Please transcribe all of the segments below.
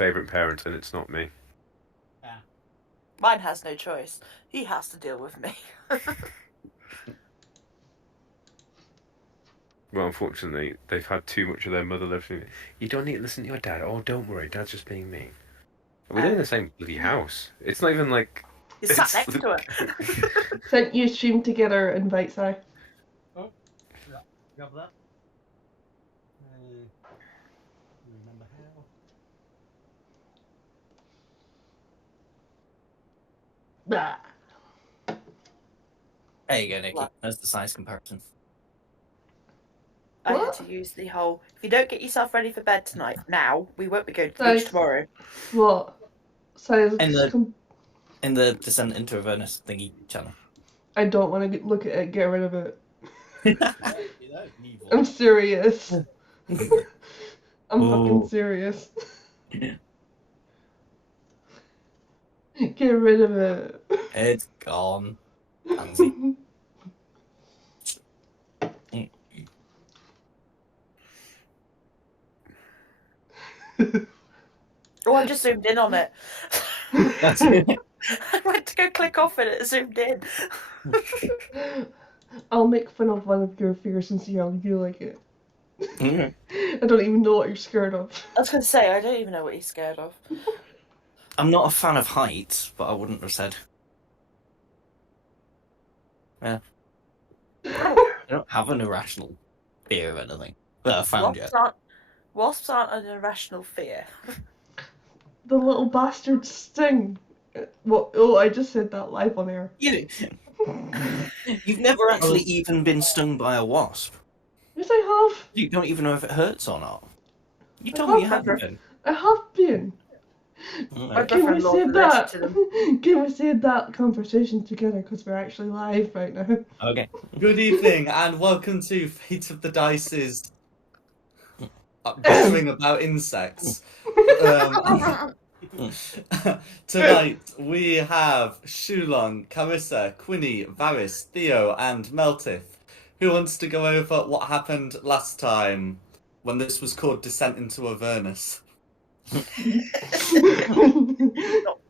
favourite parent, and it's not me. Yeah. Mine has no choice. He has to deal with me. Well, unfortunately, they've had too much of their mother living. You don't need to listen to your dad. Oh, don't worry, Dad's just being mean. We live in the same bloody house. It's not even like... You sat next to her. Sent you stream together invites, I. Oh, yeah. Grab that. Remember how? Bah. There you go, Nikki. What? That's the size comparison. I had What? to use the whole, if you don't get yourself ready for bed tonight, now, we won't be going to the Nice. beach tomorrow. What? Size And in the Descent into Avernus thingy channel. I don't want to look at it, get rid of it. You know, evil. I'm serious. I'm Ooh. fucking serious. Get rid of it. It's gone. Pansy. Oh, I just zoomed in on it. That's it. I went to go click off and it zoomed in. I'll make fun of one of your fears and see how you like it. Mhm. I don't even know what you're scared of. I was going to say, I don't even know what he's scared of. I'm not a fan of heights, but I wouldn't have said. Yeah. I don't have an irrational fear of anything that I found yet. Wasps aren't an irrational fear. The little bastards sting. What? Oh, I just said that live on air. You've never actually even been stung by a wasp. Yes, I have. You don't even know if it hurts or not. You I told me you have. haven't been. I have been. My Can we girlfriend save listens that? to them. Can we save that conversation together because we're actually live right now? Okay. Good evening and welcome to Fate of the Dice's gathering about insects. Tonight we have Shulon, Carissa, Quinny, Varys, Theo, and Meltith. Who wants to go over what happened last time when this was called Descent into Avernus? Not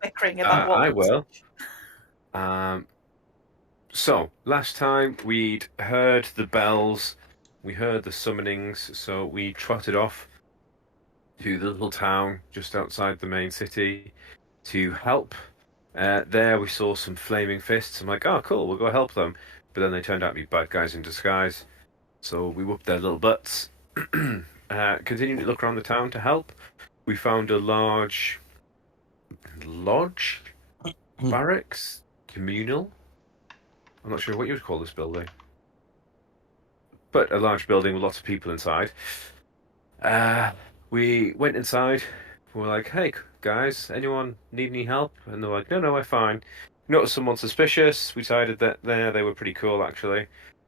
bickering about what. I will. So, last time we'd heard the bells, we heard the summonings, so we trotted off to the little town just outside the main city to help. There we saw some flaming fists. I'm like, oh cool, we'll go help them. But then they turned out to be bad guys in disguise. So we whooped their little butts. Continuing to look around the town to help. We found a large lodge, barracks, communal. I'm not sure what you would call this building. But a large building with lots of people inside. We went inside. We were like, hey, guys, anyone need any help? And they're like, no, we're fine. Noticed someone suspicious. We decided that they were pretty cool, actually.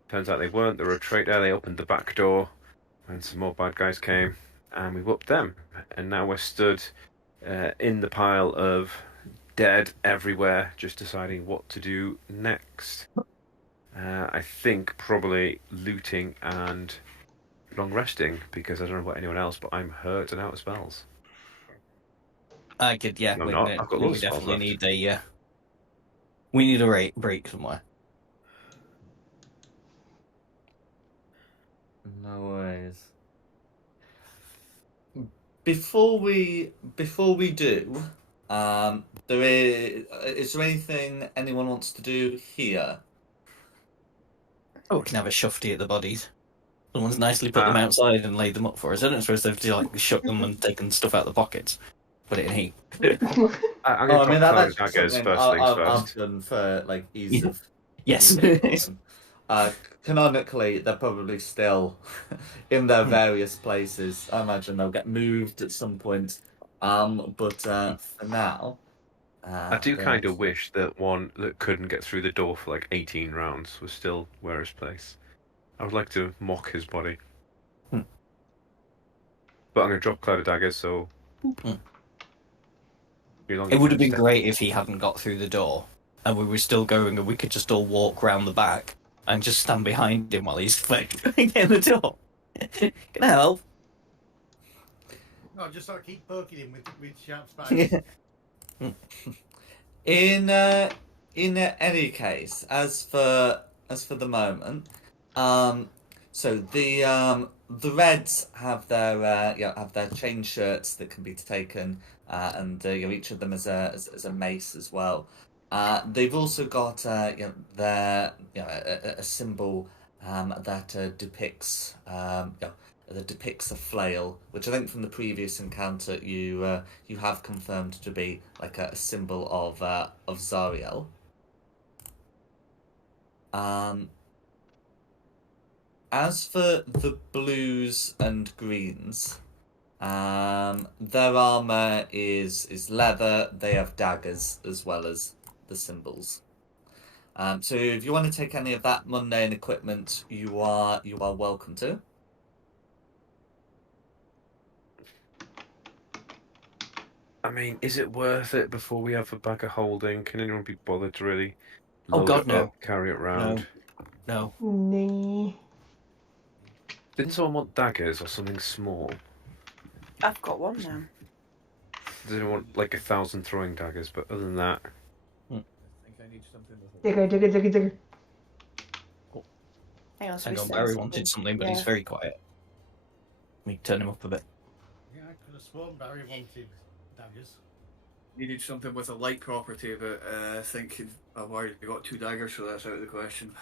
Turns out they weren't. They were a traitor. They opened the back door. And some more bad guys came. And we whooped them. And now we're stood in the pile of dead everywhere, just deciding what to do next. I think probably looting and long resting, because I don't know about anyone else, but I'm hurt and out of spells. I could, yeah. No, we, not. I've got we loads of definitely spells need a. We need a break somewhere. No worries. Before we do, is there anything anyone wants to do here? Oh, we can have a shufty at the bodies. Someone's nicely put them outside and laid them up for us. I don't suppose they've like shook them and taken stuff out of the pockets, put it in heat. I'm going to that's daggers something first things I've first. done for like ease of. Yes. Canonically, they're probably still in their various places. I imagine they'll get moved at some point. But for now, I do kind of wish that one that couldn't get through the door for like 18 rounds was still where his place. I would like to mock his body. But I'm going to drop Cloud of Daggers, so... It would have been great if he hadn't got through the door and we were still going and we could just all walk round the back and just stand behind him while he's like in the door. Can I help? No, just sort of keep poking him with sharp spikes. In any case, as for the moment, so the Reds have their have their chain shirts that can be taken, and each of them as a mace as well. They've also got their a symbol that depicts that depicts a flail, which I think from the previous encounter you have confirmed to be like a symbol of Zariel. As for the blues and greens, their armor is leather. They have daggers as well as the symbols. So if you want to take any of that mundane equipment, you are welcome to. I mean, is it worth it before we have a bag of holding? Can anyone be bothered to really Oh, load God, it no. up, carry it around? No. Nay. Didn't someone want daggers or something small? I've got one now. Does anyone want like 1,000 throwing daggers? But other than that, I think I need something with a... Digger, digger, digger, digger. Hang on, so Hang we on, said Barry something. wanted something, but Yeah. he's very quiet. Let me turn him up a bit. Yeah, I could have sworn Barry wanted daggers. Needed something with a light property, but I think I've already got 2 daggers, so that's out of the question.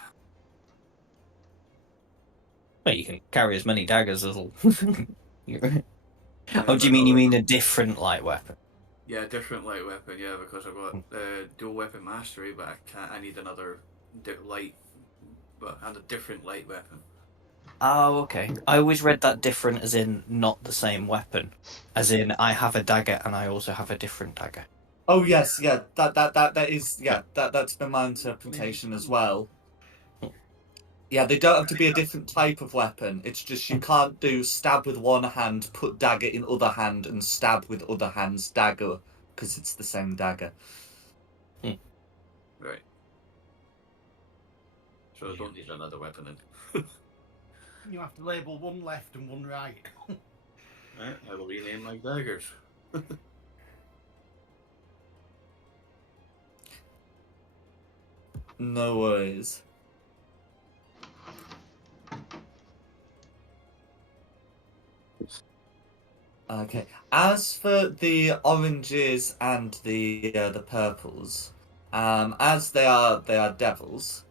Well, you can carry as many daggers as... Yeah, Oh, do you mean a different light weapon? Yeah, different light weapon. Yeah, because I've got dual weapon mastery, but I can't. I need another light, and a different light weapon. Oh, okay. I always read that different as in not the same weapon. As in, I have a dagger and I also have a different dagger. Oh yes, yeah, that is that's been my interpretation as well. Yeah, they don't have to be a different type of weapon. It's just you can't do stab with one hand, put dagger in other hand, and stab with other hand's dagger, because it's the same dagger. Right. So I don't need another weapon then. You have to label one left and one right. Right, I will rename my daggers. No worries. Okay. As for the oranges and the purples, as they are devils,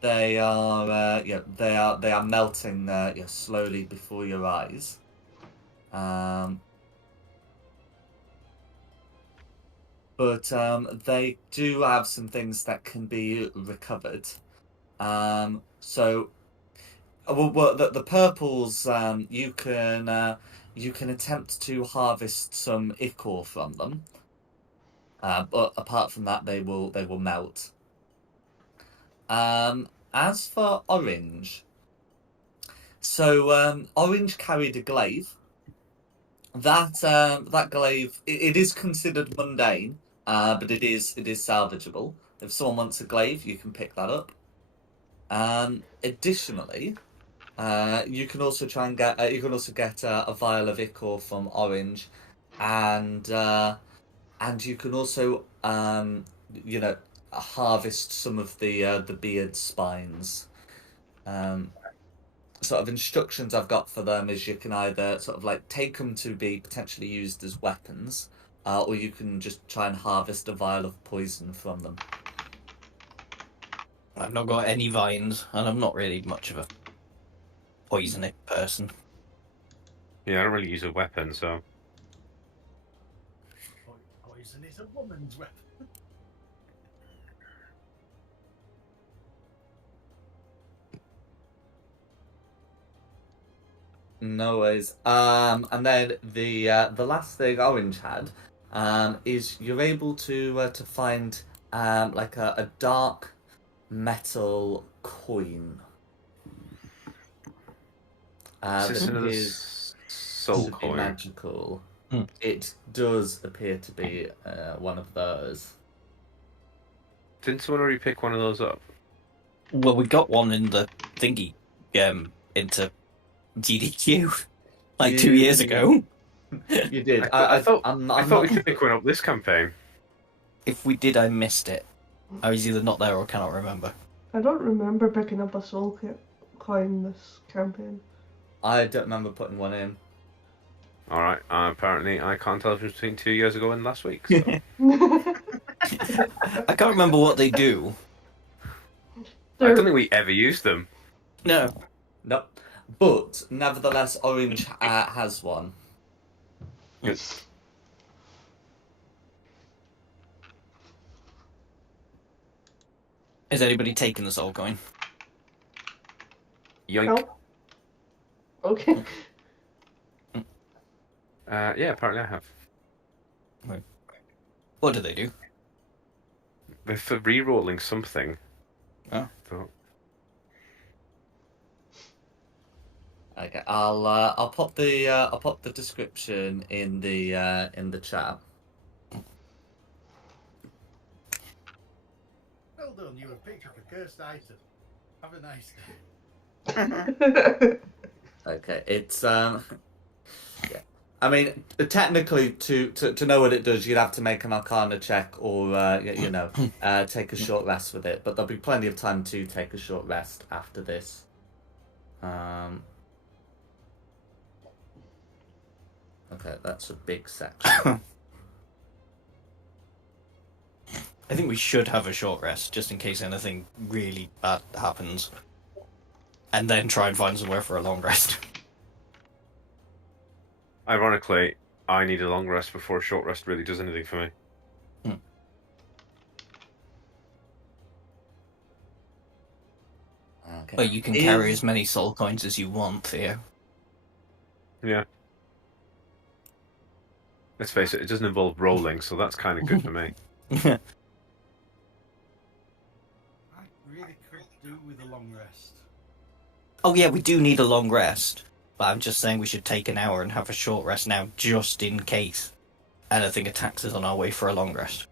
they are they are melting slowly before your eyes. But they do have some things that can be recovered. So well, the purples, you can attempt to harvest some ichor from them, but apart from that, they will melt. As for orange, so orange carried a glaive. That glaive it is considered mundane, but it is salvageable. If someone wants a glaive, you can pick that up. Additionally, you can also try and get a vial of ichor from orange, and you can also harvest some of the beard spines. Sort of instructions I've got for them is you can either sort of like take them to be potentially used as weapons, or you can just try and harvest a vial of poison from them. I've not got any vines, and I'm not really much of a poisonic person. yeah, I don't really use a weapon, so Poison is a woman's weapon. No worries. And then the last thing Orange had is you're able to find like a dark metal coin. is this That another is soul to be coin? magical. Hmm. It does appear to be one of those. Didn't someone already pick one of those up? Well, we got one in the thingy, into GDQ. Like 2 years ago. You did. I thought I'm I not. thought we did went up this campaign. If we did, I missed it. I was either not there or cannot remember. I don't remember picking up a soul coin this campaign. I don't remember putting one in. All right. Apparently, I can't tell the difference between 2 years ago and last week. So. I can't remember what they do. I don't think we ever used them. No. Nope. But nevertheless, Orange has one. Good. Has anybody taken the soul coin? Yoink. No. Okay. Yeah, apparently I have. What do they do? They're for re-rolling something. Oh. So, Okay, I'll pop the description in the chat. Well done, you have picked up a cursed item. Have a nice day. Okay, it's yeah. I mean, technically, to know what it does, you'd have to make an Arcana check or take a short rest with it. But there'll be plenty of time to take a short rest after this. Okay, that's a big section. I think we should have a short rest, just in case anything really bad happens. And then try and find somewhere for a long rest. ironically, I need a long rest before a short rest really does anything for me. Okay. But you can carry as many soul coins as you want, Theo. Yeah. Let's face it, it doesn't involve rolling, so that's kind of good for me. I really could do with a long rest. Oh yeah, we do need a long rest. But I'm just saying we should take an hour and have a short rest now, just in case anything attacks us on our way for a long rest.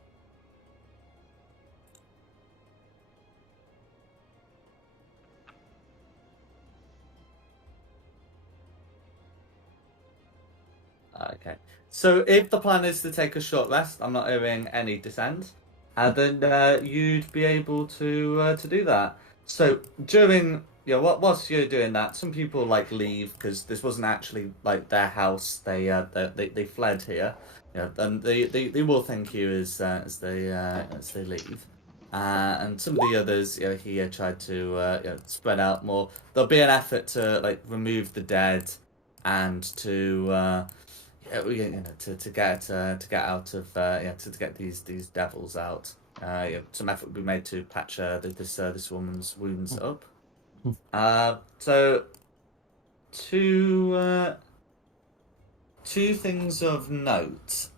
Okay. So if the plan is to take a short rest, I'm not hearing any dissent, then you'd be able to do that. So during whilst you're doing that, some people leave because this wasn't actually their house. They fled here. And they will thank you as they leave. And some of the others, here tried to spread out more. There'll be an effort to remove the dead and to to get out of to get these devils out. Some effort will be made to patch this woman's wounds up. So two things of note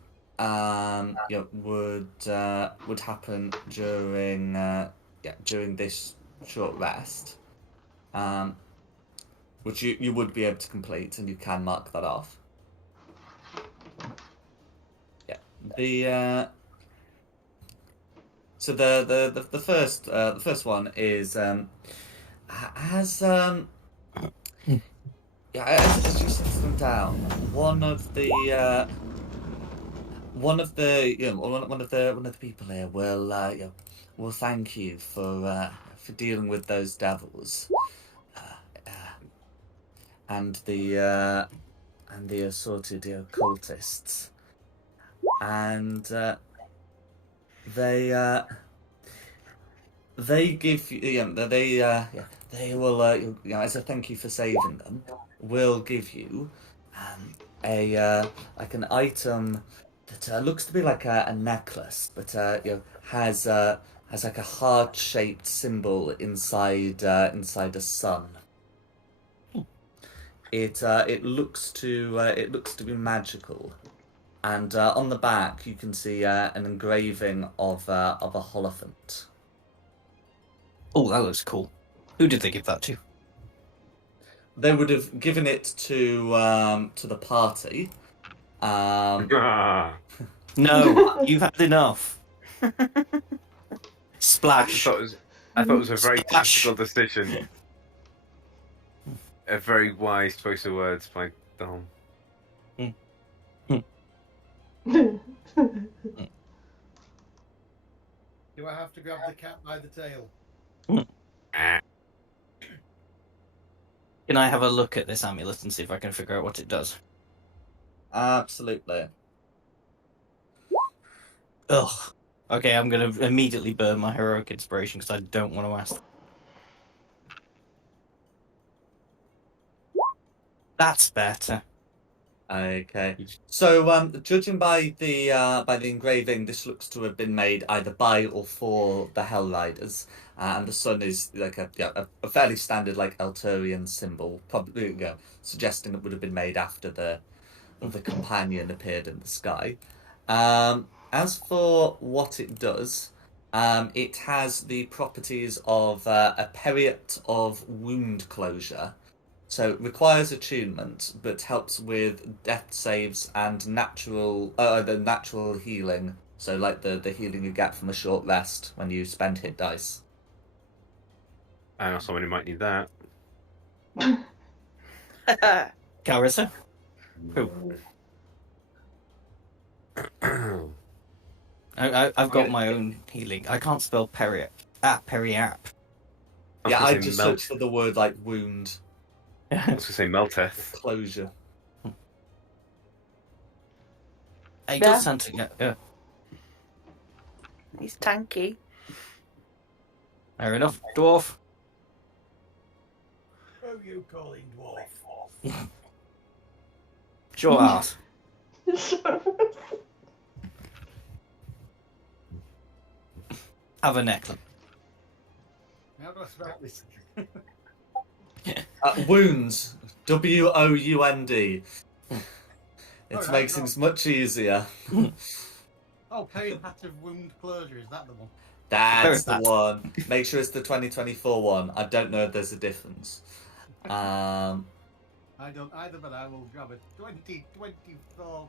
would happen during this short rest, which you would be able to complete, and you can mark that off. Yeah. So the first one is as you set them down, one of the people here will thank you for dealing with those devils, and the assorted cultists, and they give you, they will as a thank you for saving them, will give you an item that looks to be like a necklace, but has like a heart-shaped symbol inside a sun. It looks to be magical, and on the back you can see an engraving of a holophant. Oh, that looks cool. Who did they give that to? They would have given it to the party. I No, you've had enough. Splash. thought it was a very Splash. tactical decision. A very wise choice of words by Dom. Do I have to grab the cat by the tail? Can I have a look at this amulet and see if I can figure out what it does? Absolutely. Ugh. Okay, I'm gonna immediately burn my heroic inspiration because I don't want to ask. That's better. Okay. So, judging by the engraving, this looks to have been made either by or for the Hell Riders, and the sun is like a fairly standard like Elturian symbol, probably suggesting it would have been made after the companion appeared in the sky. As for what it does, it has the properties of a period of wound closure. So it requires attunement, but helps with death saves and the natural healing. So like the healing you get from a short rest when you spend hit dice. I know somebody might need that. Carissa? Who? I've got my own healing. I can't spell periap. Periap. Yeah, I say just melt. searched for the word like wound I was going to say Melteth. closure. It does sound to yeah. He's tanky. Fair enough. Dwarf. Who are you calling dwarf? Short ass. Have a necklace. How do I spell this? Wounds. WOUND. It Alright, makes no. things much easier. Oh, peripative wound closure, is that the one? That's the Peripat. one. Make sure it's the 2024 one. I don't know if there's a difference. I don't either, but I will grab it. 2024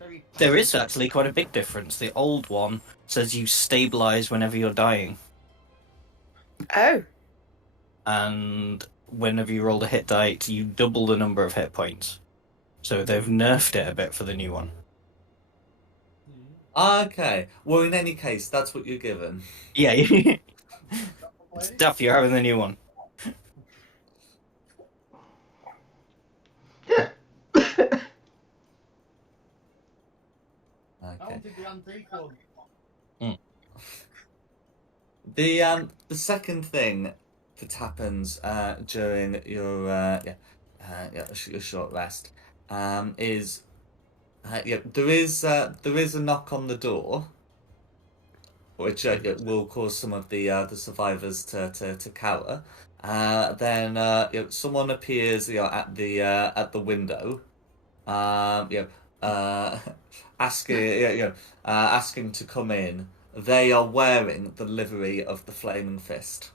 peripative. There is actually quite a big difference. The old one says you stabilize whenever you're dying, Oh. and whenever you roll a hit die, you double the number of hit points. So they've nerfed it a bit for the new one. Okay. Well, in any case, that's what you're given. Yeah, stuff. You're having the new one. I Okay. wanted the antique one. The second thing that happens during your your short rest is there is a knock on the door, which will cause some of the survivors to cower. Then someone appears at the window, asking to come in. They are wearing the livery of the Flaming Fist.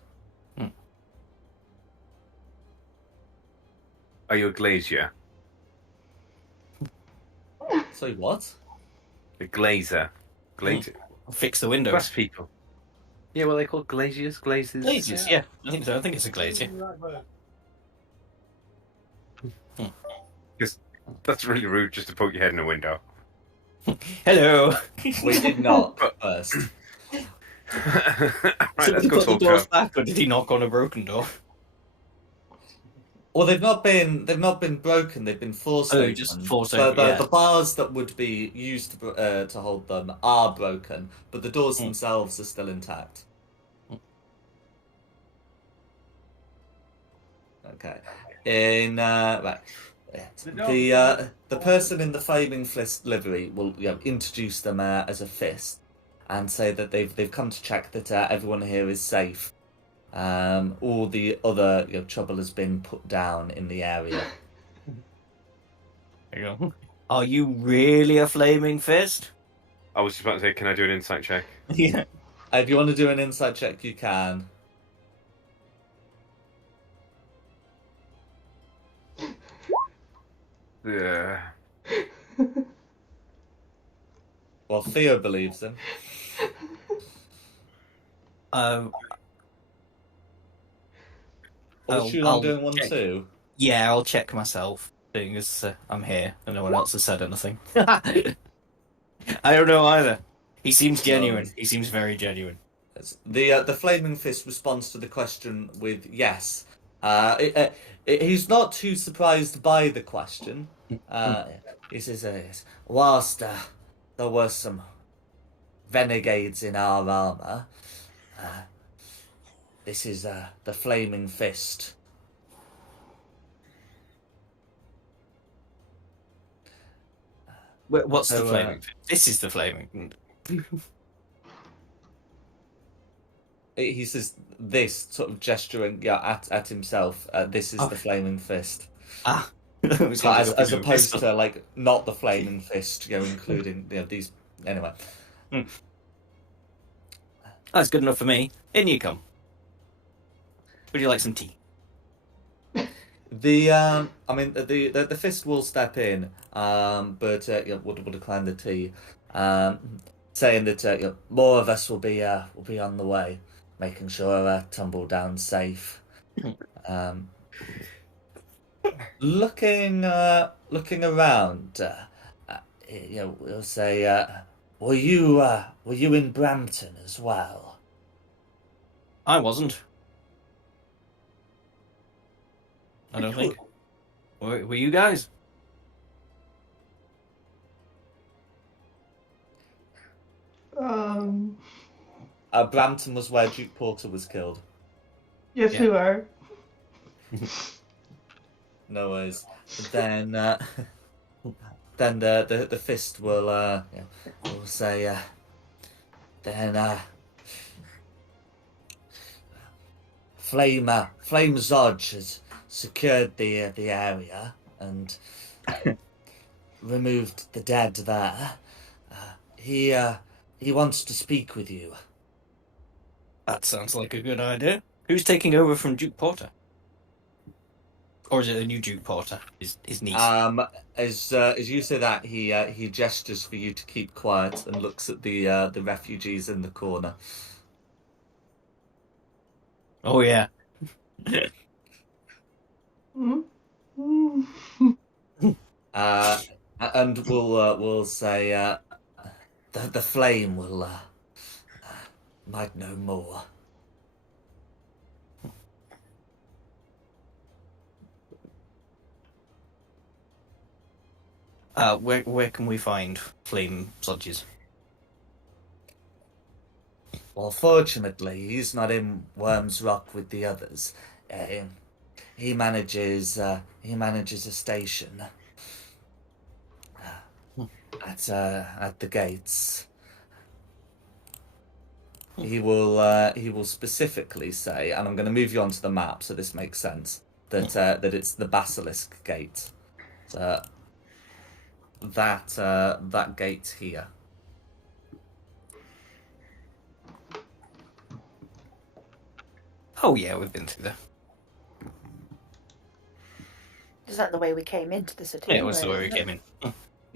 Are you a glazier? So what? A glazer. Glazer. Fix the windows. Glass people. Yeah, what are they called? Glaziers? Glazers? Glaziers, yeah. I think so. I think it's a glazier. Right word. Because that's really rude just to poke your head in a window. Hello. We did not first. Right, So let's did he go put the talk doors to back, or did he knock on a broken door? Well, they've not been broken. They've been forced Oh, open. just forced The- open, the, yeah. the bars that would be used to hold them are broken, but the doors themselves are still intact. Okay. In right. The person in the Flaming Fist livery will introduce them as a fist and say that they've come to check that everyone here is safe. All the other trouble has been put down in the area. There you go. Are you really a flaming fist? I was just about to say, can I do an insight check? Yeah. If you want to do an insight check, you can. Yeah. Well, Theo believes him. Um. Or was Shulan doing one check. too? Yeah, I'll check myself, seeing as I'm here and no one else has said anything. I don't know either. He seems genuine. He seems very genuine. The Flaming Fist responds to the question with yes. He's not too surprised by the question. He says, yes. Whilst there were some renegades in our armor, this is the Flaming Fist. What's So, the flaming? This is the flaming. He says this, sort of gesturing at himself. This is the Okay. Flaming Fist. Ah. As opposed to like not the Flaming Fist, including these. Anyway, That's good enough for me. In you come. Would you like some tea? the fist will step in, but would decline the tea, saying that more of us will be on the way, making sure Tumble Down's safe. Looking around, we'll say, were you in Brampton as well? I wasn't. I don't think. Were you guys? Brampton was where Duke Porter was killed. Yes, Yeah. we were. No worries. Then then the fist will say then Flame Zodge has secured the area and removed the dead there. He wants to speak with you. That sounds like a good idea. Who's taking over from Duke Porter? Or is it a new Duke Porter? His niece. As you say that, he gestures for you to keep quiet and looks at the refugees in the corner. Oh yeah. And we'll say the flame will might know more. Where can we find Flame Zodges? Well, fortunately, he's not in Worms Rock with the others. He manages a station at the gates. He will specifically say, and I'm going to move you onto the map so this makes sense, that it's the Basilisk Gate. That gate here. Oh yeah, we've been through there. Is that the way we came into the city? Yeah, it was the way we isn't it? came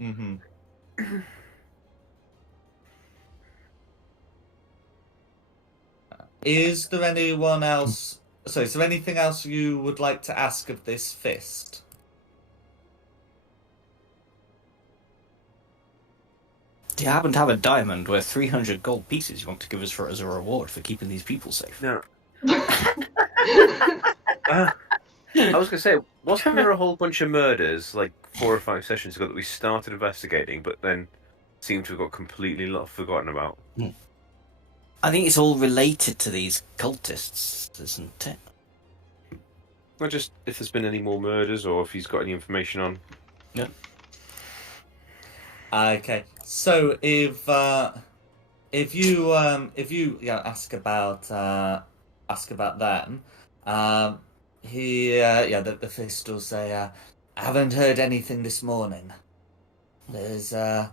in. Mm-hmm. Is there anyone else? So, is there anything else you would like to ask of this fist? Do you happen to have a diamond worth 300 gold pieces you want to give us as a reward for keeping these people safe? No. I was going to say, wasn't there a whole bunch of murders like 4 or 5 sessions ago that we started investigating, but then seemed to have got completely forgotten about? I think it's all related to these cultists, isn't it? Well, just if there's been any more murders or if he's got any information on. Yeah. Okay, so if you ask about them, the fist will say, I haven't heard anything this morning. There's but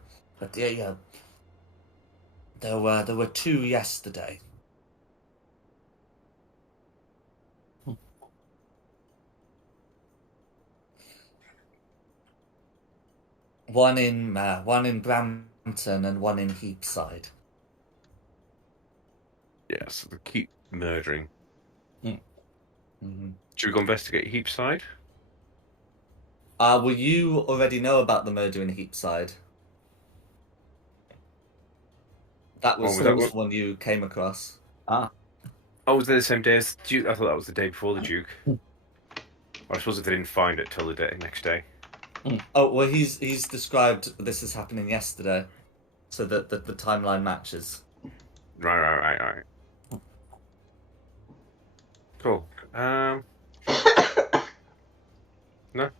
there were 2 yesterday. One in Brampton and one in Heapside. Yeah, so they keep murdering. Mm-hmm. Should we go investigate Heapside? Well, you already know about the murder in Heapside. That was was that that was what- the one you came across. Ah, Oh, was it the same day as the Duke? I thought that was the day before the Duke. Or I suppose if they didn't find it till the next day. Oh well, he's described this as happening yesterday, so that the timeline matches. Right. Cool. No,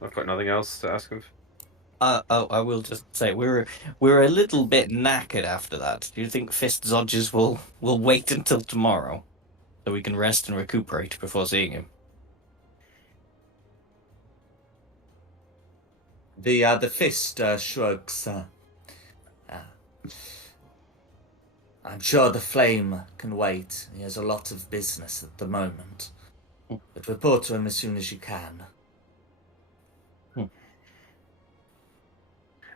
I've got nothing else to ask him. I will just say we're a little bit knackered after that. Do you think Fist Zodges will wait until tomorrow so we can rest and recuperate before seeing him? The fist shrugs. I'm sure the flame can wait. He has a lot of business at the moment. But report to him as soon as you can.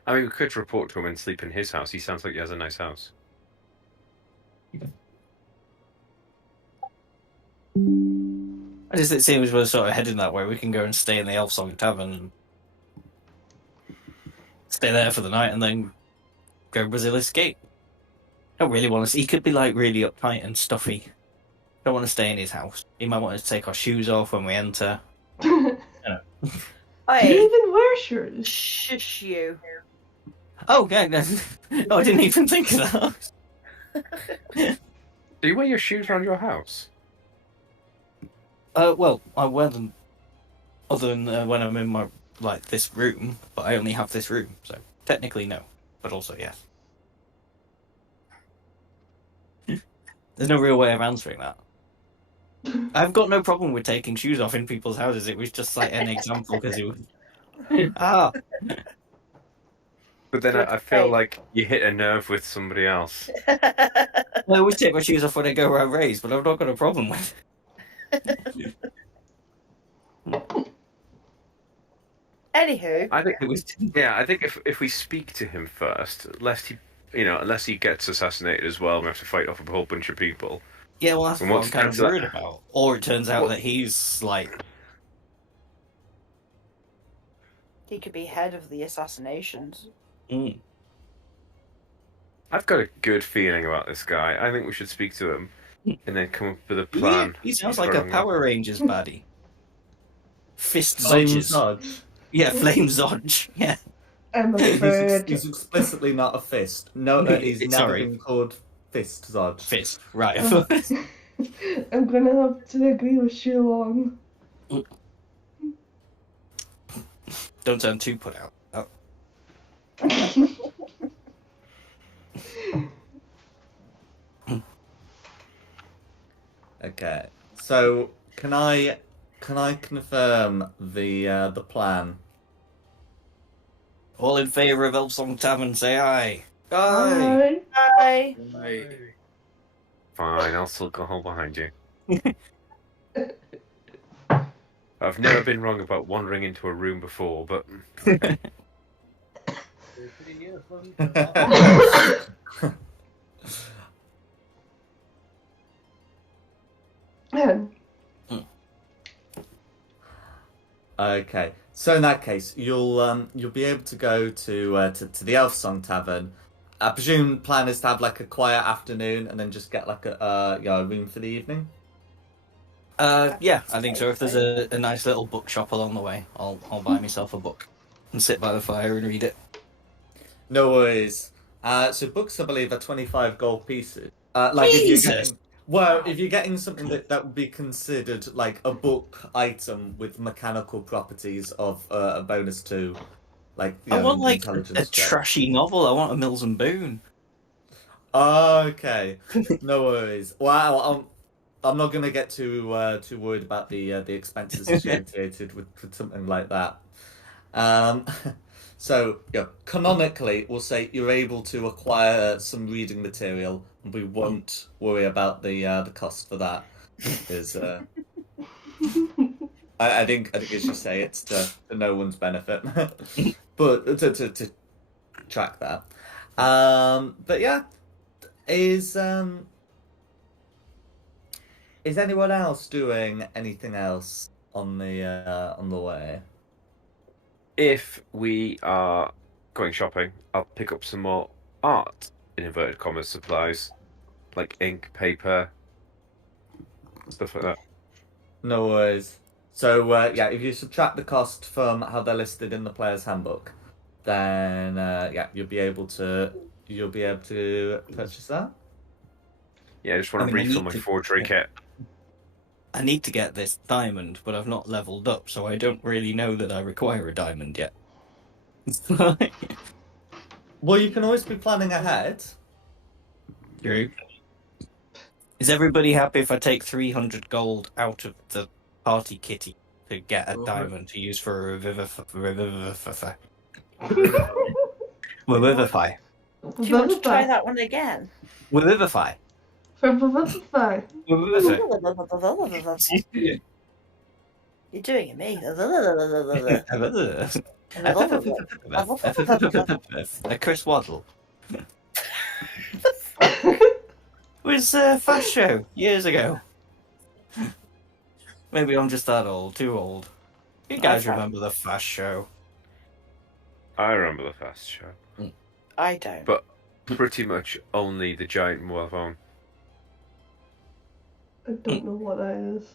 I mean, we could report to him and sleep in his house. He sounds like he has a nice house. I just it seems we're sort of heading that way. We can go and stay in the Elf Song Tavern and stay there for the night, and then go Basilisk Gate. Don't really want to. He could be like really uptight and stuffy. Don't want to stay in his house. He might want us to take our shoes off when we enter. Do you Hey, even wear shoes? shush you. Oh, yeah. No, oh, I didn't even think of that. Do you wear your shoes around your house? Well, I wear them other than when I'm in my this room, but I only have this room, so technically no, but also yes. There's no real way of answering that. I've got no problem with taking shoes off in people's houses. It was just like an example because it was. Ah, But then Good I feel faith. like you hit a nerve with somebody else. I always take my shoes off when I go around raised, but I've not got a problem with it. Anywho, I think It was. Yeah, I think if we speak to him first, unless he gets assassinated as well, and we have to fight off a whole bunch of people. Yeah, well, that's And what what's I'm kind of the answer? worried about. Or it turns out What- that he's like. he could be head of the assassinations. Mm. I've got a good feeling about this guy. I think we should speak to him and then come up with a plan. He sounds for like a him. Power Rangers baddie. Fist Flame Zodges. Zodge. Yeah, Flame Zodge. Yeah. I'm afraid. He's explicitly not a fist. No, he's never Sorry. been called Fist Zodge. Fist. Right. I'm gonna have to agree with Shulong. Don't sound too put out. Oh. Okay. So can I confirm the plan? All in favour of Elfsong Tavern, say aye. Aye. Bye. Bye. Fine, I'll still go home behind you. I've never been wrong about wandering into a room before, but Okay. So in that case, you'll be able to go to the Elf Song Tavern. I presume plan is to have like a quiet afternoon and then just get like a room for the evening. Yeah, I think so. If there's a nice little bookshop along the way, I'll buy myself a book and sit by the fire and read it. No worries. So books, I believe, are 25 gold pieces. Like if you're Jesus! if you're getting something that would be considered like a book item with mechanical properties of a bonus to, like, you I know, want like intelligence a check. trashy novel. I want a Mills and Boone. Okay, no worries. Well, I'm not gonna get too worried about the expenses associated with something like that. So yeah, canonically, we'll say you're able to acquire some reading material, and we won't worry about the cost for that. Is I think as you say, it's to no one's benefit, but to track that. But yeah, is anyone else doing anything else on the way? if we are going shopping, I'll pick up some more art in inverted commas supplies like ink, paper, stuff like that. No worries. So yeah, if you subtract the cost from how they're listed in the player's handbook, then yeah, you'll be able to purchase that. Yeah, I just want I to mean, I refill need my to- forgery kit. I need to get this diamond, but I've not leveled up, so I don't really know that I require a diamond yet. Well, you can always be planning ahead. True. Is everybody happy if I take 300 gold out of the party kitty to get a Go for it. diamond to use for a revivify? Do you want to try that one again? Revivify. Revivify. You're doing it, me. Chris Waddle. It was a fast show years ago. Maybe I'm just that old, too old. You guys Okay. remember the fast show? I remember the fast show. I don't. But pretty much only the giant mobile phone. I don't know what that is.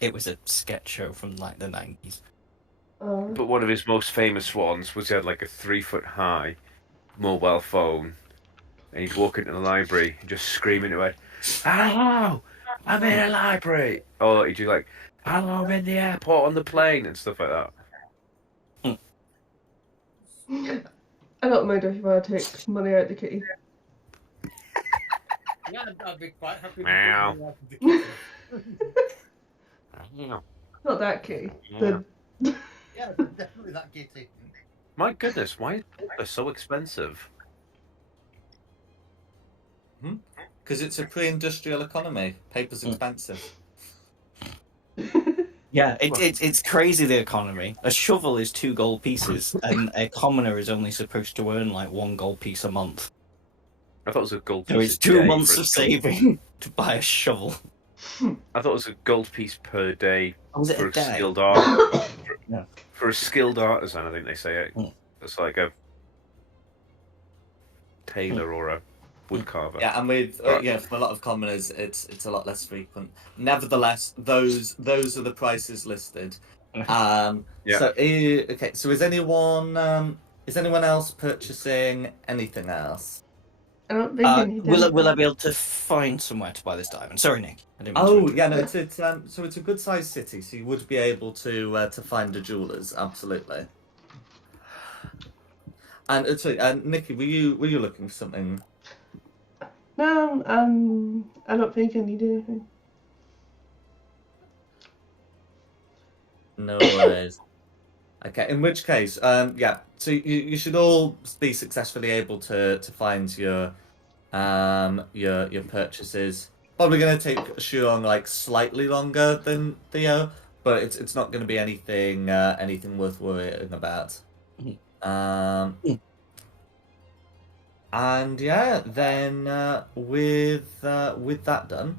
It was a sketch show from like the 90s. But one of his most famous ones was he had like a 3 foot high mobile phone, and he'd walk into the library and just scream into it, "Hello, I'm in a library!" Or he'd do like, "Hello, I'm in the airport on the plane," and stuff like that. I don't mind if you want to take money out of the kitty. Yeah, I'd be quite happy. Meow. To put the kitchen. Not that kitty. Yeah. Yeah, definitely that kitty. My goodness, why are they so expensive? Because it's a pre-industrial economy. Paper's Mm. expensive. Yeah, it's crazy, the economy. A shovel is 2 gold pieces, and a commoner is only supposed to earn like 1 gold piece a month. I thought it was a gold piece. So it's a 2 day months for a of gold- saving to buy a shovel. I thought it was a gold piece per day Was it for a a day? skilled art. Yeah. For a skilled artisan, I think they say it. Mm. It's like a tailor or a woodcarver. Yeah, and with Right. yeah, for a lot of commoners, it's a lot less frequent. Nevertheless, those are the prices listed. Yeah. So okay, so is anyone else purchasing anything else? I don't think I need Will I be able to find somewhere to buy this diamond? Sorry, Nick. I didn't mean to Oh interrupt. yeah, no, it's a good sized city, so you would be able to find a jewelers, absolutely. And sorry, Nikki, were you looking for something? No, I don't think I need anything. No worries. Okay, in which case, yeah, so you should all be successfully able to find your purchases. Probably going to take Shuong like slightly longer than Theo, but it's not going to be anything worth worrying about. And yeah, then with that done,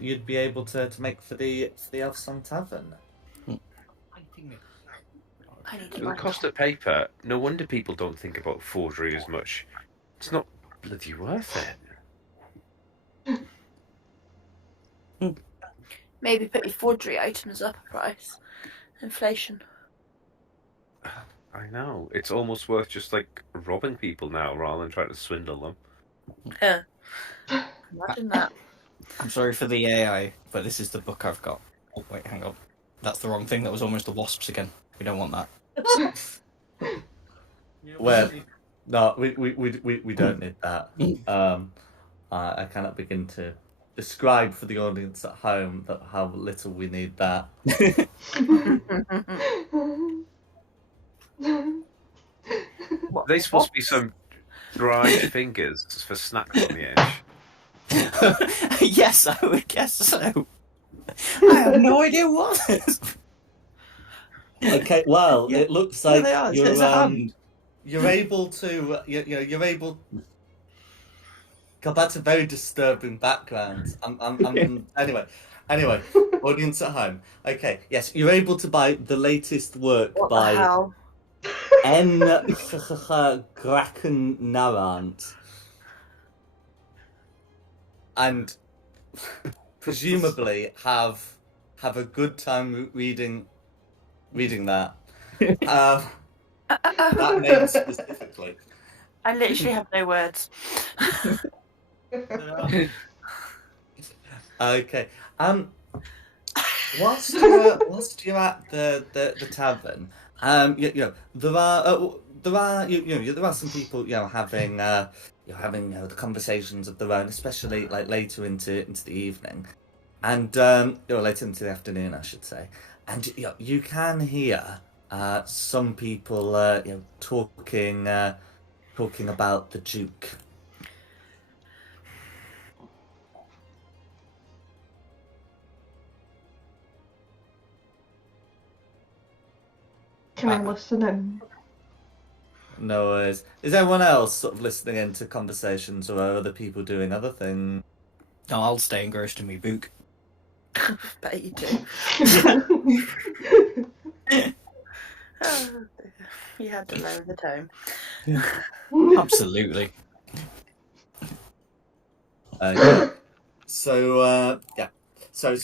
you'd be able to make for the Elfsong Tavern. I need For to the cost of paper, no wonder people don't think about forgery as much. It's not bloody worth it. maybe put your forgery items up a price. Inflation. I know. It's almost worth just like robbing people now rather than trying to swindle them. Yeah. Imagine that. I'm sorry for the AI, but this is the book I've got. Oh, wait, hang on. That's the wrong thing. That was almost the wasps again. We don't want that. Well, no, we don't need that. I cannot begin to describe for the audience at home how little we need that. Are they supposed to be some dried fingers for snacks on the edge? Yes, I would guess so. I have no idea what it is. Okay, well, Yeah, it looks There like they are. It's a hand. you're able to you're able. God, that's a very disturbing background. Anyway, audience at home. Okay, yes, you're able to buy the latest work What the by hell? N. Graken Narant. and presumably have a good time reading that. That name specifically. I literally have no words. Okay. Whilst you're at the tavern, there are some people having the conversations of their own, especially like later into the evening, and later into the afternoon, I should say, and you can hear some people talking about the Duke. Can I listen in? No worries. Is everyone else sort of listening into conversations, or are other people doing other things? No, I'll stay engrossed in my book. Bet you do. Oh, you had to lower the tone. Absolutely. So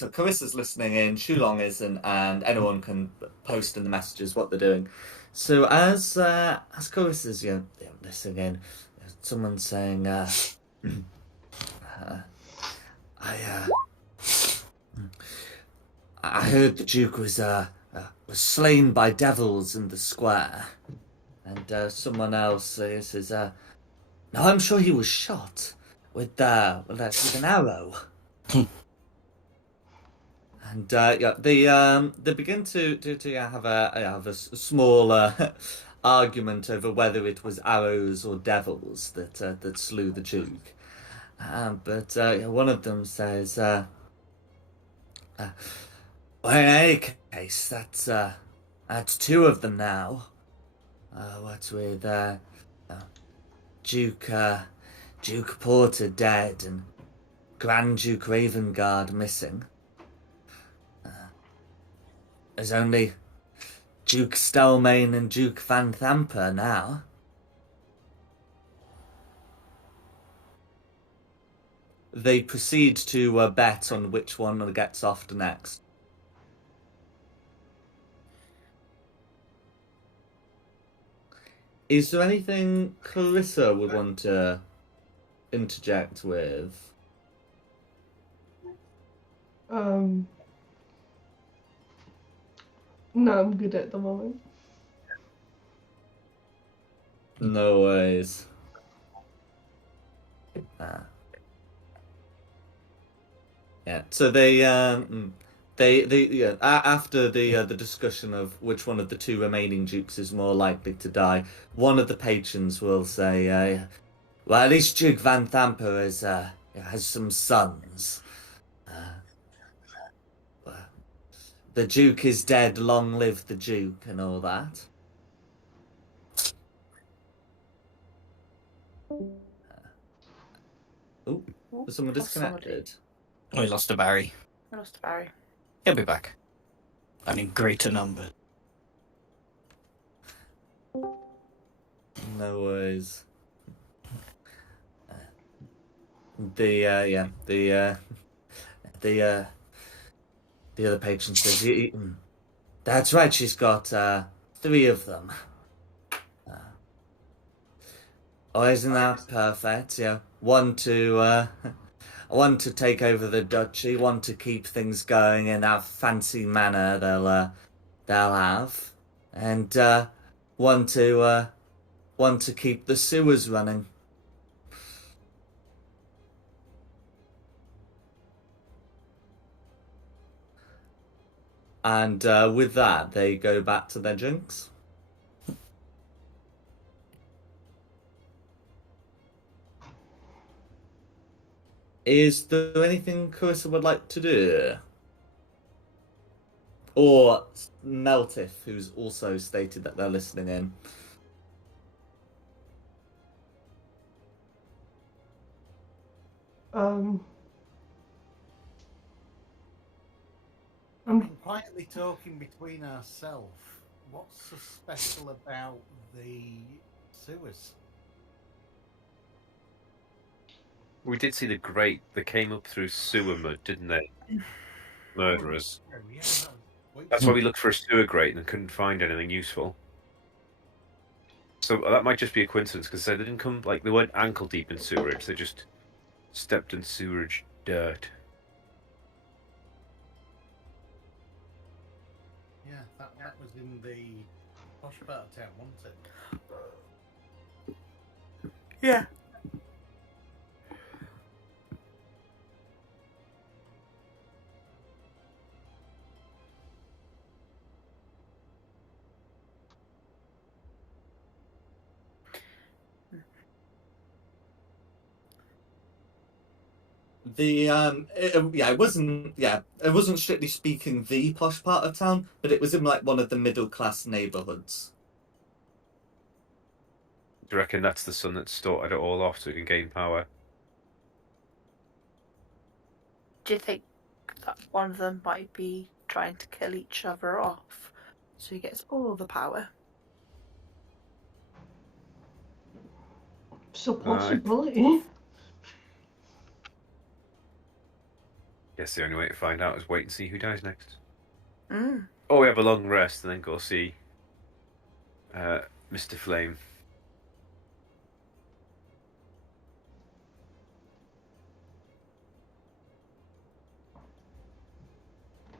Carissa's listening in, Shulong isn't, and anyone can post in the messages what they're doing. So as Carissa's listening in, someone's saying, I heard the Duke was slain by devils in the square, and someone else says, no, I'm sure he was shot with an arrow. And they begin to have a small argument over whether it was arrows or devils that slew the Duke. But one of them says, well, in any case, that's two of them now. What with Duke Porter dead and Grand Duke Ravengard missing. There's only Duke Stelmane and Duke Van Thamper now. They proceed to bet on which one gets off next. Is there anything Clarissa would want to interject with? No, I'm good at the moment. No worries. Yeah. So they after the discussion of which one of the two remaining dukes is more likely to die, one of the patrons will say, well, at least Duke Van Thamper has some sons. The Duke is dead, long live the Duke, and all that. Was someone disconnected? We lost a Barry. I lost Barry. He'll be back. And in greater numbers. No worries. The other patron says, that's right, she's got 3 of them. Isn't that perfect? Yeah, one to take over the duchy, one to keep things going in that fancy manner they'll have, and one to keep the sewers running. And with that, they go back to their drinks. Is there anything Carissa would like to do? Or Meltif, who's also stated that they're listening in. I'm Quietly talking between ourselves. What's so special about the sewers? We did see the grate that came up through sewer mud, didn't they? Murderers. Oh, yeah, that was- wait, That's why we looked for a sewer grate and couldn't find anything useful. So that might just be a coincidence because they didn't come like they weren't ankle deep in sewerage. They just stepped in sewerage dirt. yeah, that was in the posh part of town, wasn't it? Yeah. It wasn't strictly speaking the posh part of town, but it was in like one of the middle class neighborhoods. Do you reckon that's the son that started it all off so he can gain power? Do you think that one of them might be trying to kill each other off so he gets all the power? It's a possibility. Guess the only way to find out is wait and see who dies next. Mm. Or we have a long rest and then go see Mr. Flame.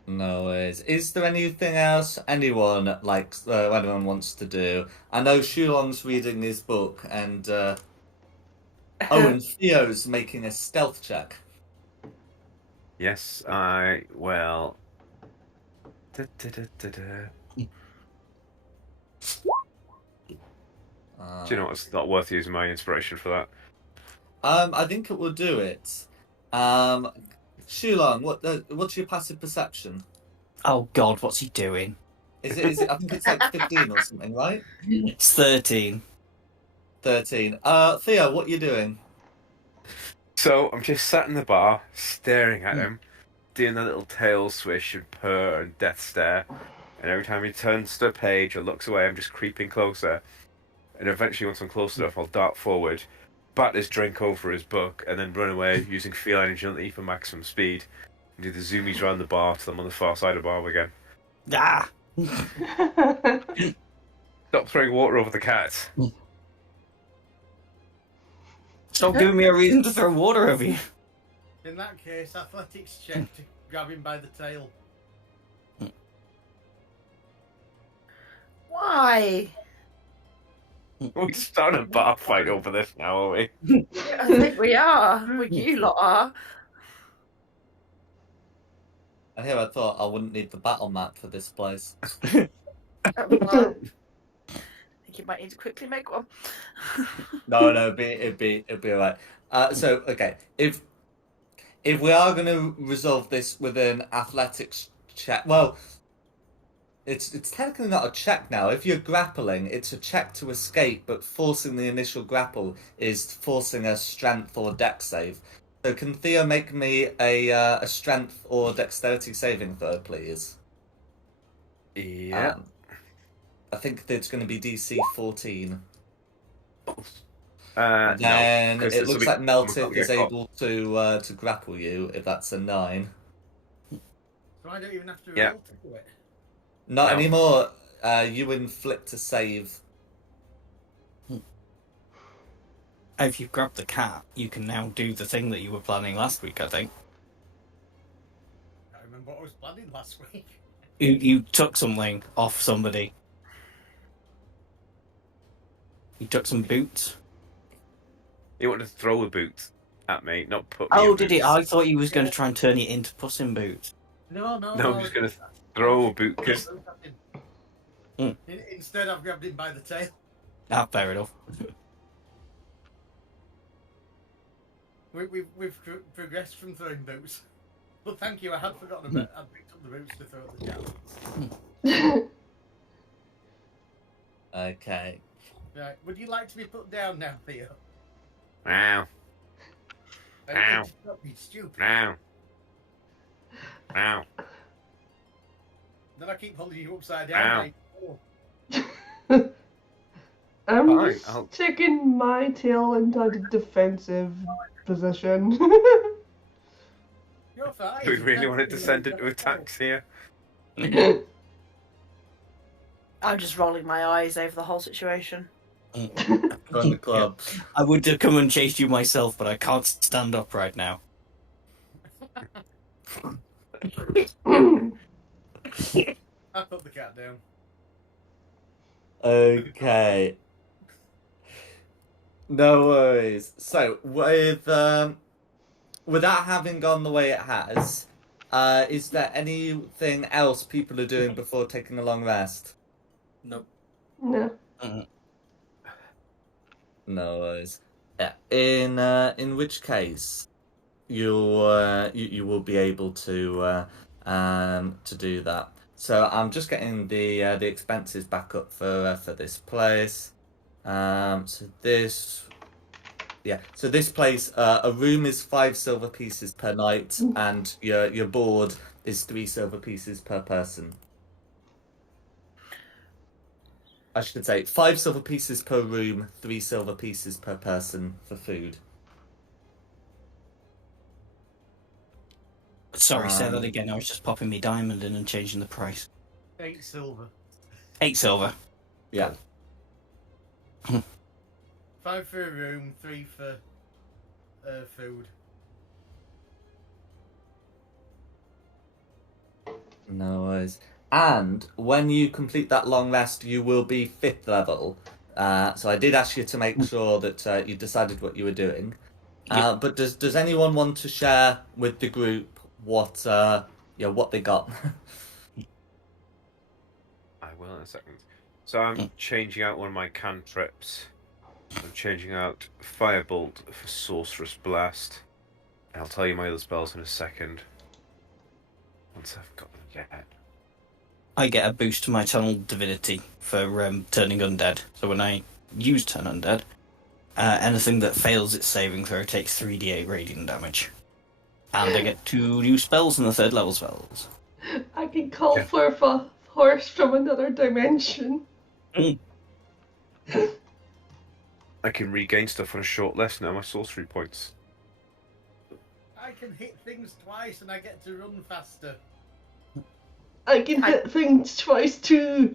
No worries. Is there anything else anyone likes, anyone wants to do? I know Shulong's reading his book, and and Theo's making a stealth check. Yes, well. Da, da, da, da, da. Do you know what? It's not worth using my inspiration for that. I think it will do it. Shulong, what's your passive perception? Oh God, what's he doing? Is it? I think it's like 15 or something, right? It's 13. 13. Theo, what you doing? So I'm just sat in the bar, staring at him, doing a little tail swish and purr and death stare. And every time he turns to a page or looks away, I'm just creeping closer. And eventually, once I'm close enough, I'll dart forward, bat his drink over his book, and then run away using feline agility for maximum speed. And do the zoomies around the bar till I'm on the far side of the bar again. Ah! Stop throwing water over the cat. Stop giving me a reason to throw water over you. In that case, athletics check to grab him by the tail. Why? We're starting a bar fight over this now, are we? I think we are. Well, you lot are. And here I thought I wouldn't need the battle map for this place. Well, I think you might need to quickly make one. No, it'd be alright. Okay, if we are going to resolve this with an athletics check, well, it's technically not a check now. If you're grappling, it's a check to escape, but forcing the initial grapple is forcing a strength or dex save. So can Theo make me a strength or dexterity saving throw, please? Yeah. I think it's going to be DC 14. No, Then 'cause it this will looks be- like Meltith okay, is cool. able to grapple you if that's a 9. So I don't even have to Yeah. roll to do it. Not No. anymore. You inflict a save. If you've grabbed the cat, you can now do the thing that you were planning last week, I think. I can't remember what I was planning last week. You took something off somebody. You took some boots. He wanted to throw a boot at me, not put me Oh, in did he? boots. I thought he was going to try and turn it into Puss in Boots. No. No, I'm just going to throw a boot because Instead, I've grabbed him by the tail. Ah, fair enough. We've progressed from throwing boots. But thank you, I had forgotten about. I'd picked up the boots to throw at the cat. Okay. Right, would you like to be put down now, Theo? Ow, I Ow. need to stop being stupid. ow, ow. Then I keep holding you upside down. Ow. Like, I'm Fine, just I'll- taking my tail into the defensive position. You're fine. Do we really want to descend into attacks here? I'm just rolling my eyes over the whole situation. Join the club. I would have come and chased you myself, but I can't stand up right now. I put the cat down. Okay. No worries. So, with without having gone the way it has, is there anything else people are doing before taking a long rest? Nope. No. No worries. Yeah. In which case, you will be able to do that. So I'm just getting the expenses back up for this place. So this place, a room is 5 silver pieces per night, and your board is 3 silver pieces per person. I should say 5 silver pieces per room, 3 silver pieces per person for food. Sorry, say that again. I was just popping me diamond in and changing the price. 8 silver. 8 silver. Yeah. 5 for a room, 3 for food. No worries. And when you complete that long rest, you will be 5th level. So I did ask you to make sure that you decided what you were doing. Yep. But does anyone want to share with the group what they got? I will in a second. So I'm changing out one of my cantrips. I'm changing out Firebolt for Sorcerous Blast. I'll tell you my other spells in a second. Once I've got them yet. I get a boost to my Tunnel Divinity for turning undead. So when I use Turn Undead, anything that fails its saving throw takes 3d8 radiant damage. And I get 2 new spells in the 3rd level spells. I can call for a horse from another dimension. I can regain stuff on a short rest now, my sorcery points. I can hit things twice and I get to run faster. I can hit things twice too.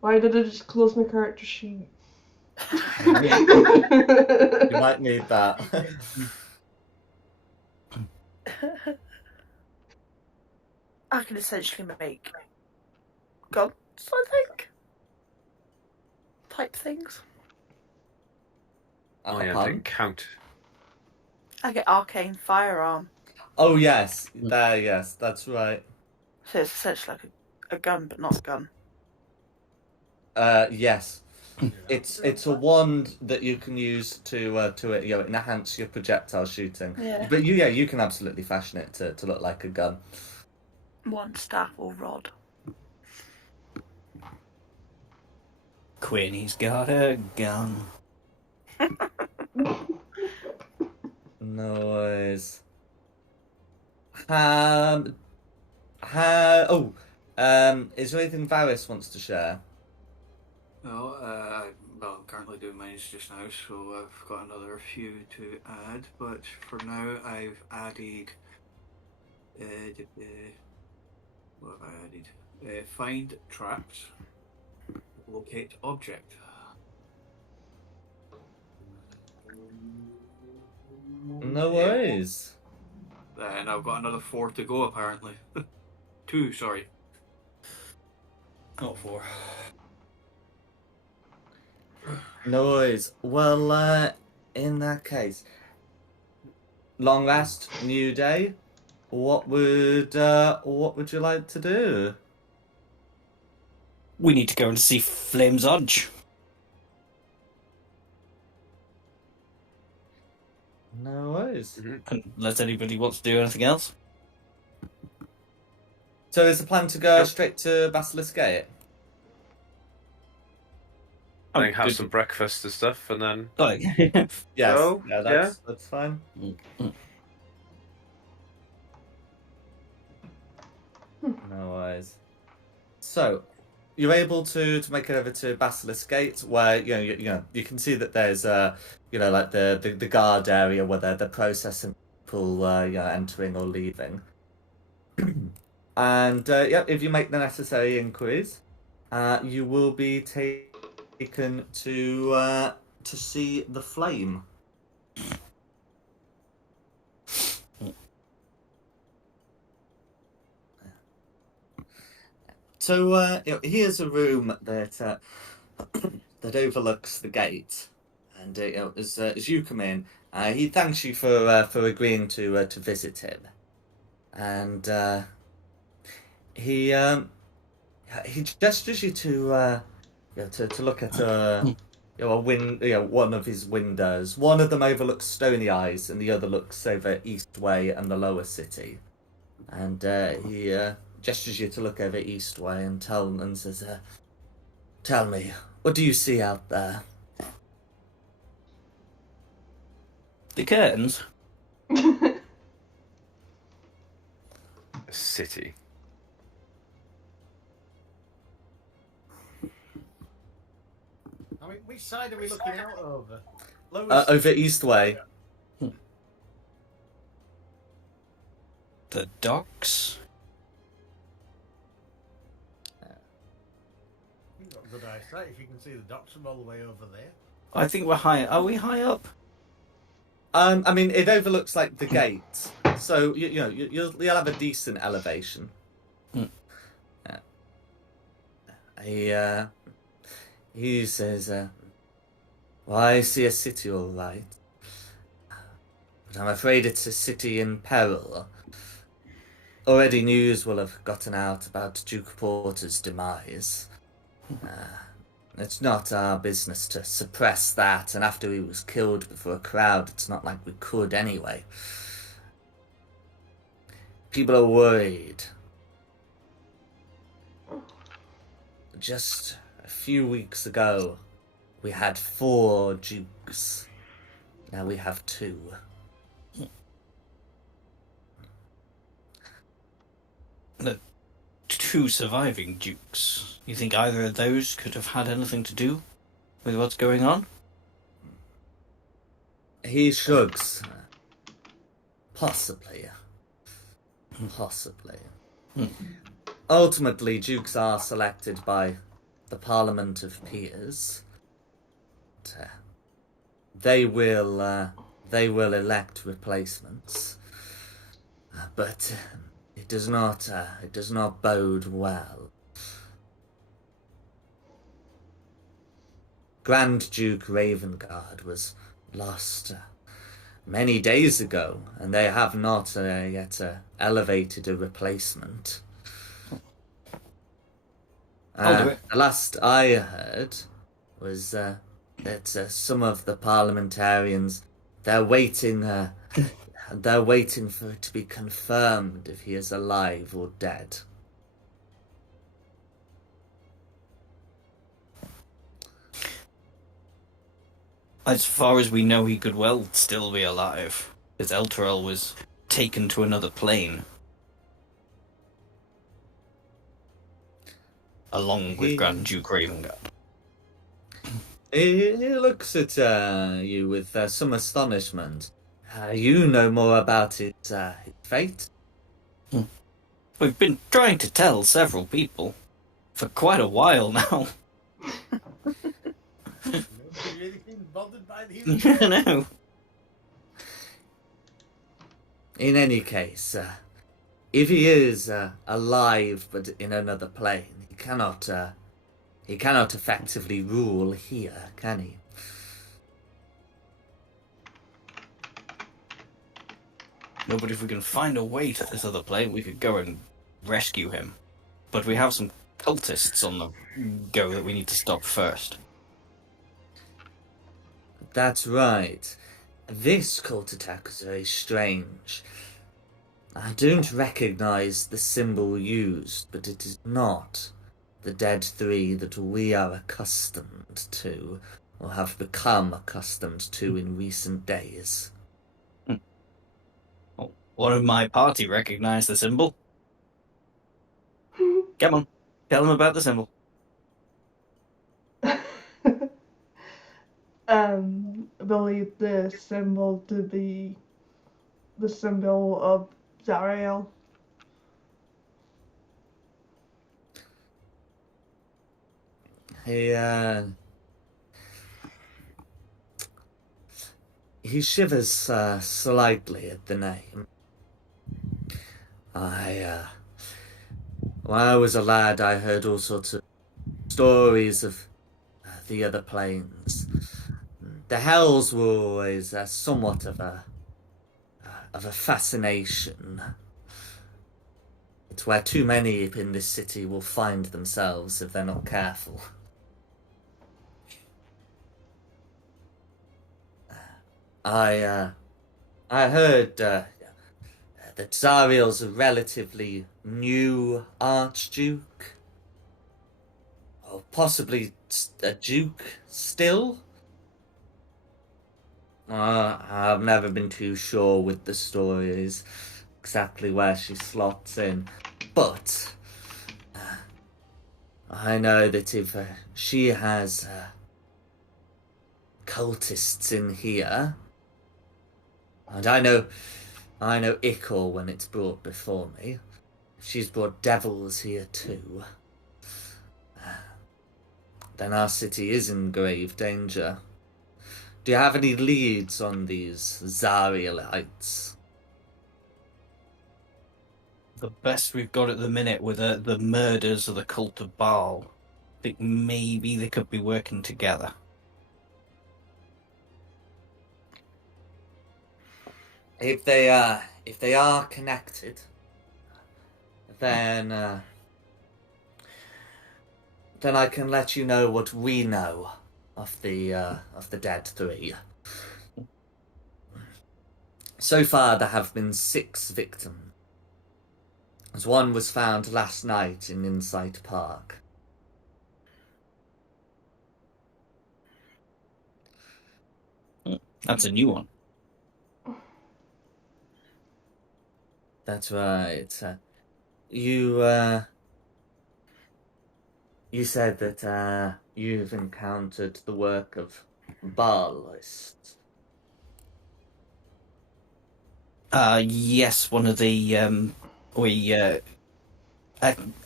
Why did I just close my character sheet? You might need that. I can essentially make guns, I think. Type things. Oh yeah, I didn't count. I get arcane firearm. Oh yes, yes, that's right. So it's essentially like a gun, but not a gun. Yes. It's a wand that you can use to enhance your projectile shooting. Yeah. But you can absolutely fashion it to look like a gun. One staff or rod. Quinny's got a gun. Noise. Is there anything Varys wants to share? No, I'm currently doing mine just now, so I've got another few to add. But for now, I've added. What have I added? Find traps. Locate object. No worries. And I've got another 4 to go, apparently. 2, sorry. Not 4. No worries. Well, in that case, long rest, new day. What would you like to do? We need to go and see Flame's Odge. No worries. Unless anybody wants to do anything else. So is the plan to go straight to Basilisk Gate? I think have some breakfast and stuff, and then Like, Yes. Go, Yeah, that's fine. No worries. So, you're able to make it over to Basilisk Gate, where you can see that there's like the guard area where they're processing people entering or leaving. And if you make the necessary inquiries, you will be taken to see the flame. So here's a room that that overlooks the gate, and as you come in, he thanks you for agreeing to visit him, and he gestures you to look at a one of his windows. One of them overlooks Stony Eyes, and the other looks over Eastway and the Lower City, and he gestures you to look over Eastway and says, "Tell me, what do you see out there?" The curtains. A city. I mean, which side are we looking out over? Over Eastway. The docks. You've got good eyesight if you can see the docks from all the way over there. I think we're high. Are we high up? I mean, it overlooks like the gate, so you'll have a decent elevation. He says, "Well, I see a city, all right, but I'm afraid it's a city in peril. Already news will have gotten out about Duke Porter's demise. It's not our business to suppress that, and after he was killed before a crowd, it's not like we could anyway. People are worried. Just a few weeks ago, we had 4 dukes. Now we have 2. The 2 surviving dukes. You think either of those could have had anything to do with what's going on? He shrugs. Possibly. Possibly. Ultimately, dukes are selected by the Parliament of Peers. They will elect replacements, but it does not bode well. Grand Duke Ravengard was lost many days ago, and they have not yet elevated a replacement. I'll do it. The last I heard was that some of the parliamentarians, they're waiting for it to be confirmed if he is alive or dead. As far as we know, he could well still be alive, because Elturel was taken to another plane. Along with Grand Duke Ravengard. He looks at you with some astonishment. You know more about his fate? We've been trying to tell several people for quite a while now. Nobody really seemed bothered by the I know. In any case, if he is alive but in another plane, he cannot effectively rule here, can he? No, but if we can find a way to this other plane, we could go and rescue him. But we have some cultists on the go that we need to stop first. That's right. This cult attack was very strange. I don't recognize the symbol used, but it is not the Dead Three that we are accustomed to, or have become accustomed to in recent days. Well, one of my party recognized the symbol. Come on, tell them about the symbol. believe the symbol to be the symbol of Zariel. He shivers slightly at the name. When I was a lad, I heard all sorts of stories of the other planes. The Hells were always somewhat of a fascination. It's where too many in this city will find themselves if they're not careful. I heard that Zariel's a relatively new archduke, or possibly a duke still. I've never been too sure with the stories exactly where she slots in, but I know that if she has cultists in here, and I know Ichor when it's brought before me. She's brought devils here too. Then our city is in grave danger. Do you have any leads on these Zarielites? The best we've got at the minute were the murders of the cult of Baal. I think maybe they could be working together. If they are connected, then I can let you know what we know of the dead three. So far, there have been 6 victims. As one was found last night in Insight Park. That's a new one. That's right. You said that you've encountered the work of Baalists. Yes, one of the we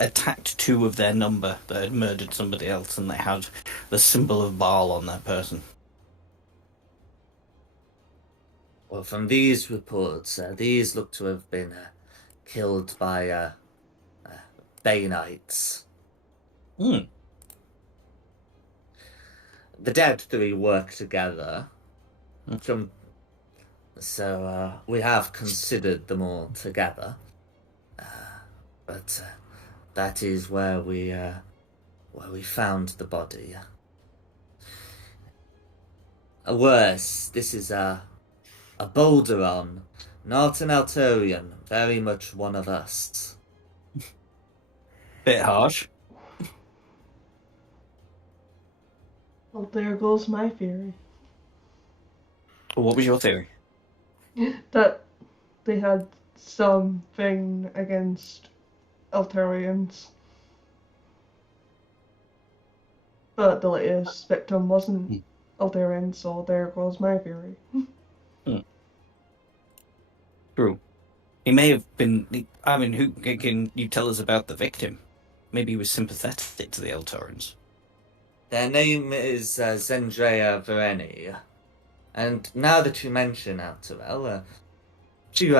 attacked 2 of their number that had murdered somebody else, and they had the symbol of Baal on their person. Well, from these reports, these look to have been killed by Baneites. Hmm. The dead 3 work together. So we have considered them all together. But that is where we found the body. Worse, this is a Bolderon, not an Altorian, very much one of us. Bit harsh. Well, there goes my theory. What was your theory? That they had something against Altarians. But the latest victim wasn't Altarian, so there goes my theory. True. He may have been. I mean, who can you tell us about the victim? Maybe he was sympathetic to the Eltorans. Their name is Zendrea Vereni. And now that you mention Altarel, she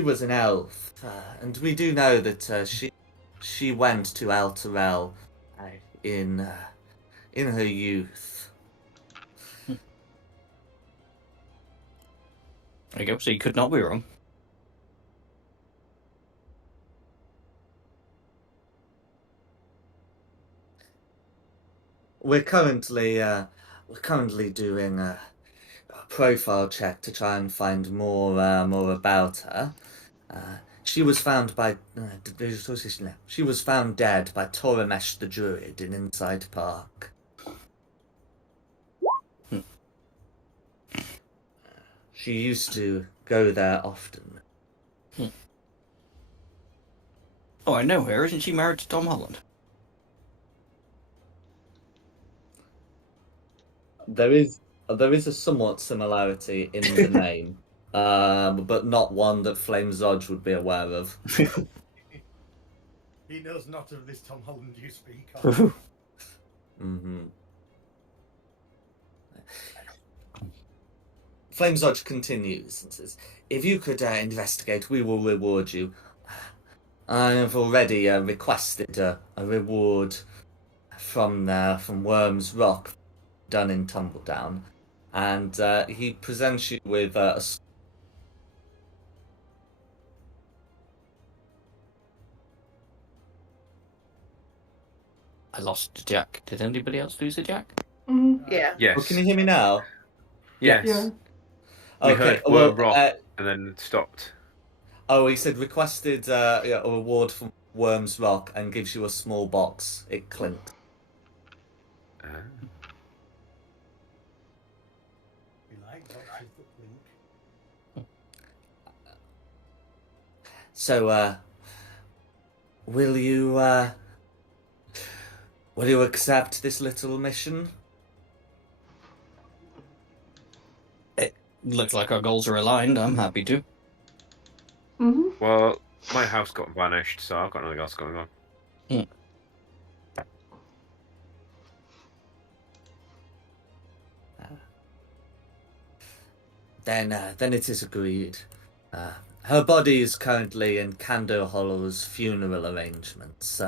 was an elf, and we do know that she went to Altarel in her youth. There you go. So you could not be wrong. We're currently doing a profile check to try and find more about her. She was found dead by Toramesh the Druid in Inside Park. She used to go there often. Oh, I know her. Isn't she married to Tom Holland? There is a somewhat similarity in the name, but not one that Flame Zodge would be aware of. He knows not of this Tom Holland you speak of. Mm-hmm. Flame Zodge continues and says, "If you could investigate, we will reward you. I have already requested a reward from Worm's Rock, done in Tumbledown, and he presents you with I lost Jack. Did anybody else lose a Jack? Mm-hmm. Yeah. Yes. Oh, can you hear me now? Yes. Yeah. We Okay. heard Well, Worm Rock and then stopped. he said requested a reward from Worm's Rock and gives you a small box. It clinked. We like boxes that blink. So, will you accept this little mission? Looks like our goals are aligned. I'm happy to. Mm-hmm. Well, my house got vanished, so I've got nothing else going on. Then it is agreed. Her body is currently in Kando Hollow's funeral arrangements.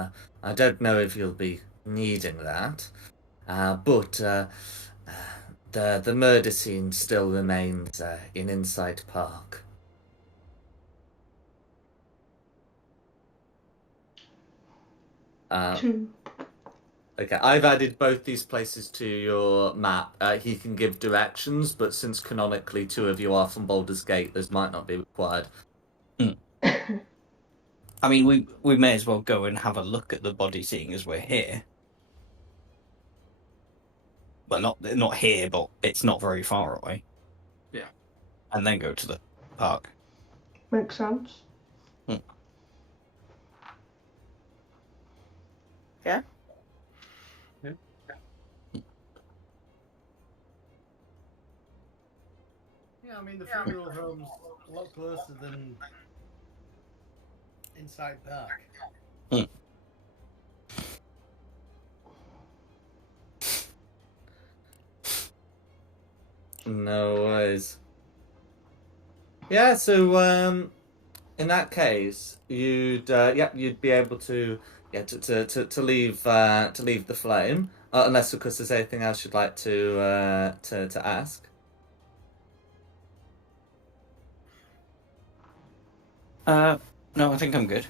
I don't know if you'll be needing that, but the murder scene still remains in Insight Park. Two. Okay, I've added both these places to your map. He can give directions, but since canonically two of you are from Baldur's Gate, those might not be required. I mean, we may as well go and have a look at the body, seeing as we're here. Well, not here, but it's not very far away. Yeah. And then go to the park. Makes sense. Yeah. Yeah, I mean, the funeral home's a lot closer than Inside Park. No worries. Yeah, so in that case, you'd be able to leave the flame, unless of course there's anything else you'd like to ask. No, I think I'm good.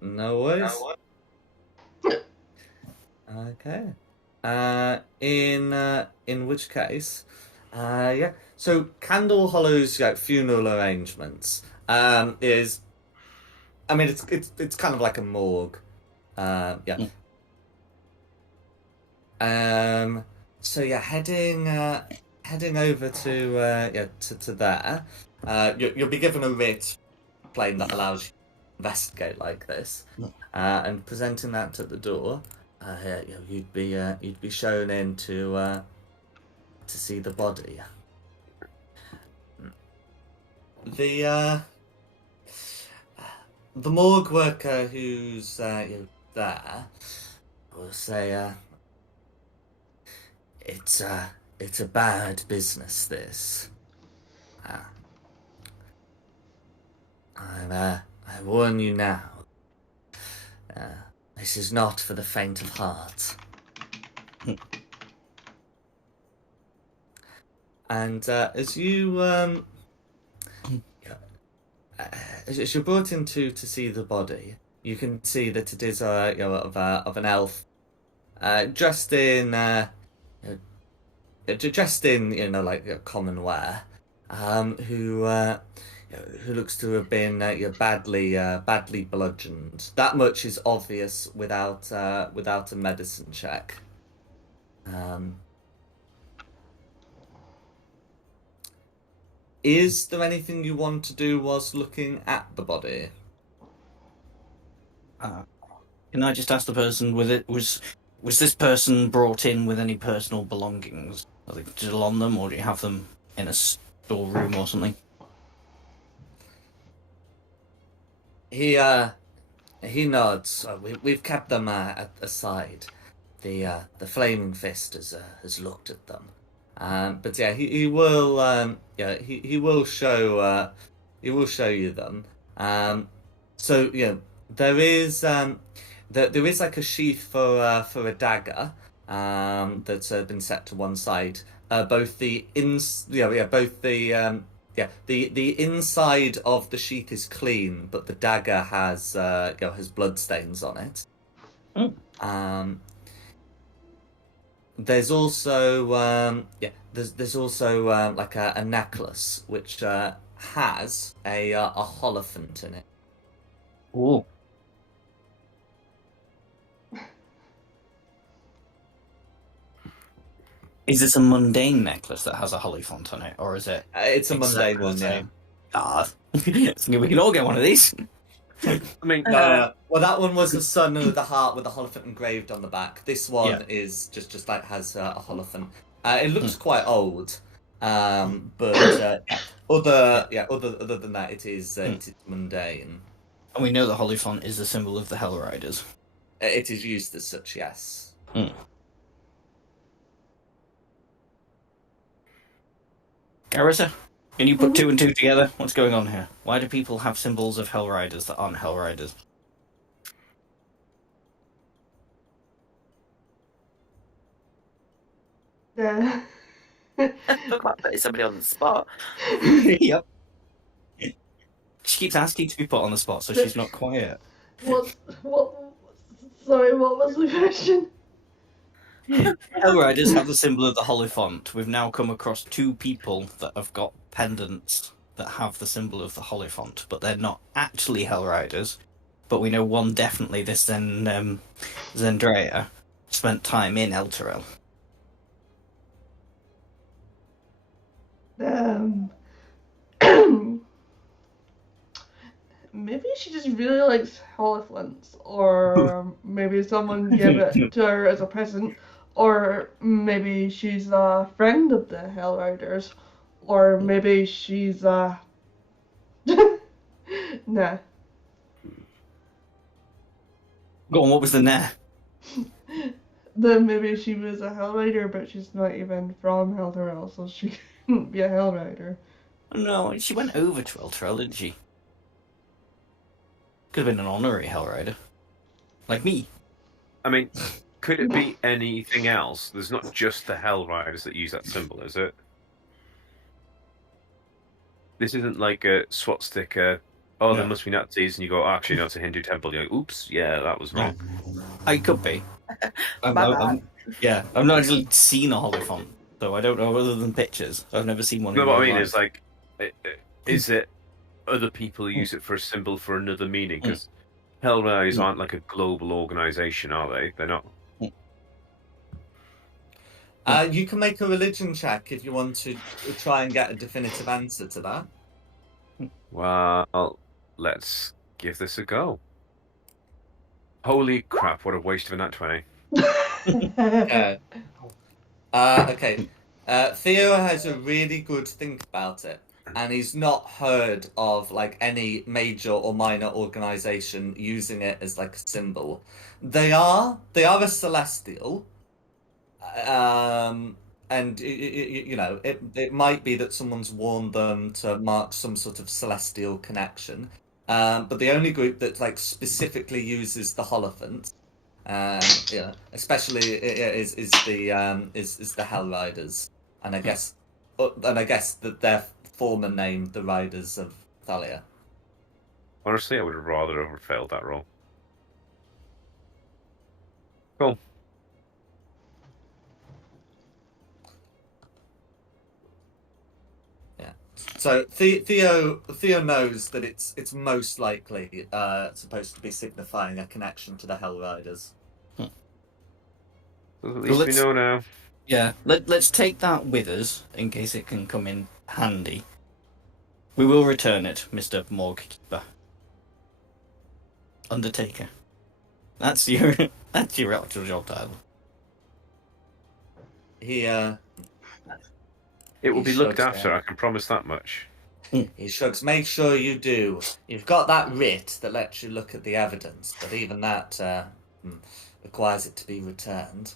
No worries. Okay. In which case, yeah. So Candle Hollow's funeral arrangements is, I mean, it's kind of like a morgue. Yeah. So yeah, heading over to there. You'll be given a writ plane that allows you to investigate like this, and presenting that at the door. You'd be shown in to see the body. The morgue worker who's there will say, it's a bad business, this. I warn you now. This is not for the faint of heart. And as you're brought in to see the body, you can see that it is of an elf, dressed in common wear, who looks to have been badly bludgeoned. That much is obvious without a medicine check. Is there anything you want to do whilst looking at the body? Can I just ask the person with it, Was this person brought in with any personal belongings? Are they still on them, or do you have them in a storeroom or something? He nods. We've kept them aside. The Flaming Fist has looked at them. But yeah, he will he will show you them. So there is there is like a sheath for a dagger that's been set to one side. Both the both the inside of the sheath is clean, but the dagger has blood stains on it. There's also there's also like a necklace which has a holophant in it. Ooh. Is this a mundane necklace that has a holly font on it, or is it? It's a mundane one, yeah. Ah, we can all get one of these. I mean, Well, that one was the sun with the heart with the holophant engraved on the back. This one is just like has a holophant. It looks quite old, but other than that, it is mundane. And we know the holly font is the symbol of the Hell Riders. It is used as such, yes. Garissa, can you put two and two together? What's going on here? Why do people have symbols of Hell Riders that aren't Hell Riders? Talk about putting somebody on the spot. Yep. She keeps asking to be put on the spot, so she's not quiet. Sorry, what was the question? Hell Riders have the symbol of the holly font. We've now come across two people that have got pendants that have the symbol of the holly font, but they're not actually Hell Riders. But we know one definitely, this Zendrea, spent time in Elturel. Maybe she just really likes holoflints, or maybe someone gave it to her as a present, or maybe she's a friend of the Hell Riders, or maybe she's a... Nah. Go on, what was the nah? Then maybe she was a Hell Rider, but she's not even from Elturel, so she couldn't be a Hell Rider. No, she went over to Elturel, didn't she? Could have been an honorary Hell Rider. Like me. I mean, could it be anything else? There's not just the Hell Riders that use that symbol, is it? This isn't like a SWAT sticker. Oh, there must be Nazis, and you go, actually, no, it's a Hindu temple. You're like, oops, yeah, that was wrong. I could be. I've not actually seen a holophont, so I don't know other than pictures. I've never seen one. No, in what my I mean life. is like, is it other people use it for a symbol for another meaning? Because Hell Riders aren't like a global organization, are they? They're not. You can make a religion check if you want to try and get a definitive answer to that. Well, let's give this a go. Holy crap, what a waste of a nat 20. Okay. Theo has a really good think about it, and he's not heard of like any major or minor organization using it as like a symbol. They are a celestial, and it might be that someone's worn them to mark some sort of celestial connection. But the only group that like specifically uses the holophant, especially is the Hell Riders, and I guess that their former name, the Riders of Thalia. Honestly, I would have rather have failed that roll. Cool. So Theo knows that it's most likely supposed to be signifying a connection to the Hell Riders. At least we know now. Yeah, let's take that with us in case it can come in handy. We will return it, Mr. Morgkeeper. Undertaker. That's your actual job title. He It will He be looked shrugs after, down. I can promise that much. he shrugs. Make sure you do. You've got that writ that lets you look at the evidence, but even that requires it to be returned.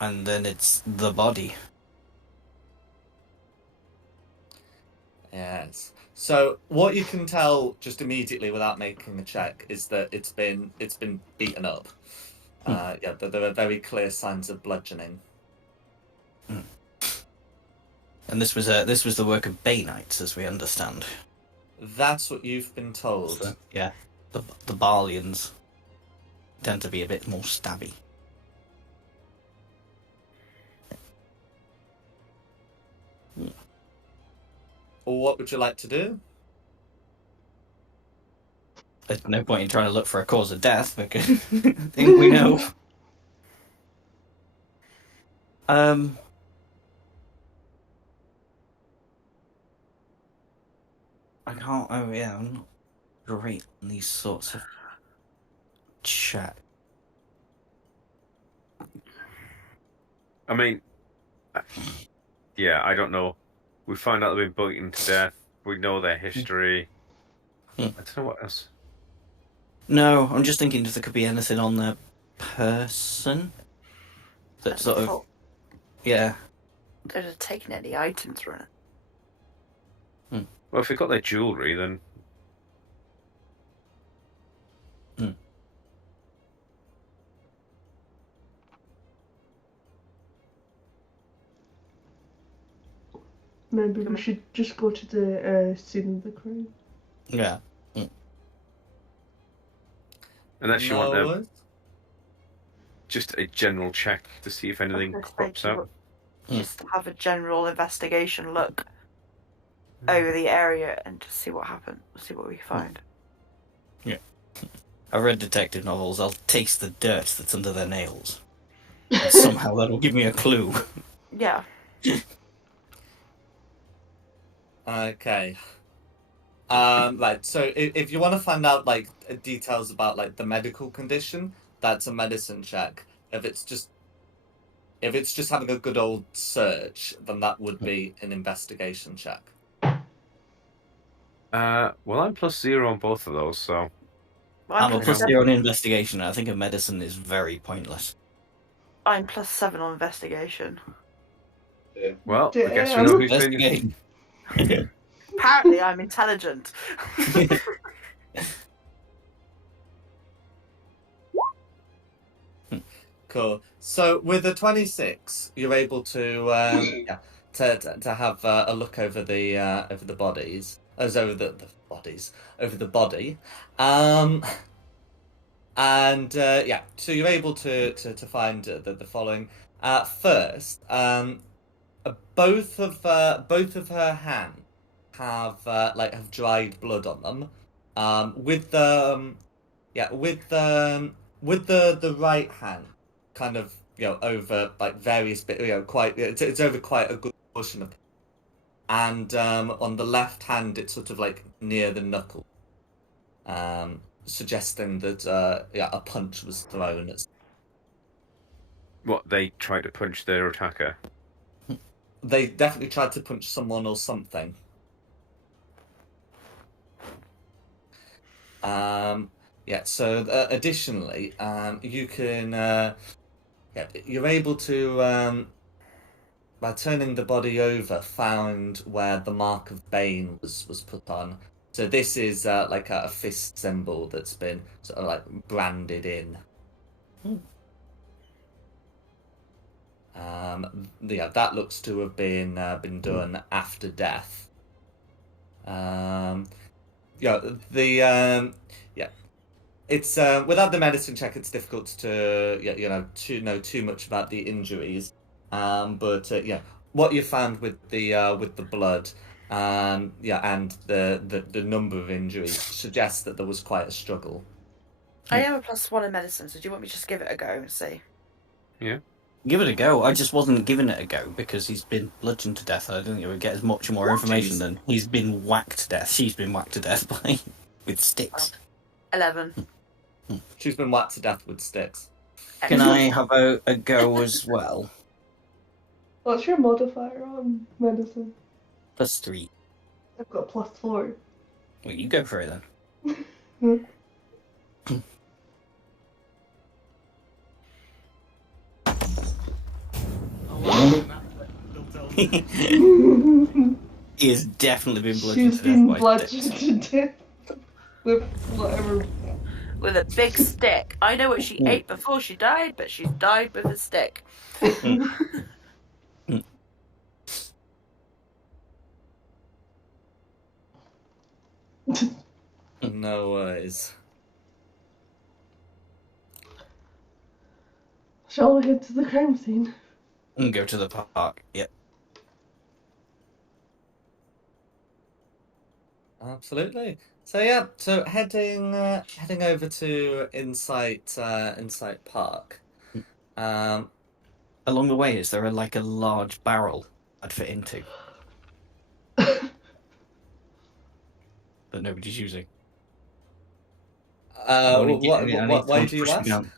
And then it's the body. Yes. So what you can tell just immediately without making a check is that it's been beaten up. Yeah, there are very clear signs of bludgeoning. And this was the work of Bay Knights, as we understand. That's what you've been told. So, yeah, the Barlians tend to be a bit more stabby. What would you like to do? There's no point in trying to look for a cause of death because I think we know. I can't. Oh yeah, I'm not great on these sorts of chat. I mean, yeah, I don't know. We find out they've been beaten to death. We know their history. I don't know what else. No, I'm just thinking if there could be anything on their person that sort of, yeah. They'd have taken any items from it. Well, if they got their jewellery, then... Maybe we should just go to the scene of the crime. Yeah. Unless you want No. just a general check to see if anything crops up. Just have a general investigation look over the area and just see what happens, see what we find. Yeah. I've read detective novels. I'll taste the dirt that's under their nails. And somehow that'll give me a clue. Yeah. Okay. Right. So if you want to find out like details about like the medical condition, that's a medicine check. If it's just having a good old search, then that would be an investigation check. Well, I'm +0 on both of those, so... Well, I'm a plus +0 on investigation. I think a medicine is very pointless. I'm +7 on investigation. Well, I guess we Damn. know who's been... Investigate. Apparently, I'm intelligent. Cool. So with a 26, you're able to to have a look over the bodies, over the bodies, over the body, and yeah. So you're able to find the following. First, both of her hands have dried blood on them. With the right hand kind of over like various bit quite it's over quite a good portion of it. And on the left hand it's sort of like near the knuckle, suggesting that a punch was thrown at... What, they tried to punch their attacker? They definitely tried to punch someone or something. Yeah, so additionally, you can you're able to by turning the body over, found where the mark of Bane was put on. So this is like a fist symbol that's been sort of like branded in. Yeah, that looks to have been done after death. It's without the medicine check, it's difficult to know too much about the injuries. But what you found with the blood, and the number of injuries suggests that there was quite a struggle. I am a +1 in medicine, so do you want me to just give it a go and see? Yeah. Give it a go. I just wasn't giving it a go because he's been bludgeoned to death. I don't think it would get as much more information than he's been whacked to death. She's been whacked to death with sticks. 11. She's been whacked to death with sticks. Can I have a go as well? What's your modifier on medicine? +3. I've got +4. Well, you go for it then. He has definitely been bludgeoned She's to been death by bludgeoned sticks. to death with whatever. With a big stick. I know what she Mm. ate before she died, but she's died with a stick. No worries. Shall we head to the crime scene? And go to the park. Yep. Absolutely. So yeah, so heading over to Insight Park. Um, Along the way, is there a large barrel I'd fit into that nobody's using? I need why someone do to you push me ask? down.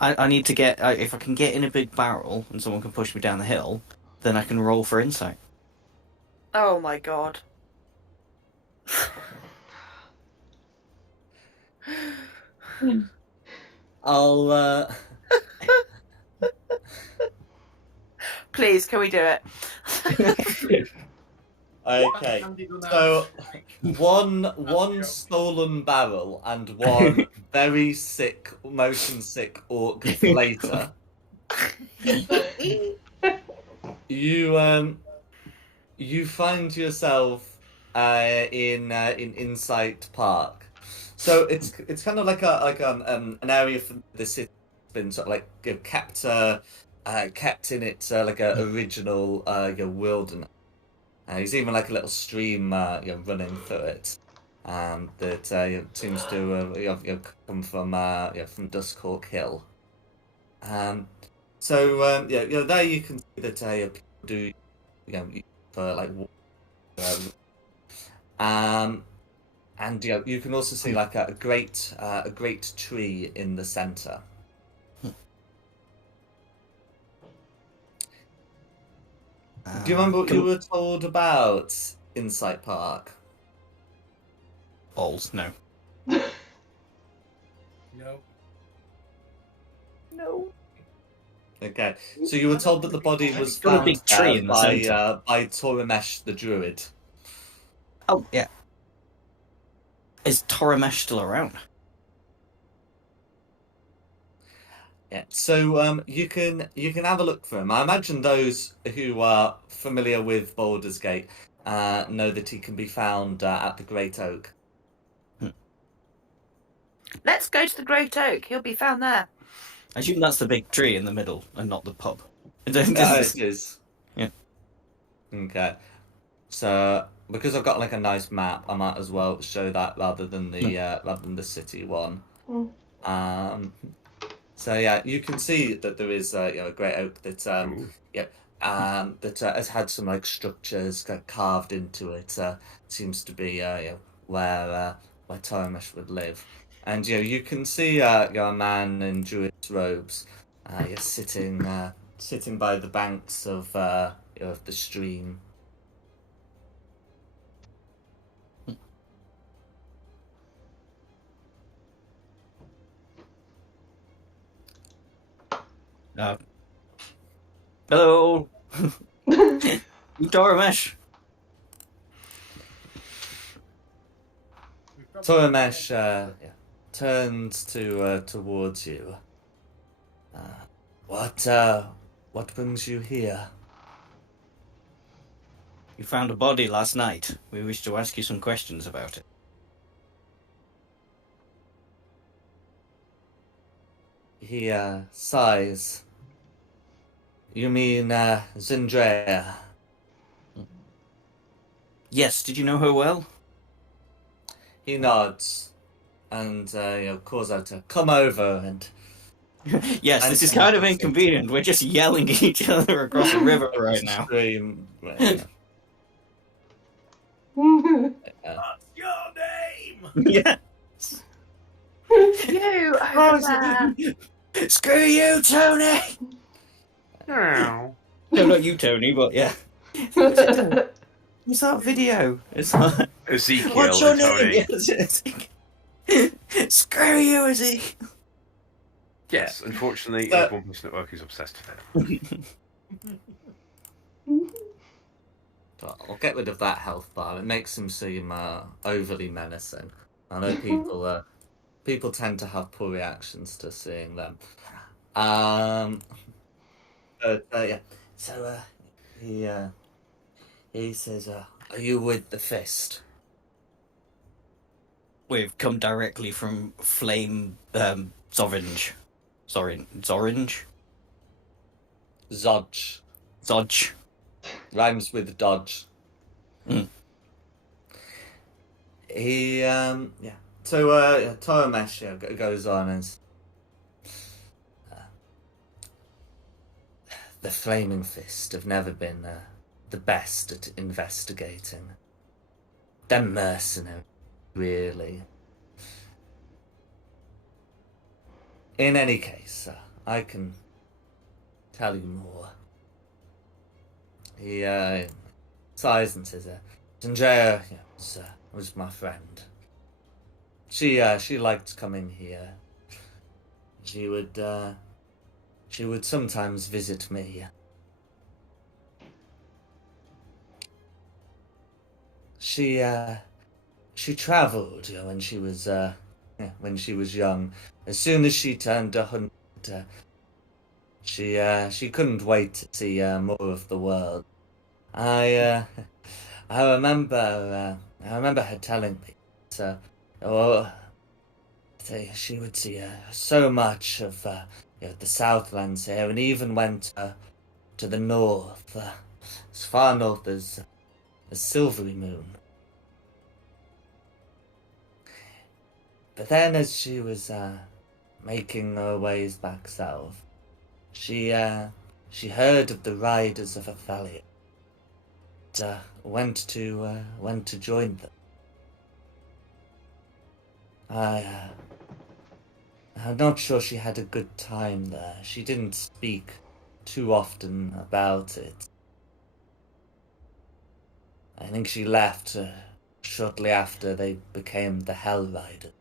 I need to get if I can get in a big barrel and someone can push me down the hill, then I can roll for insight. Oh my god. I'll Please, can we do it? okay. So one stolen barrel and one very sick, motion sick orc later. You find yourself in Insight Park. So it's kind of like an area for the city that's been sort of like kept in its like a original wilderness. There's even like a little stream running through it, that seems to come from Duskhawk Hill. So there you can see that people do for like and you can also see like a great tree in the center. Do you remember what you were told about Insight Park? Balls? No. No. No. Okay, so you were told that the body was Got a found big tree in the by center. Toramesh the druid. Oh yeah. Is Toramesh still around? Yeah, so you can have a look for him. I imagine those who are familiar with Baldur's Gate know that he can be found at the Great Oak. Let's go to the Great Oak. He'll be found there. I assume that's the big tree in the middle and not the pub. It is. Yeah. Okay. So because I've got like a nice map, I might as well show that rather than the city one. Mm. So yeah, you can see that there is a great oak that that has had some like structures carved into it. Seems to be where Toramesh would live, and you can see a man in druid's robes, sitting by the banks of the stream. Hello, Toramesh. Toramesh turns towards you. What brings you here? You found a body last night. We wish to ask you some questions about it. He sighs. You mean Zendrea? Yes. Did you know her well? He nods and calls out to come over and Yes. And This is some kind of other inconvenient. We're just yelling at each other across the river right now. scream. What's your name? Yeah. You over there! Screw you, Tony! No. No, not you, Tony, but yeah. What's that video? It's like, Ezekiel what's your and name? Tony. Yeah, screw you, Ezekiel. Yes, unfortunately, So- one person at work who's obsessed with it. But I'll get rid of that health bar. It makes him seem overly menacing. I know people tend to have poor reactions to seeing them. But yeah. So he says, "Are you with the fist?" We've come directly from Flame Zorange. Zorange? Zodge Zodge. rhymes with dodge. Mm. He yeah. So Toramesh goes on and the Flaming Fist have never been the best at investigating. They're mercenary, really. In any case, I can tell you more. He sighs and says, Andrea was my friend. She liked coming here. She would sometimes visit me. She traveled when she was young. As soon as she turned 100, she couldn't wait to see more of the world. I remember her telling me she would see so much of the Southlands here, and even went to the north, as far north as Silvery Moon. But then, as she was making her ways back south, she heard of the Riders of Athalia. Went to join them. I'm not sure she had a good time there. She didn't speak too often about it. I think she left shortly after they became the Hell Riders.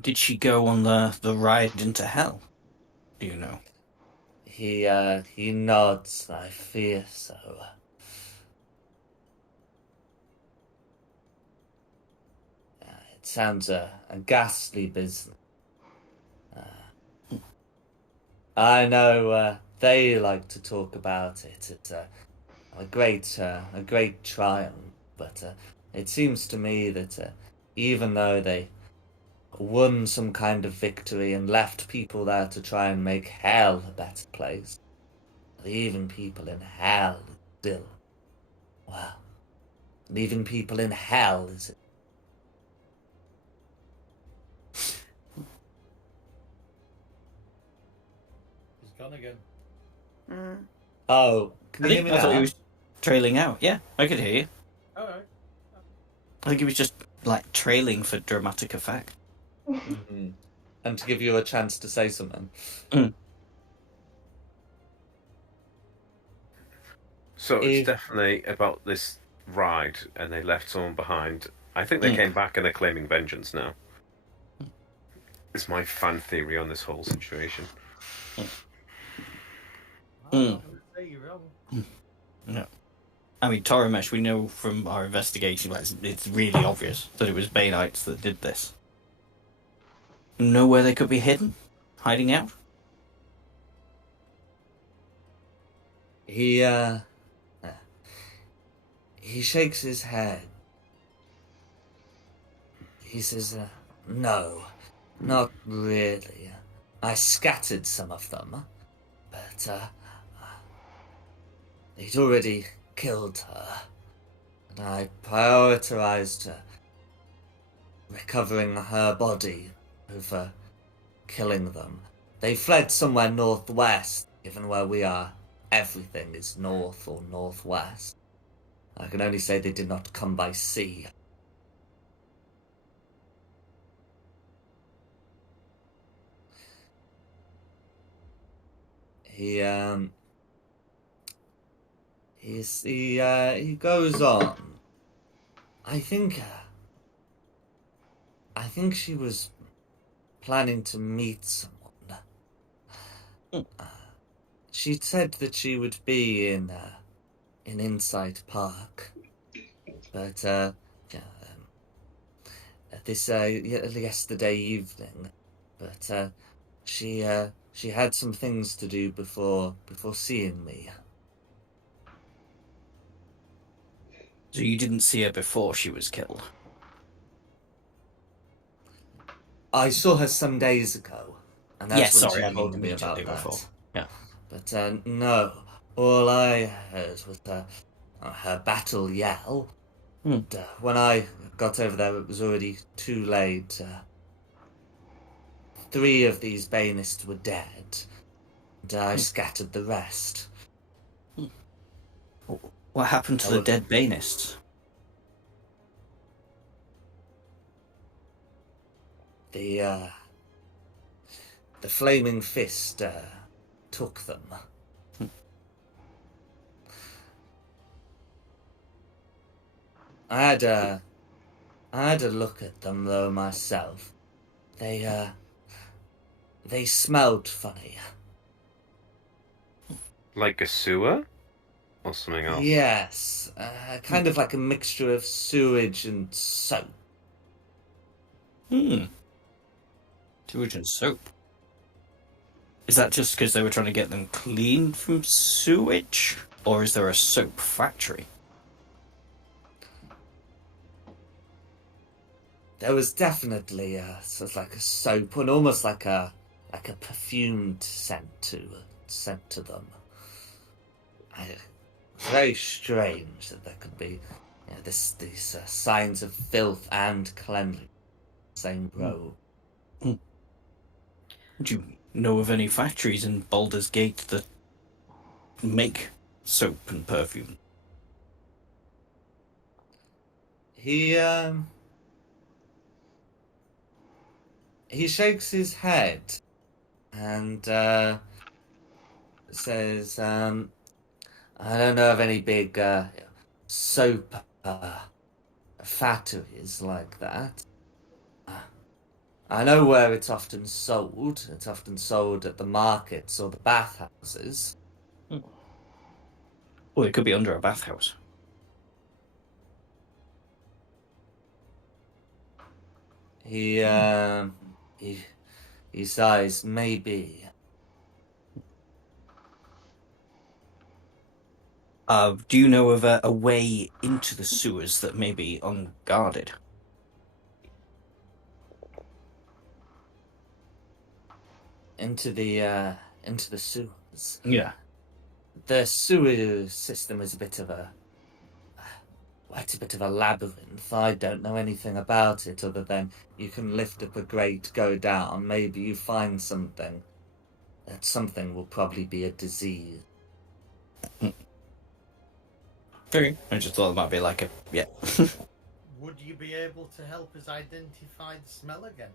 Did she go on the ride into hell? Do you know? He nods. I fear so. It sounds a ghastly business. I know they like to talk about it. It's a great triumph, but it seems to me that even though they won some kind of victory and left people there to try and make hell a better place, leaving people in hell still, well, leaving people in hell is He's gone again. Mm. Oh, can you hear me I thought he now? was trailing out. Yeah, I could hear you. Alright. I think he was just like trailing for dramatic effect. Mhm. And to give you a chance to say something. So If- it's definitely about this ride, and they left someone behind. I think they came back and they're claiming vengeance now. It's my fan theory on this whole situation. I'm not going to say you're wrong. I mean, Toramesh, we know from our investigation, like, it's really obvious that it was Baneites that did this. Know where they could be hidden? Hiding out? He shakes his head. He says, no, not really. I scattered some of them, but they'd already killed her, and I prioritized recovering her body over killing them. They fled somewhere northwest, given where we are. Everything is north or northwest. I can only say they did not come by sea. he he goes on. I think she was planning to meet someone. She said that she would be in Insight Park, but yeah, this yesterday evening. But she had some things to do before seeing me. So you didn't see her before she was killed? I saw her some days ago, and that's Yes, when sorry, she I mean told me about immediately before. that. Yeah. But no, all I heard was her battle yell. And, when I got over there, it was already too late. 3 of these Banists were dead, and I scattered the rest. What happened to the was- dead Banists? The Flaming Fist took them. I had a look at them though myself. They smelled funny. Like a sewer? Or something else? Yes, kind of like a mixture of sewage and soap. Sewage and soap. Is that just because they were trying to get them clean from sewage? Or is there a soap factory? There was definitely sort of like a soap and almost like a perfumed scent to them. It's very strange that there could be these signs of filth and cleanliness in the same row. Do you know of any factories in Baldur's Gate that make soap and perfume? He shakes his head and says, I don't know of any big soap factories like that. I know where it's often sold. It's often sold at the markets or the bathhouses. Well, it could be under a bathhouse. He sighs, maybe. Do you know of a way into the sewers that may be unguarded? Into the sewers. Yeah. The sewer system is a bit of a labyrinth. I don't know anything about it other than you can lift up a grate, go down, maybe you find something. That something will probably be a disease. Okay. I just thought it might be like a... yeah. Would you be able to help us identify the smell again?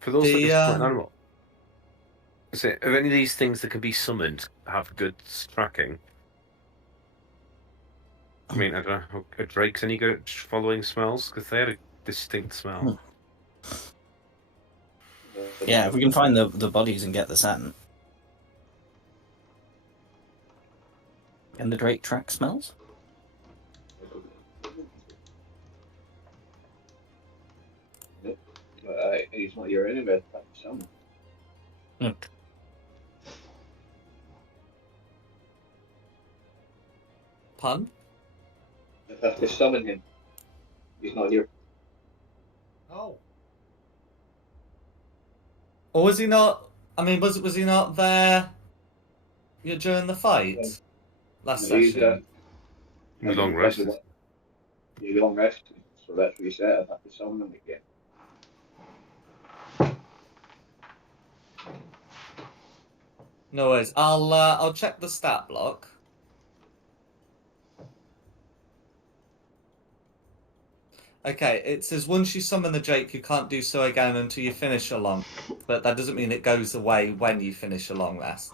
For those that The, just put an animal. Is it, are any of these things that can be summoned have good tracking? I mean, I don't know. Are drakes any good at following smells? Because they had a distinct smell. Yeah, if we can find the bodies and get the scent. Can the drake track smells? He's not your enemy. That's someone. Pun? You have to summon him. He's not here. Oh, Or was he not? I mean, was he not there during the fight last He's, session? Long rested. He's long rested, so that's what he said. I'd have to summon him again. No worries. I'll check the stat block. Okay, it says once you summon the Drake, you can't do so again until you finish a long. But that doesn't mean it goes away when you finish a long rest.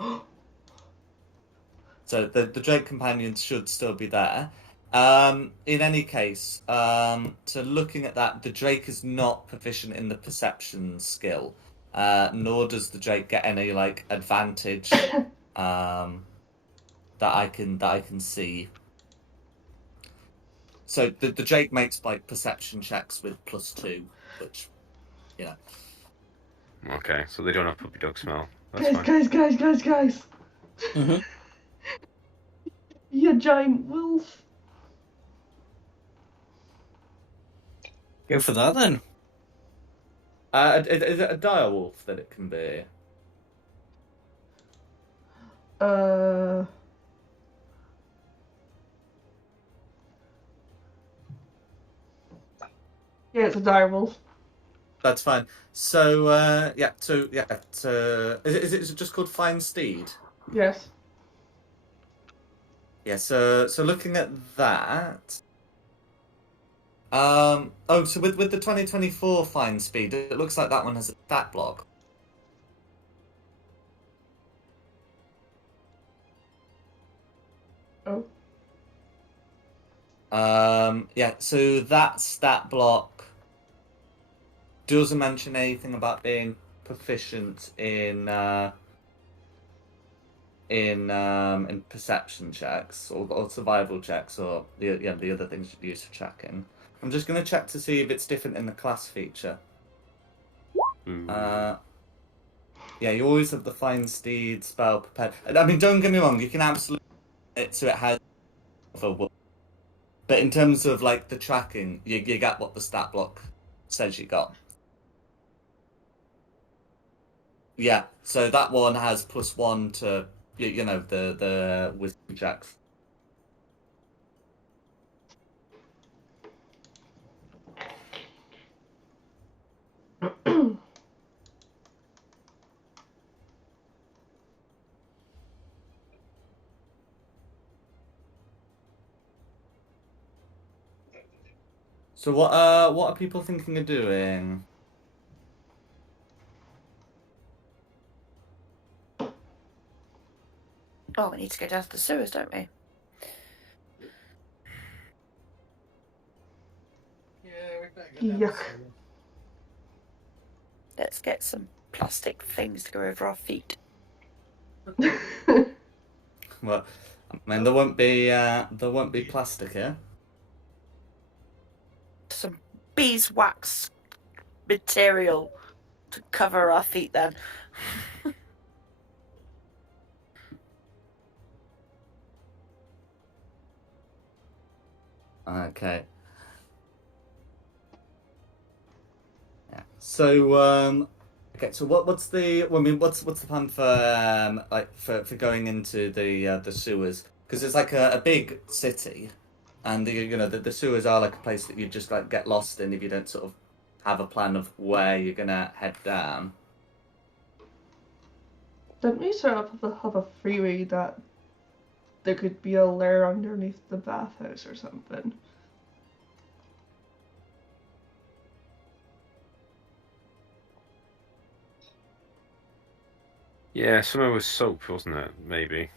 So the Drake companions should still be there. In any case, so looking at that, the Drake is not proficient in the perception skill, nor does the Drake get any like advantage that I can see. So the Drake makes like perception checks with +2, which Okay, so they don't have puppy dog smell. That's fine. Guys! Mhm. You giant wolf! Go for that then. is it a dire wolf that it can be? Yeah, it's a dire wolf. That's fine. So is it just called Fine Steed? Yes. Yeah, so looking at that, so with the 2024 Fine Speed, it looks like that one has a stat block. Oh. Yeah, so that stat block doesn't mention anything about being proficient in perception checks or survival checks or the other things you use for tracking. I'm just gonna check to see if it's different in the class feature. Ooh. Yeah, you always have the Fine Steed spell prepared. I mean, don't get me wrong, you can absolutely it so it has but in terms of like the tracking, you get what the stat block says you got. Yeah, so that one has +1 to the wisdom checks. So what are people thinking of doing? Oh, we need to go down to the sewers, don't we? Yeah, we better go down the Yuck. sewer. Let's get some plastic things to go over our feet. Well, I mean there won't be plastic here. Some beeswax material to cover our feet then. Okay. Yeah. So okay. So what's the what's the plan for like for going into the sewers? Because it's like a big city, and the sewers are like a place that you just like get lost in if you don't sort of have a plan of where you're gonna head down. Didn't we sort of have a freeway that there could be a lair underneath the bathhouse or something? Yeah, somewhere with soap, wasn't it? Maybe.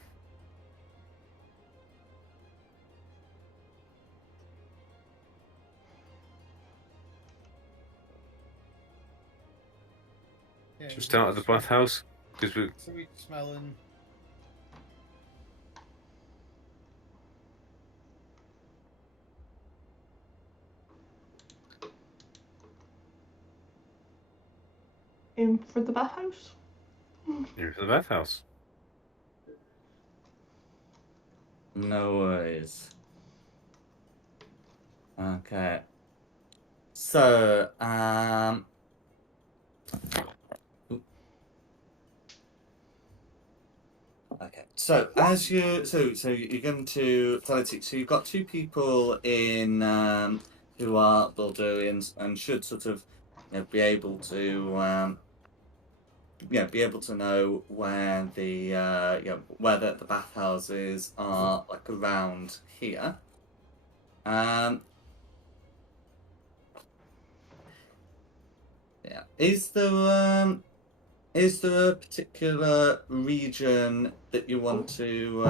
Yeah, Should we start at the bathhouse? Because we. Sweet smelling. Aim for the bathhouse? Here for the bathhouse. No worries. Okay. So okay. So as you so you're going to Talentic, so you've got two people in who are Bulgarians and should sort of be able to be able to know where where the bathhouses are like around here. Is there a particular region that you want to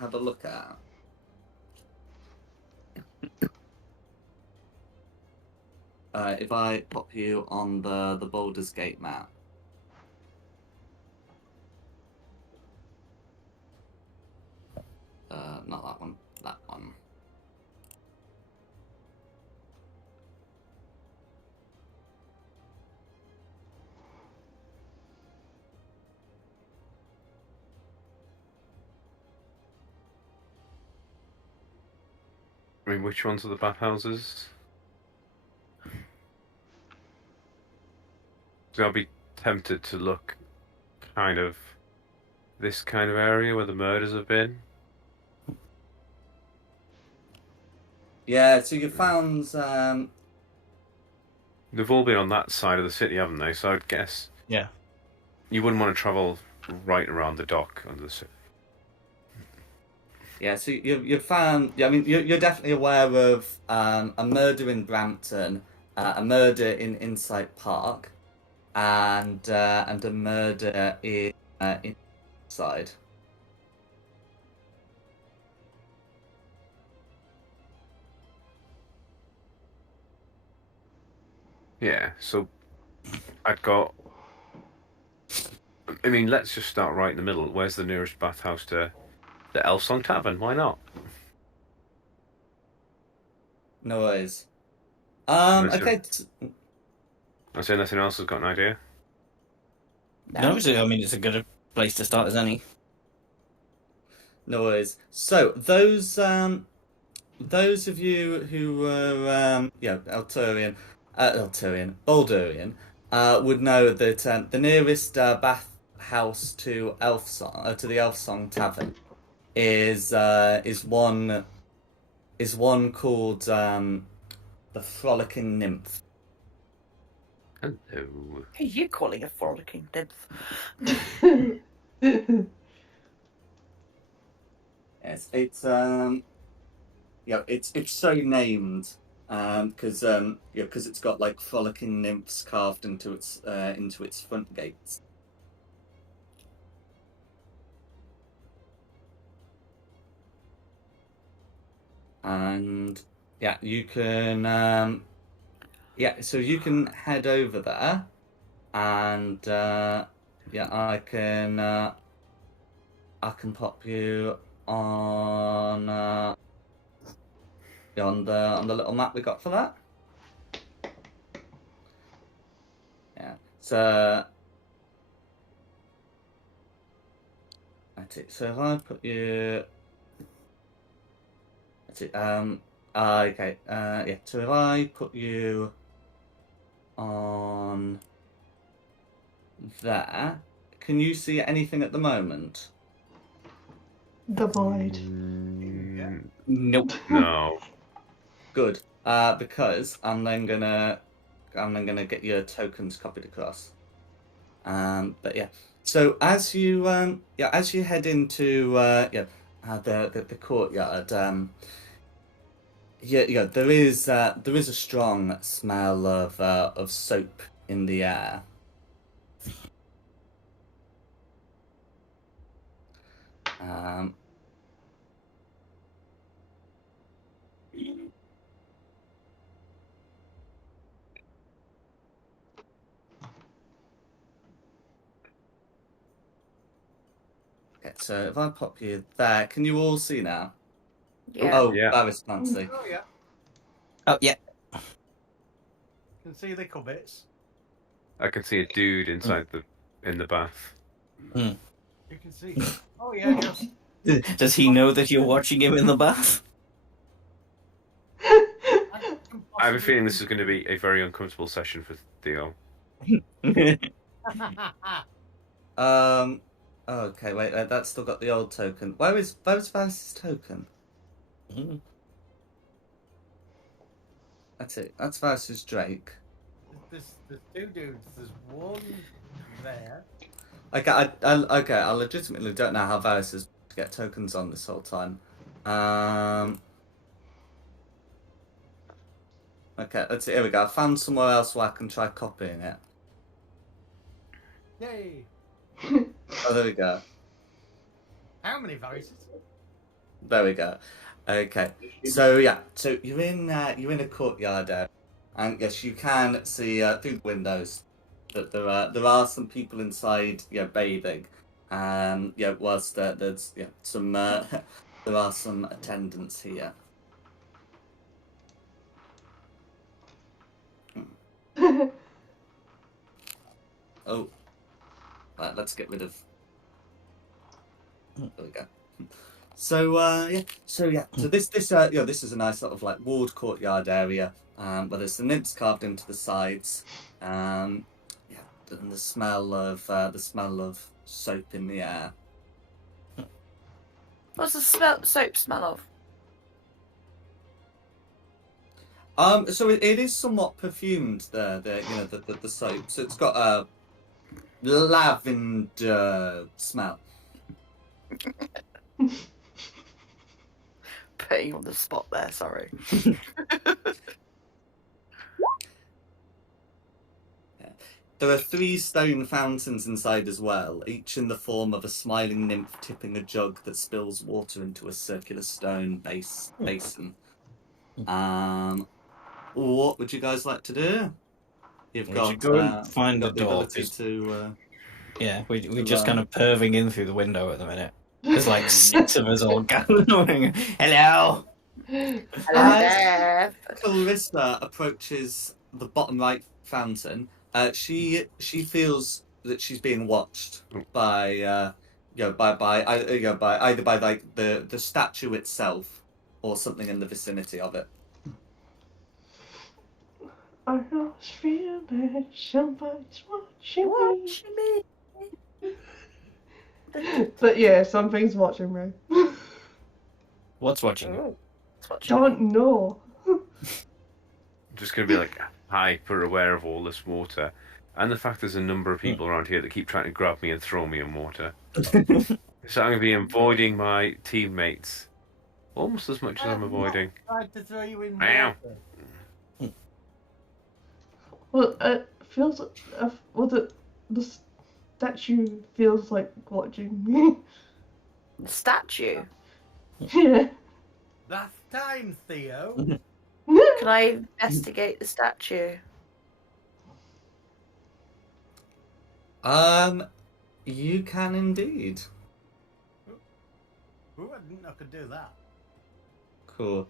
have a look at? If I pop you on the Baldur's Gate map. Not that one. That one. I mean, which ones are the bathhouses? So I'll be tempted to look kind of this kind of area where the murders have been. Yeah, so you found They've all been on that side of the city, haven't they? So I'd guess Yeah. you wouldn't want to travel right around the dock under the city. yeah, so you found. Yeah, I mean, you're definitely aware of a murder in Brampton, a murder in Insight Park, and a murder in Inside. Yeah, so I'd go. I mean, let's just start right in the middle. Where's the nearest bathhouse to the Elfsong Tavern? Why not? No worries. Listen. Okay. I say nothing else has got an idea. No, I mean, it's a good place to start as any. No worries. So those of you who were Baldurian, would know that the nearest bathhouse to to the Elfsong Tavern is one called the Frolicking Nymph. Hello. Hey, you calling a frolicking nymph? Yes, it's so named because it's got like frolicking nymphs carved into its front gates. And yeah, you can so you can head over there, and I can pop you on on the little map we got for that. Yeah. So that's it. So if I put you, that's it. Okay. Yeah. So if I put you on there, can you see anything at the moment? The void. Nope. No. Good. Because I'm then gonna get your tokens copied across. But yeah. So as you head into the courtyard, there is a strong smell of soap in the air. Okay, so if I pop you there, can you all see now? Yeah. Oh, Yeah. that was fancy. Oh yeah, Oh, yeah. can see the bits. I can see a dude inside in the bath. You can see. Oh yeah, just Does he know that you're watching him in the bath? I have a feeling this is going to be a very uncomfortable session for Theo. Okay, wait, that's still got the old token. Where is Vanis's token? That's it. That's Vanis's Drake. There's two dudes. There's one there. Okay, I legitimately don't know how Vanis is to get tokens on this whole time. Okay, let's see. Here we go. I found somewhere else where I can try copying it. Yay! Oh, there we go. How many viruses? There we go. Okay. So yeah, so you're in a courtyard there, and yes, you can see through the windows that there are some people inside, bathing. Whilst there's some there are some attendants here. Oh, let's get rid of. There we go. So this is a nice sort of like walled courtyard area, where there's some nymphs carved into the sides, and the smell of soap in the air. What's the soap smell of? So it is somewhat perfumed. The soap. So it's got a lavender smell. Putting you on the spot there, sorry. There are 3 stone fountains inside as well, each in the form of a smiling nymph tipping a jug that spills water into a circular stone basin. What would you guys like to do? You've We got should go and find got the door, ability 'cause- to. We're just kind of perving in through the window at the minute. There's like 6 of us all gathering. Hello. Hello As there. Clarissa approaches the bottom right fountain, she feels that she's being watched by either by like the statue itself or something in the vicinity of it. I always feel that somebody's watching me. Watch me. But yeah, something's watching me. What's watching you? Oh, it's watching me. Don't know. I'm just going to be like hyper aware of all this water. And the fact there's a number of people around here that keep trying to grab me and throw me in water. So I'm going to be avoiding my teammates almost as much as I'm avoiding. Tried to throw you in Meow. water. Well, it feels. The statue feels like watching me. The statue. Yeah. Bath time, Theo. Can I investigate the statue? You can indeed. Ooh, I didn't know I could do that. Cool.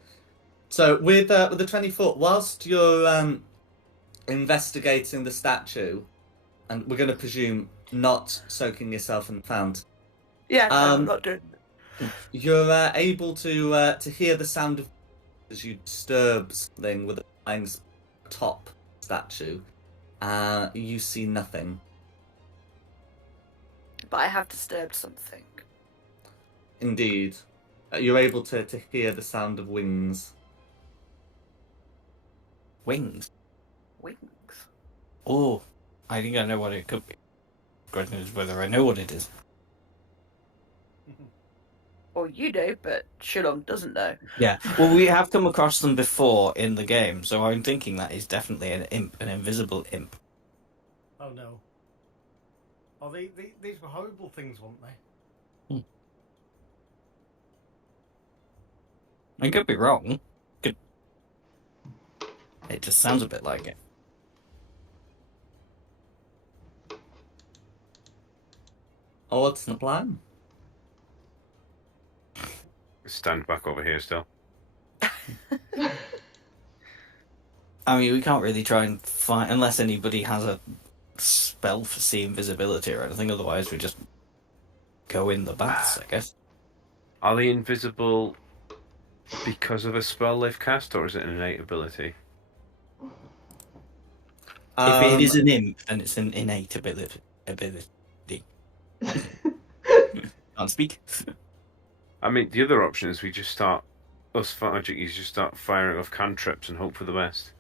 So with the 20-foot, whilst you're investigating the statue, and we're going to presume not soaking yourself in the fountain, Yeah, no, I'm not doing it. you're able to hear the sound of as you disturb something with a flying top statue. You see nothing. But I have disturbed something. Indeed. You're able to hear the sound of wings. Wings. Wings. Oh, I think I know what it could be. Question is whether I know what it is. Well, you do, but Shulong doesn't know. Yeah. Well, we have come across them before in the game, so I'm thinking that is definitely an imp, an invisible imp. Oh no. Oh, these were horrible things, weren't they? I could be wrong. It just sounds a bit like it. Oh, what's the plan? Stand back over here still. I mean, we can't really try and find unless anybody has a spell for see invisibility or anything. Otherwise, we just go in the baths, I guess. Are they invisible because of a spell they've cast, or is it an innate ability? If it is an imp, then it's an innate ability. Can't speak. I mean, the other option is we just start, us Fargikies just start firing off cantrips and hope for the best.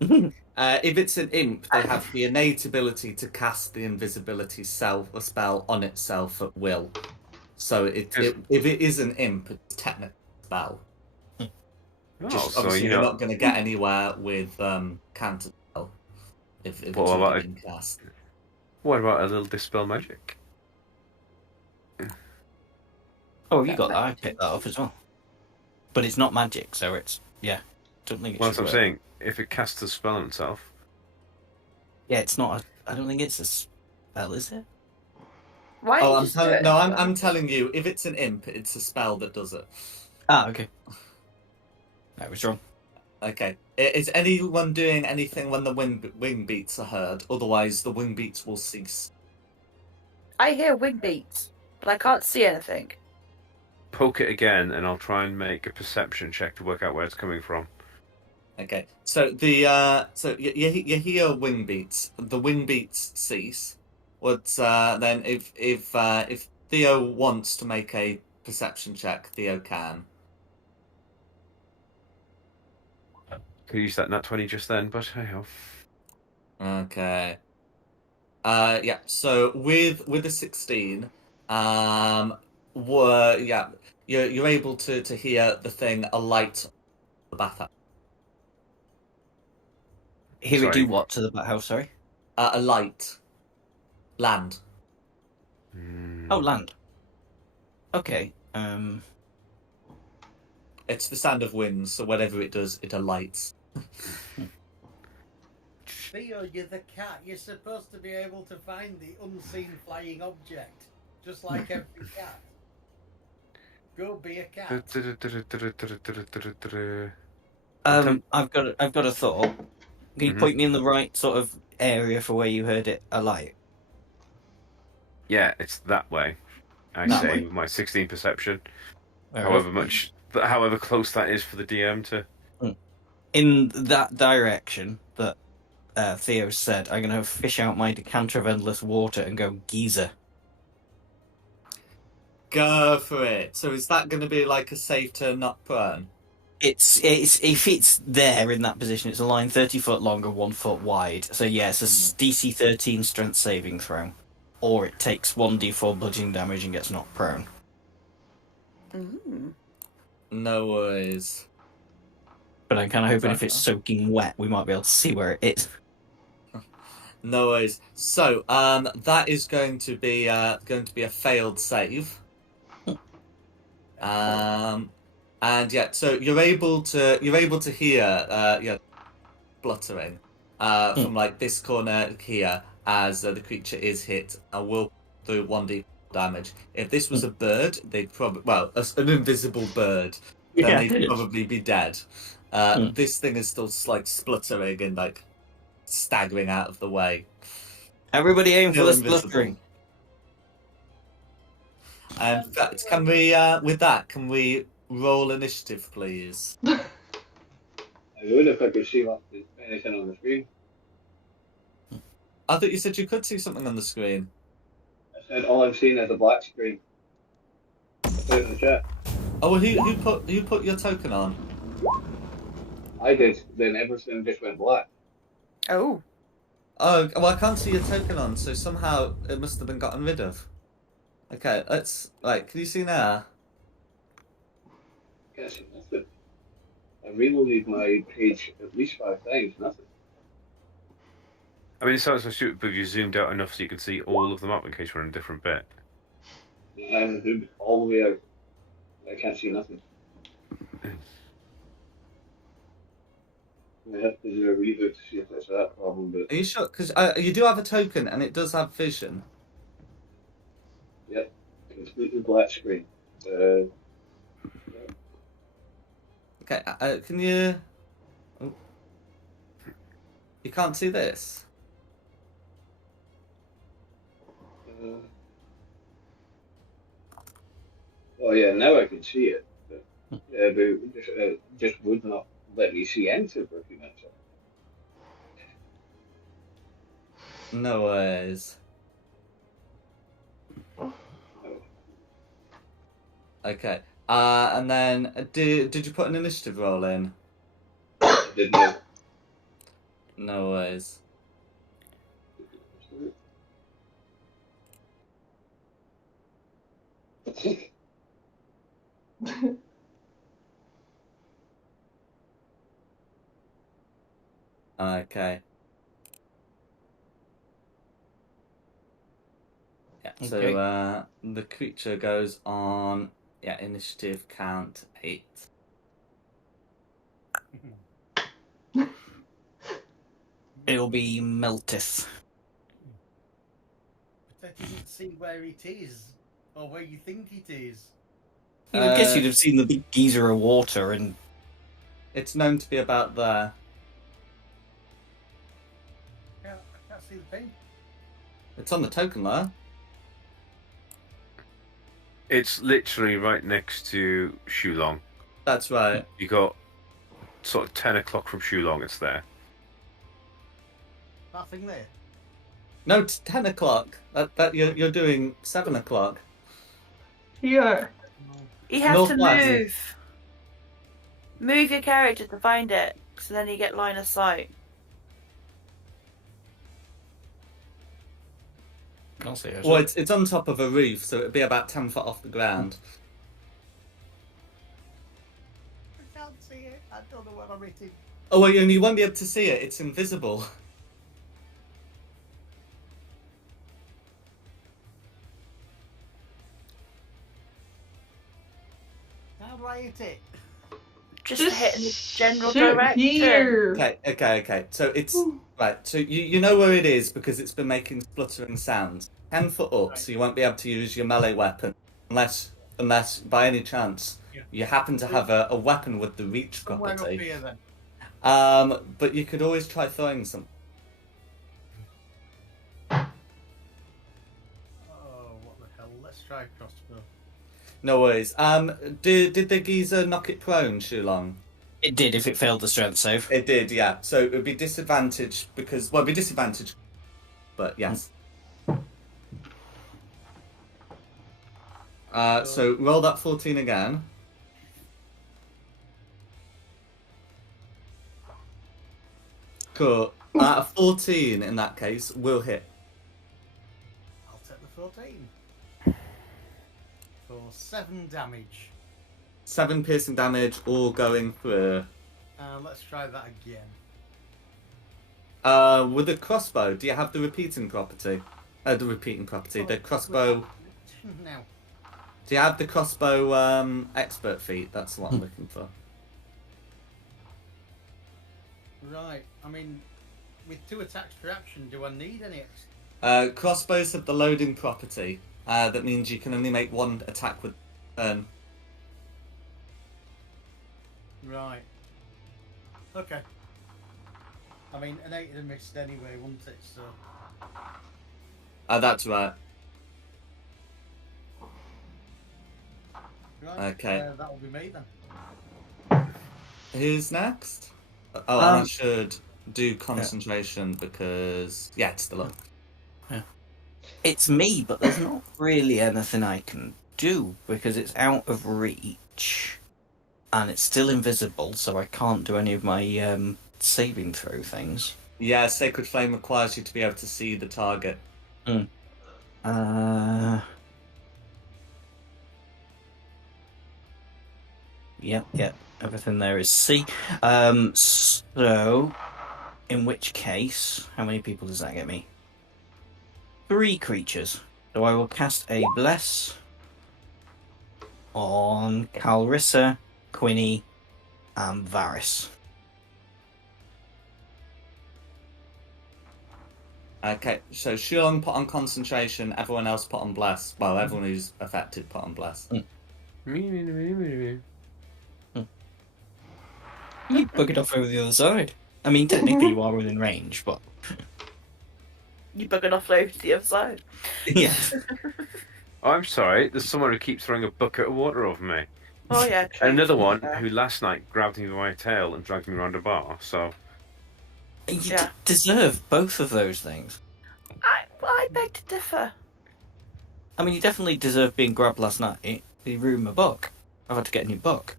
If it's an imp, they have the innate ability to cast the invisibility spell on itself at will. So if it is an imp, it's technically a spell. Just, so obviously, you you're know, not going to get anywhere with counter spell if What it's about already been cast. What about a little dispel magic? Oh, you got That's that. I picked that up as well. But it's not magic, so it's don't think it Well, should as I'm work. saying, if it casts a spell on itself, Yeah, it's not. I don't think it's a spell, is it? Why Oh, don't you I'm just do telling. it No, as I'm well? telling you. If it's an imp, it's a spell that does it. Ah, okay. I was wrong. Okay. Is anyone doing anything when the wing beats are heard? Otherwise, the wing beats will cease. I hear wing beats, but I can't see anything. poke it again, and I'll try and make a perception check to work out where it's coming from. Okay. So you hear wing beats. The wing beats cease. Then if Theo wants to make a perception check, Theo can. Could use that nat 20 just then, but hey ho. Okay. Yeah. So with the 16, you're able to hear the thing alight on the bathhouse. Hear it do Sorry. what to the bathhouse? Sorry. Alight. Land. Oh, land. Okay. It's the sound of winds, so whatever it does, it alights. Theo, you're the cat. You're supposed to be able to find the unseen flying object, just like every cat. Go be a cat. I've got a thought. Can you point me in the right sort of area for where you heard it alight? Yeah, it's that way. I That say way. with my 16 perception. Fair However close that is for the DM to. in that direction that Theo said, I'm going to fish out my decanter of endless water and go geyser. Go for it. So is that going to be like a safe turn, not prone? It's if it's there in that position, it's a line 30 foot long and 1 foot wide. So yeah, it's a DC 13 strength saving throw, or it takes 1d4 bludgeoning damage and gets knocked prone. Mm. No worries. But I'm kind of hoping if it's soaking wet, we might be able to see where it is. No worries. So that is going to be a failed save. And yeah, so you're able to hear spluttering from like this corner here as the creature is hit and will do 1d damage. If this was a bird, they'd probably an invisible bird, then they'd probably be dead. This thing is still like spluttering and like staggering out of the way. Everybody aim for the Still spluttering. And in fact, can we roll initiative, please? I would if I could see anything on the screen. I thought you said you could see something on the screen. I said all I'm seeing is a black screen. I put it in the chat. Oh, well, who put your token on? I did. Then everything just went black. Oh. Oh, well, I can't see your token on, so somehow it must have been gotten rid of. Okay, can you see now? Can't see nothing. I reloaded my page at least 5 times. Nothing. I mean, it sounds so stupid, but you zoomed out enough so you can see all of them up in case we're in a different bit. I'm zoomed all the way out. I can't see nothing. I have to do a reboot to see if that's that problem. But Are you sure? Because you do have a token, and it does have vision. yep, completely black screen. Okay, can you? Oh. You can't see this. Oh yeah, now I can see it. But it just would not let me see anything for a few minutes. No worries. Okay. And then did you put an initiative roll in? I didn't know. No worries. Okay. So Okay. the creature goes on, initiative count 8. It'll be Meltith. But I didn't see where it is, or where you think it is. I guess you'd have seen the big geyser of water and... It's known to be about there. I can't see the thing. It's on the token layer. It's literally right next to Shulong. That's right. You got sort of 10 o'clock from Shulong, it's there. Nothing there. No, it's 10 o'clock. That you're doing 7 o'clock. Here. You have to Northwest. move. Move your character to find it, so then you get line of sight. I'll see Well, it's on top of a roof, so it'd be about 10 foot off the ground. I can't see it. I don't know what I'm hitting. Oh, well, and you won't be able to see it. It's invisible. How do I hit it? Just hit in the general shoot direction. here. Okay. So it's right. So you know where it is because it's been making spluttering sounds. 10 foot up, so you won't be able to use your melee weapon unless by any chance you happen to have a weapon with the reach Somewhere up property. here then. But you could always try throwing some. Oh, what the hell? Let's try a crossbow. No worries. Did the geezer knock it prone, Shulong? It did if it failed the strength save. It did, yeah. So it would be disadvantaged because it'd be disadvantaged, but yes. So roll that 14 again. Cool. A 14 in that case will hit. I'll take the 14. For 7 damage. 7 piercing damage, all going through. Let's try that again. With the crossbow, do you have the repeating property? The crossbow. No. Do you have the crossbow expert feat? That's what I'm looking for. Right. I mean, with 2 attacks per action, do I need any extra? Crossbows have the loading property. That means you can only make 1 attack with turn. Right. Okay. I mean, an 8 would have missed anyway, wouldn't it? So. That's right. Right. Okay. That'll be me then. Who's next? Oh, and I should do concentration because it's still up. It's me, but there's not really anything I can do because it's out of reach and it's still invisible, so I can't do any of my saving throw things. Yeah, Sacred Flame requires you to be able to see the target. Yep. Everything there is C. So, in which case, how many people does that get me? 3 creatures. So I will cast a Bless on Calrissa, Quinny, and Varys. Okay, so Shulong put on concentration, everyone else put on bless. Well, everyone who's affected put on bless. You bug it off over the other side. I mean, technically you are within range, but... You buggered off over to the other side. yeah. Oh, I'm sorry, there's someone who keeps throwing a bucket of water over me. Oh yeah. True. And another one who last night grabbed me by my tail and dragged me around a bar, so... You deserve both of those things. I beg to differ. I mean, you definitely deserve being grabbed last night. You ruined my book. I've had to get a new book.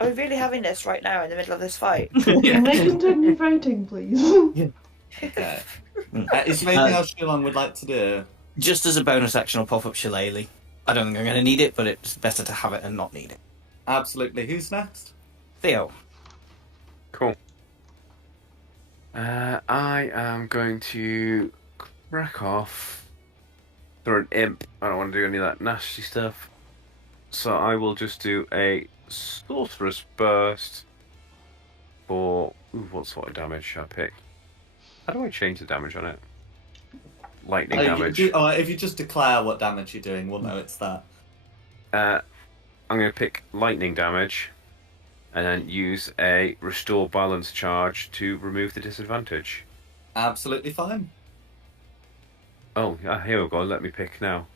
Are we really having this right now in the middle of this fight? Can they continue fighting, please? Okay. Is there anything else Shulong would like to do? Just as a bonus action, I'll pop up Shillelagh. I don't think I'm going to need it, but it's better to have it and not need it. Absolutely. Who's next? Theo. Cool. I am going to rack off. They're an imp. I don't want to do any of that nasty stuff. So I will just do a sorcerer's burst for what sort of damage should I pick? How do I change the damage on it? Lightning damage. If you just declare what damage you're doing, we'll know it's that. I'm going to pick lightning damage, and then use a restore balance charge to remove the disadvantage. Absolutely fine. Oh, here we go. Let me pick now.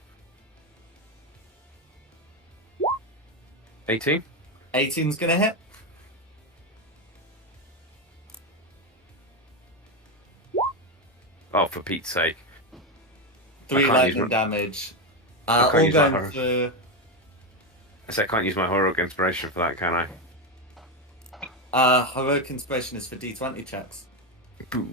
18. 18's gonna hit. Oh, for Pete's sake. 3 can't use lightning my- damage. I can't All use my going horror. through. I said I can't use my heroic inspiration for that, can I? Heroic inspiration is for D20 checks. Boo.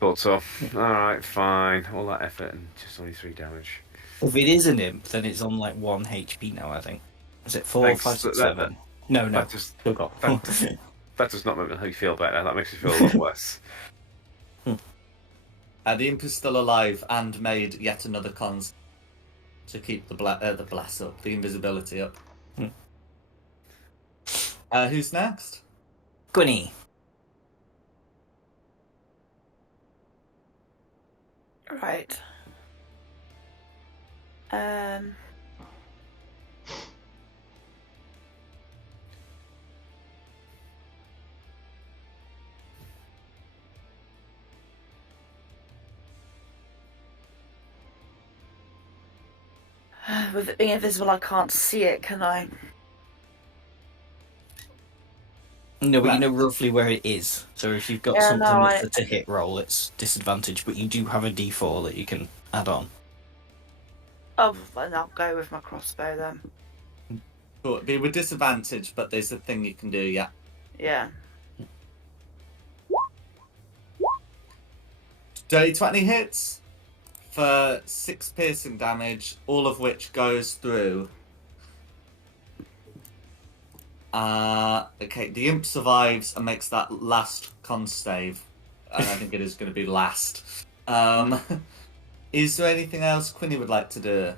Thought so. Alright, fine. All that effort and just only 3 damage. If it is an imp, then it's on like 1 HP now, I think. Is it 4, Thanks. 5, 6, That- 7? No, That just still got. that does not make me feel better. That makes me feel a lot worse. The imp is still alive and made yet another cons to keep the blast up, the invisibility up. Who's next? Gunny. Right. With it being invisible, I can't see it, can I? No, but you know roughly where it is. So if you've got Yeah, something no, that's a hit roll, it's disadvantage, but you do have a D4 that you can add on. Oh, then I'll go with my crossbow then. Cool. It'd be with disadvantage, but there's a thing you can do, yeah. Yeah. Dirty 20 hits for 6 piercing damage, all of which goes through. Okay, the imp survives and makes that last con save. And I think it is going to be last. Is there anything else Quinny would like to do?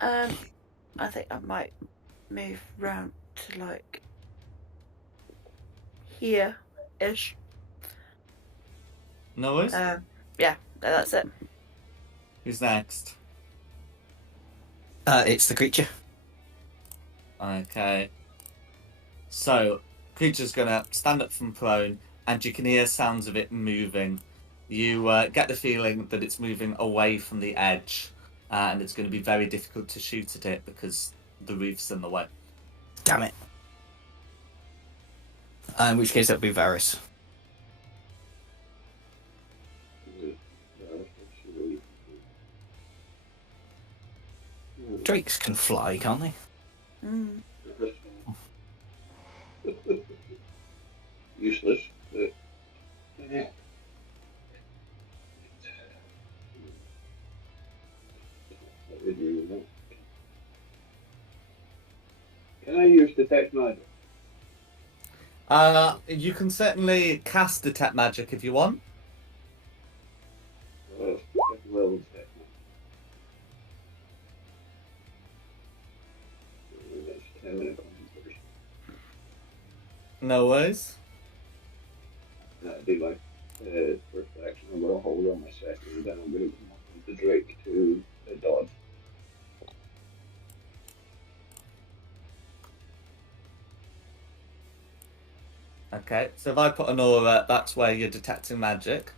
I think I might move round to like here-ish. No worries. Yeah, that's it. Who's next? It's the creature. Okay. So, creature's gonna stand up from prone, and you can hear sounds of it moving. You get the feeling that it's moving away from the edge, and it's going to be very difficult to shoot at it because the roof's in the way. Damn it. In which case, that'll be Varys. Drakes can fly, can't they? Mm. Useless, but yeah. Not really know. Can I use detect magic? You can certainly cast Detect Magic if you want. Well, detect magic. That's 10-minute concentration. No worries. That'd be my first action. I'm going to hold on my second, then I'm going to come up with the Drake to dodge. Okay, so if I put an aura, that's where you're detecting magic.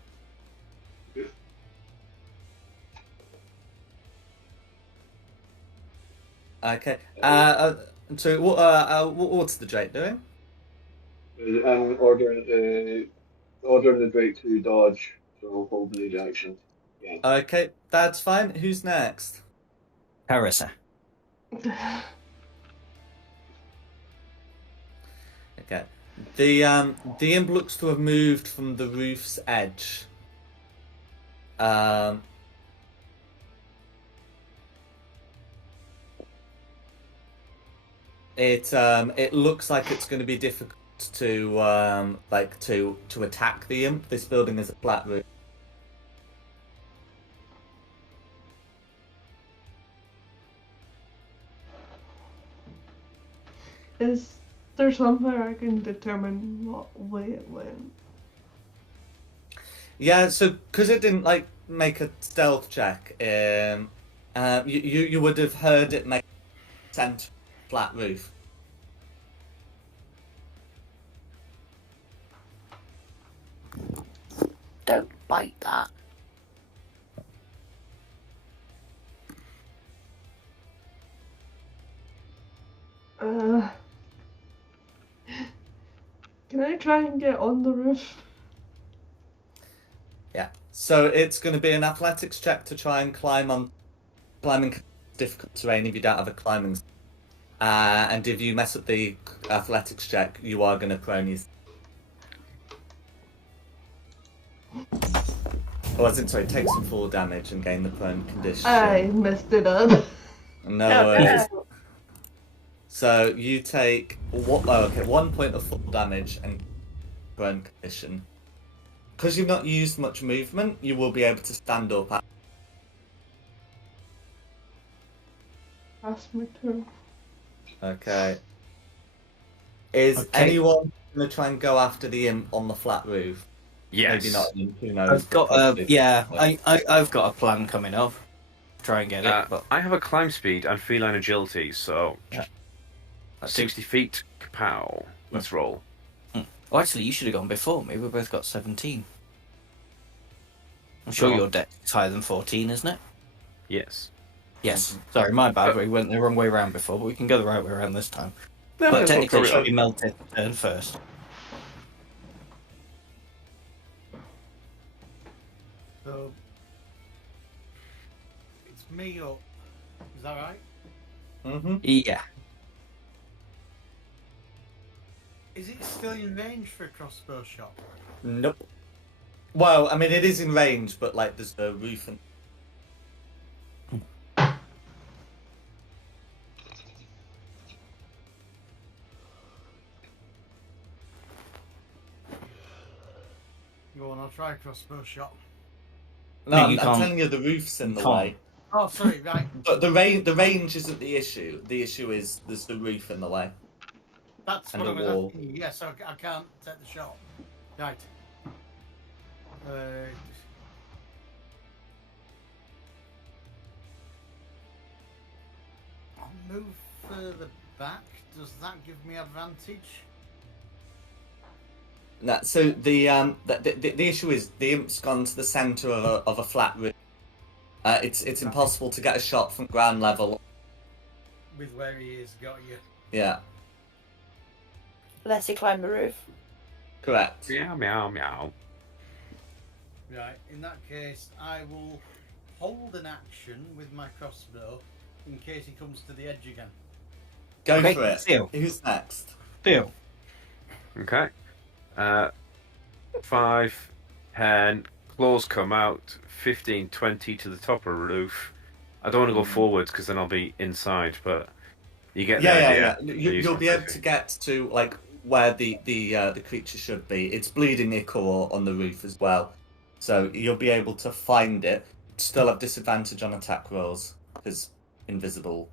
Okay. So what's the Drake doing? I'm ordering the Drake to dodge, so hold the action. Yeah. Okay, that's fine. Who's next? Carissa. Okay. The imp looks to have moved from the roof's edge. It looks like it's going to be difficult to to attack the imp. This building is a flat roof. Is there somewhere I can determine what way it went? Yeah, so because it didn't like make a stealth check, you would have heard it make center flat roof. Don't bite that. Can I try and get on the roof? Yeah. So it's going to be an athletics check to try and climbing difficult terrain if you don't have a climbing. And if you mess up the athletics check, you are going to prone you. Oh, as in, sorry, take some fall damage and gain the prone condition. I messed it up. No No, worries. no. So you take 1 point of full damage and prone condition. Because you've not used much movement, you will be able to stand up. That's my turn. Okay. Is Okay. anyone going to try and go after the imp on the flat roof? Yes. Maybe not imp, who knows? I've got Possibly. I've got a plan coming up. Try and get it, but I have a climb speed and feline agility, so Yeah. 60 feet, kapow. Let's roll. oh, actually, you should have gone before me. We both got 17. I'm sure Oh. your dex is higher than 14, isn't it? Yes. Yes. Sorry, my bad. We went the wrong way around before, but we can go the right way around this time. No, But that's technically, it not should be melted turn first. So it's me up. Is that right? Mm-hmm. Yeah. Is it still in range for a crossbow shot? Nope. Well, I mean, it is in range, but like there's the roof and. Go on, I'll try a crossbow shot. No, No, I'm you can't. telling you, the roof's in the can't. way. Oh, sorry, right. But the range isn't the issue. The issue is there's the roof in the way. That's And what I the was wall. asking you. Yes, I can't take the shot. Right. I'll move further back. Does that give me advantage? No, so the issue is the imp's gone to the centre of a flat roof. It's impossible to get a shot from ground level. With where he is, got you. Yeah, Unless you climb the roof. correct. Meow, meow, meow. Right, in that case, I will hold an action with my crossbow in case he comes to the edge again. Go Okay, for it. deal. Who's next? Deal. Okay. 5, 10, claws come out, 15, 20 to the top of the roof. I don't want to go forwards because then I'll be inside, but you get the Yeah. idea. You'll be able to get to like where the creature should be. It's bleeding ichor on the roof as well, so you'll be able to find it. Still have disadvantage on attack rolls because invisible.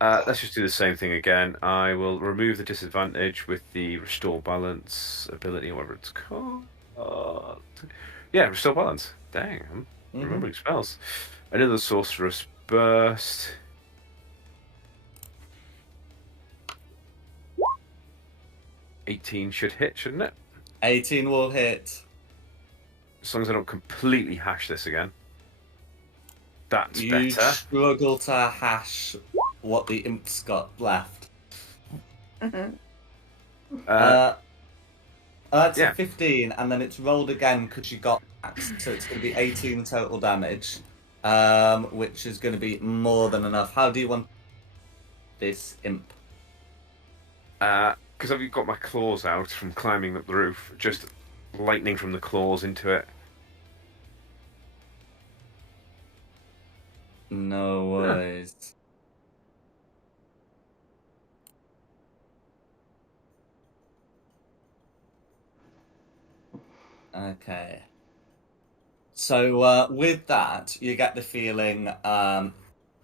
Let's just do the same thing again. I will remove the disadvantage with the restore balance ability, whatever it's called. Yeah, restore balance. Dang, I'm remembering spells. Another sorcerer's burst. $18 should hit, shouldn't it? 18 will hit. As long as I don't completely hash this again. That's You better. struggle to hash what the imp's got left. That's Yeah. a 15, and then it's rolled again because you got max, so it's going to be 18 total damage, which is going to be more than enough. How do you want this imp? Because I've got my claws out from climbing up the roof, just lightning from the claws into it. No worries. Okay. So with that, you get the feeling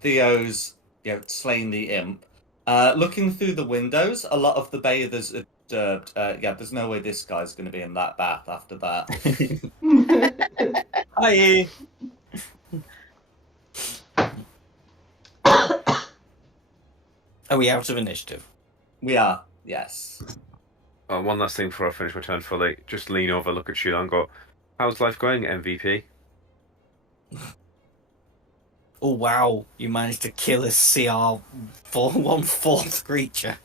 Theo's slain the imp. Looking through the windows, a lot of the bathers are disturbed. Yeah, there's no way this guy's going to be in that bath after that. Hi. Are we out of initiative? We are, yes. One last thing before I finish my turn fully. Just lean over, look at Sheila and go, how's life going, MVP? Oh wow, you managed to kill a CR for 1/4 creature.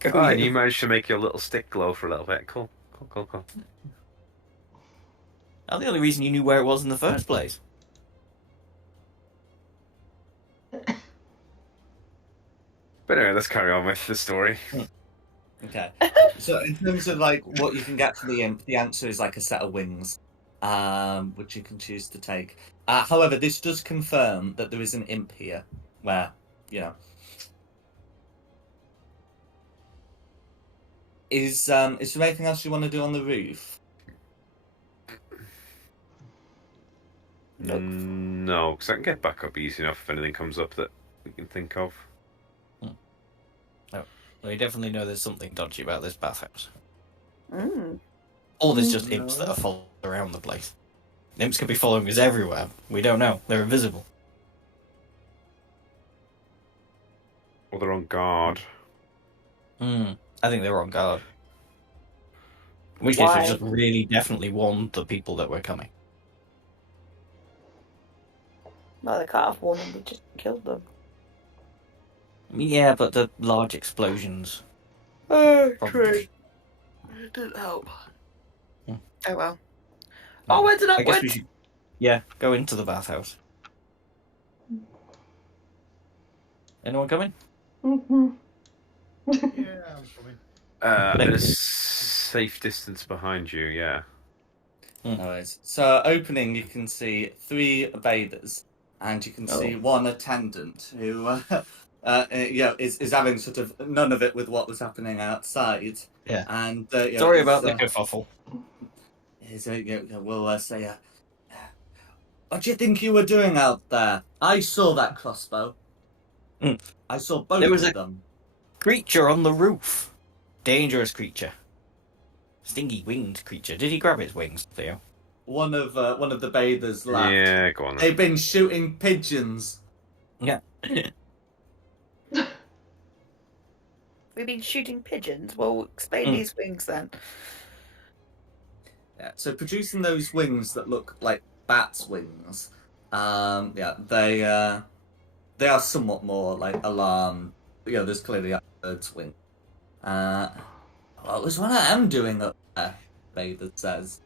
Go Oh, and you. you managed to make your little stick glow for a little bit. Cool. That's the only reason you knew where it was in the first place. But anyway, let's carry on with the story. Okay. So in terms of like what you can get for the imp, the answer is like a set of wings, which you can choose to take. However, this does confirm that there is an imp here, where you know. Is there anything else you want to do on the roof? Nope. No, because I can get back up easy enough if anything comes up that we can think of. Well, you definitely know there's something dodgy about this bathhouse. Mm. Or there's just imps that are following around the place. Imps could be following us everywhere. We don't know. They're invisible. Or they're on guard. I think they're on guard. In which case, Why? we just really definitely warned the people that we're coming. No, they can't have warned them. We just killed them. Yeah, but the large explosions. Oh, Probably. It didn't help. Hmm. Oh well. Onwards and I guess we upwards! should. Yeah, go into the bathhouse. Anyone coming? Mhm. Yeah, I'm coming. At a safe distance behind you, yeah. Alright. So opening, you can see 3 bathers, and you can see one attendant who, is having sort of none of it with what was happening outside. Yeah. And Sorry about the kerfuffle. We'll say, what do you think you were doing out there? I saw that crossbow. I saw both There was of a- them. Creature on the roof. Dangerous creature. Stingy winged creature. Did he grab his wings, Theo? One of the bathers laughed. Yeah, go on then. They've been shooting pigeons. Yeah. We've been shooting pigeons. Well, explain these wings then. Yeah, so producing those wings that look like bats' wings, they are somewhat more like alarmed. There's clearly a bird's wing. What was one of them doing up there? Bather says.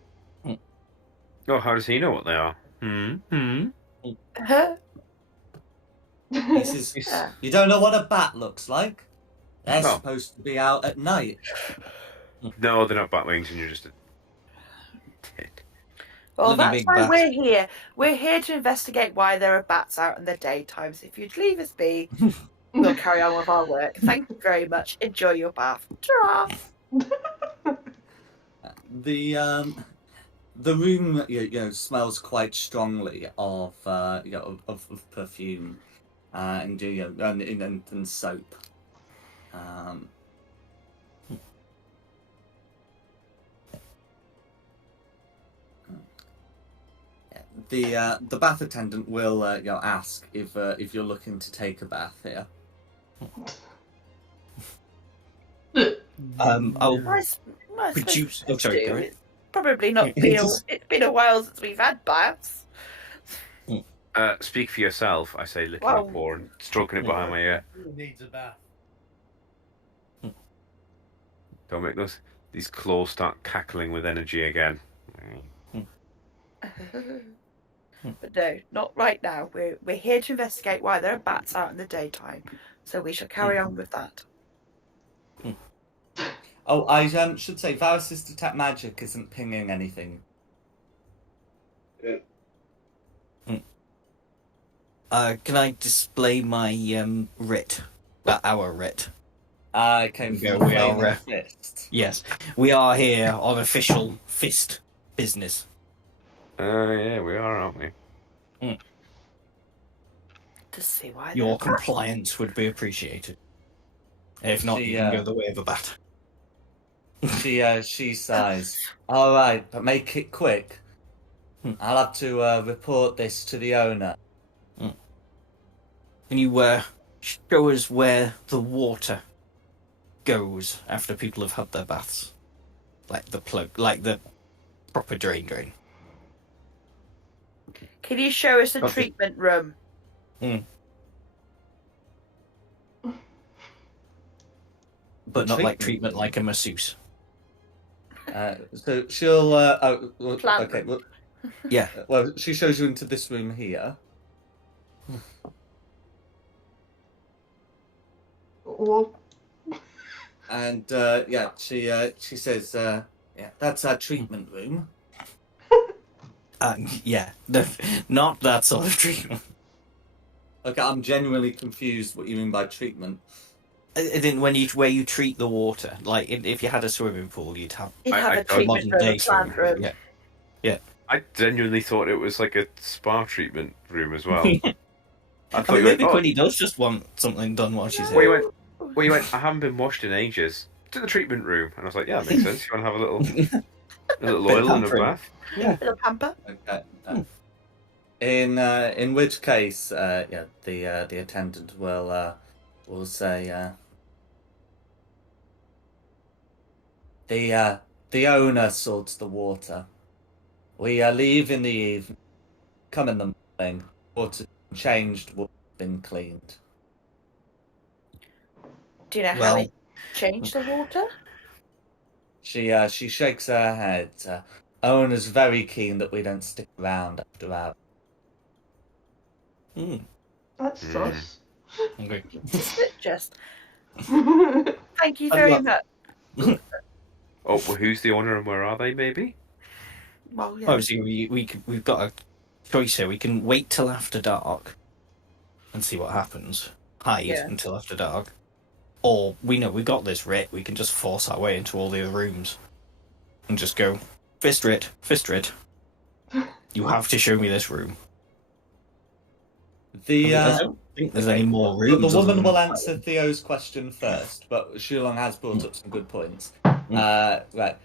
Oh, how does he know what they are? He says, Yeah. you don't know what a bat looks like? They're No. supposed to be out at night. No, they're not bat wings, and you're just a tit. Well, Bloody that's big why bat. we're here. We're here to investigate why there are bats out in the daytime. So if you'd leave us be, we'll carry on with our work. Thank you very much. Enjoy your bath. Ta-ra! The room smells quite strongly of perfume and soap. The bath attendant will ask if you're looking to take a bath here. I'll Nice produce. thing Oh, sorry, to do. go ahead. It's probably not been. It's been a while since we've had baths. Speak for yourself, I say, licking Wow. the paw and stroking it behind my ear. Who needs a bath? Don't make these claws start cackling with energy again. But no, not right now. We're here to investigate why there are bats out in the daytime. So we shall carry on with that. Oh, I should say, Varus's detect magic isn't pinging anything. Can I display my writ? Our writ. I came Yeah, from we are, Flaming Fist. Yes, we are here on official fist business. Yeah, we are, aren't we? To see why Your there are bats. compliance would be appreciated. If not, She, you can go the way of a bat. She sighs. All right, but make it quick. I'll have to report this to the owner. Can you show us where the water goes after people have had their baths? Like the proper drain. Can you show us the Okay. treatment room? But not like Treatment treatment room? like a masseuse. So she'll. Plant Okay. room. Yeah. Well, she shows you into this room here. Well, And yeah, she says, yeah, that's our treatment room. Yeah. Not that sort of treatment. Okay, I'm genuinely confused what you mean by treatment. I think where you treat the water, like if you had a swimming pool, you'd have You'd I- have I- a treatment modern room, day a plant swimming room. pool. I genuinely thought it was like a spa treatment room as well. I I thought mean, you maybe went, Quinny does just want something done while she's well, you here. went, I haven't been washed in ages. To the treatment room. And I was like, yeah, that makes sense. You want to have a little Bit of oil and a pampering. bath? Little pamper. Okay. In which case, yeah, the attendant will say, the owner sorts the water. We leave in the evening, come in the morning, water changed, water been cleaned. Do you know how Well, we change the water? She shakes her head. Owner's very keen that we don't stick around after hours. that's sus. Okay. Just thank you very much. Oh, well, who's the owner and where are they, maybe? Well, yeah. Obviously, we've got a choice here. We can wait till after dark and see what happens. Hide Yeah. until after dark. Or we know we got this writ. We can just force our way into all the other rooms and just go fist writ. You have to show me this room. The I don't think there's any more the rooms. other woman than will that. answer Theo's question first, but Shulong has brought up some good points. Right.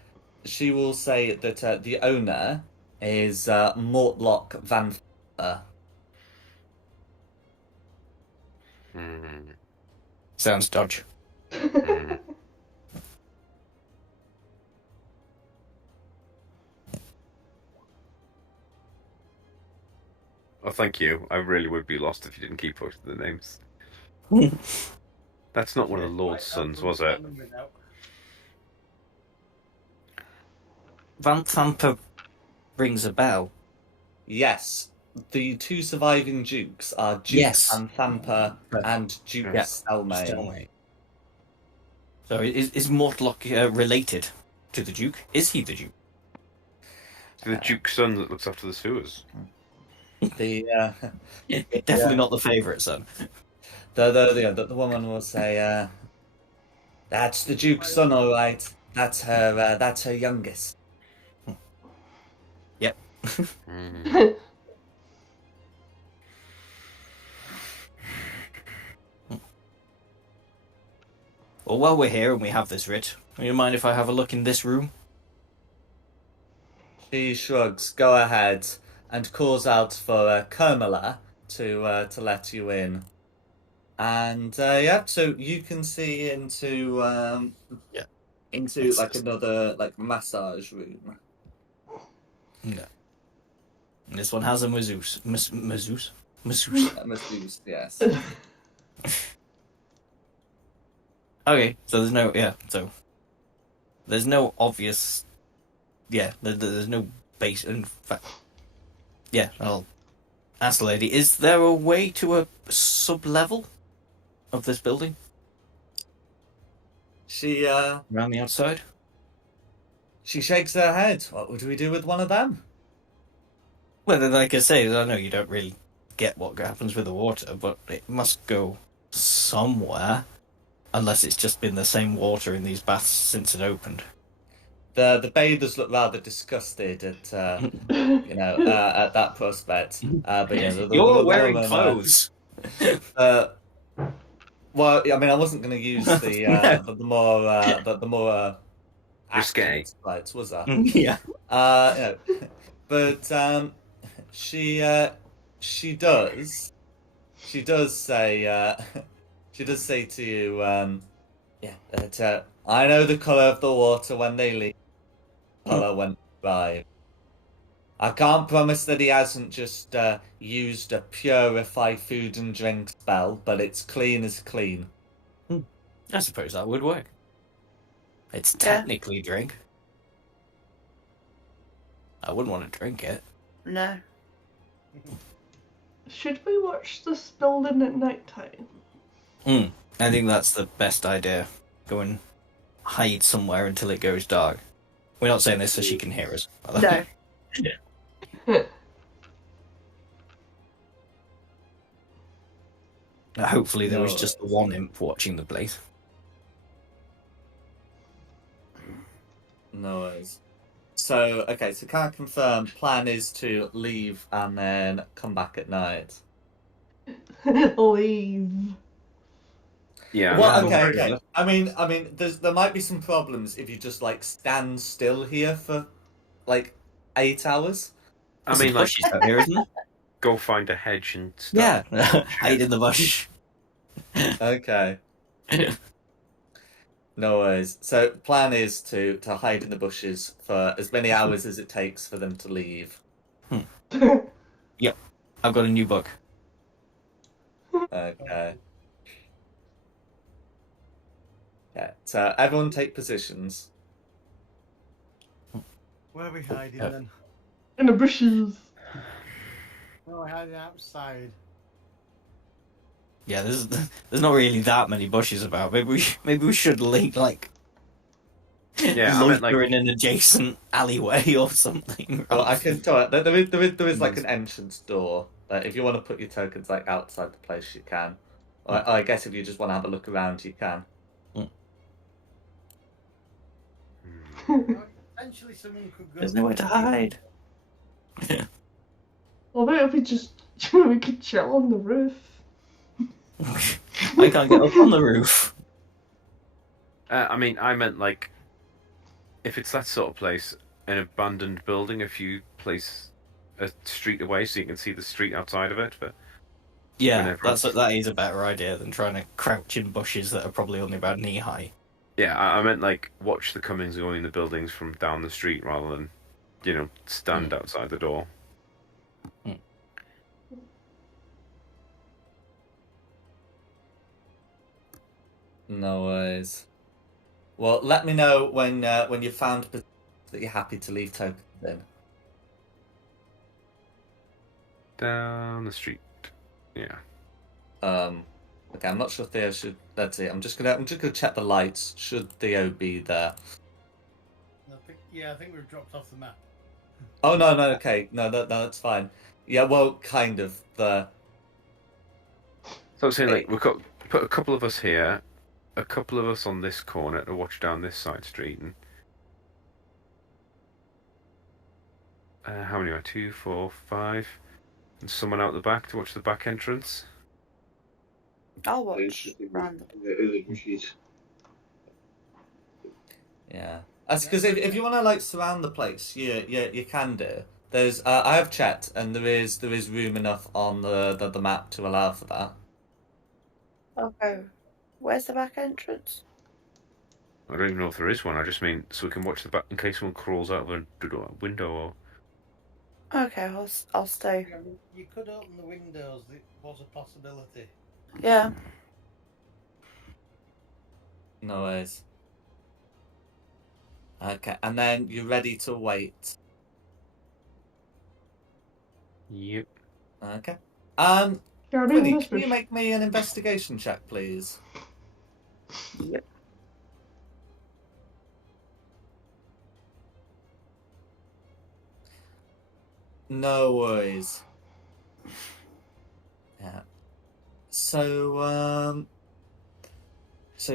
She will say that the owner is Mortlock Van F- Hmm. Sounds dodge. Hmm. Oh, thank you. I really would be lost if you didn't keep posting the names. That's not one of the Lord's sons, was it? Van Thamper rings a bell. Yes. The two surviving dukes are Duke Yes. Van Thamper and Duke Yeah. Selmain. Stalemate. So is Mortlock related to the Duke? Is he the Duke? The Duke's son that looks after the sewers. The Definitely not the favourite son. the woman will say, "That's the Duke's son, all right. That's her youngest." Yep. Hmm. Well, while we're here and we have this writ, do you mind if I have a look in this room? She shrugs. Go ahead, and calls out for Kermela to let you in. And yeah, so you can see into Yeah. into like another like massage room. No. And this one has a masseuse. Masseuse? Masseuse, yes. Okay, so there's no obvious, there's no base. In fact, yeah, I'll ask the lady: is there a way to a sub-level of this building She around the outside? she shakes her head. What would we do with one of them? Well, then, like I say, I know you don't really get what happens with the water, but it must go somewhere, unless it's just been the same water in these baths since it opened. The bathers look rather disgusted at at that prospect. But yeah, the You're woman, wearing clothes. Well, I mean, I wasn't going to use the more Risque. accurate slides, was I? Yeah. Yeah. But she does say she does say to you, yeah, that I know the color of the water when they leave, color when they arrive. I can't promise that he hasn't just used a purify food and drink spell, but it's clean as clean. I suppose that would work. It's Yeah. technically drink. I wouldn't want to drink it. No. Should we watch this building at night time? I think that's the best idea. Go and hide somewhere until it goes dark. We're not saying this so she can hear us. No. Hopefully there was No. just the one imp watching the place. No worries. So, okay, so can I confirm, plan is to leave and then come back at night? Leave. Yeah. Well, Yeah. okay. I mean, there might be some problems if you just like stand still here for like 8 hours. I There's mean, some like, bushes out here, isn't there? go find a hedge and stuff. Yeah, hide in the bush. Okay. No worries. So, plan is to hide in the bushes for as many hours as it takes for them to leave. I've got a new book. Okay. Yeah. So everyone take positions. Where are we hiding then? In the bushes. No, we're hiding outside. Yeah, there's not really that many bushes about. Maybe we should link like Yeah, I meant, loiter like- in an adjacent alleyway or something. Well, I rather can tell it. There is like an entrance door. If you want to put your tokens like outside the place, you can. Or I guess if you just want to have a look around, you can. Potentially someone could go. There's nowhere to hide. Well, what if we just we could chill on the roof? I can't get up on the roof. I mean, I meant like, if it's that sort of place, an abandoned building, a street away, so you can see the street outside of it. But Yeah, Whenever- that is a better idea than trying to crouch in bushes that are probably only about knee high. yeah, I meant like watch the comings and going in the buildings from down the street rather than, stand outside the door. No worries. Well, let me know when you found that you're happy to leave tokens in. Down the street. Yeah. Okay, I'm not sure Theo should. Let's see. I'm just gonna check the lights. Should Theo be there? I think we've dropped off the map. Oh no, okay, no, that's fine. Yeah, well, kind of. So I'm saying like we've got put a couple of us here, a couple of us on this corner to watch down this side street, and how many are 2, 4, 5, and someone out the back to watch the back entrance. I'll watch random. The bushes. Yeah, that's because if you want to like surround the place, you can do. There's I have checked, and there is room enough on the map to allow for that. Okay. Where's the back entrance? I don't even know if there is one. I just mean so we can watch the back in case someone crawls out of a window or. Okay, I'll stay. You could open the windows. It was a possibility. Yeah. No worries. Okay, and then you're ready to wait. Yep. Okay. Gotta be in Quinny, this can you bush. make me an investigation check, please? Yep. No worries. Yeah. So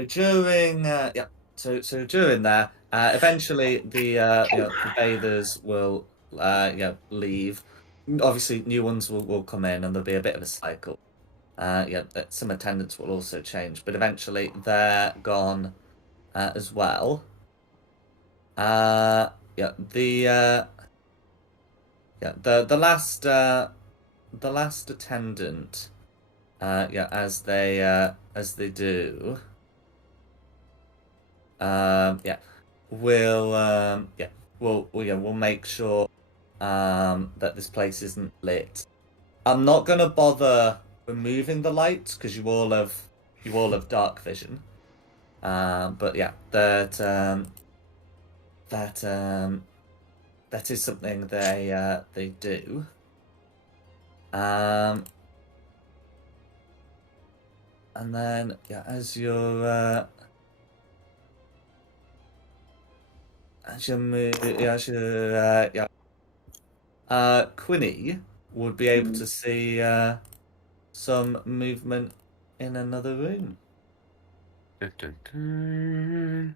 during so during there, eventually the bathers will leave. Obviously, new ones will come in, and there'll be a bit of a cycle. some attendants will also change, but eventually they're gone as well. The last attendant, as they do, we'll make sure that this place isn't lit. I'm not gonna bother removing the lights because you all have dark vision. But yeah, that is something they do. And then as you're Quinny would be able to see some movement in another room. Dun, dun, dun.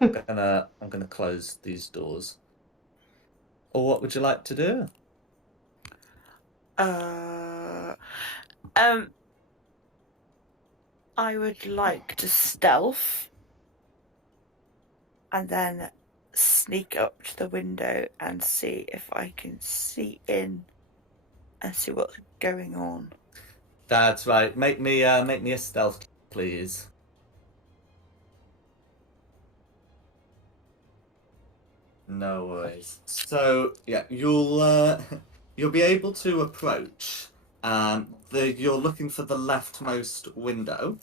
I'm gonna close these doors. Or what would you like to do? I would like to stealth and then sneak up to the window and see if I can see in and see what's going on. That's right. Make me a stealth, please. No worries. So you'll be able to approach. You're looking for the leftmost window.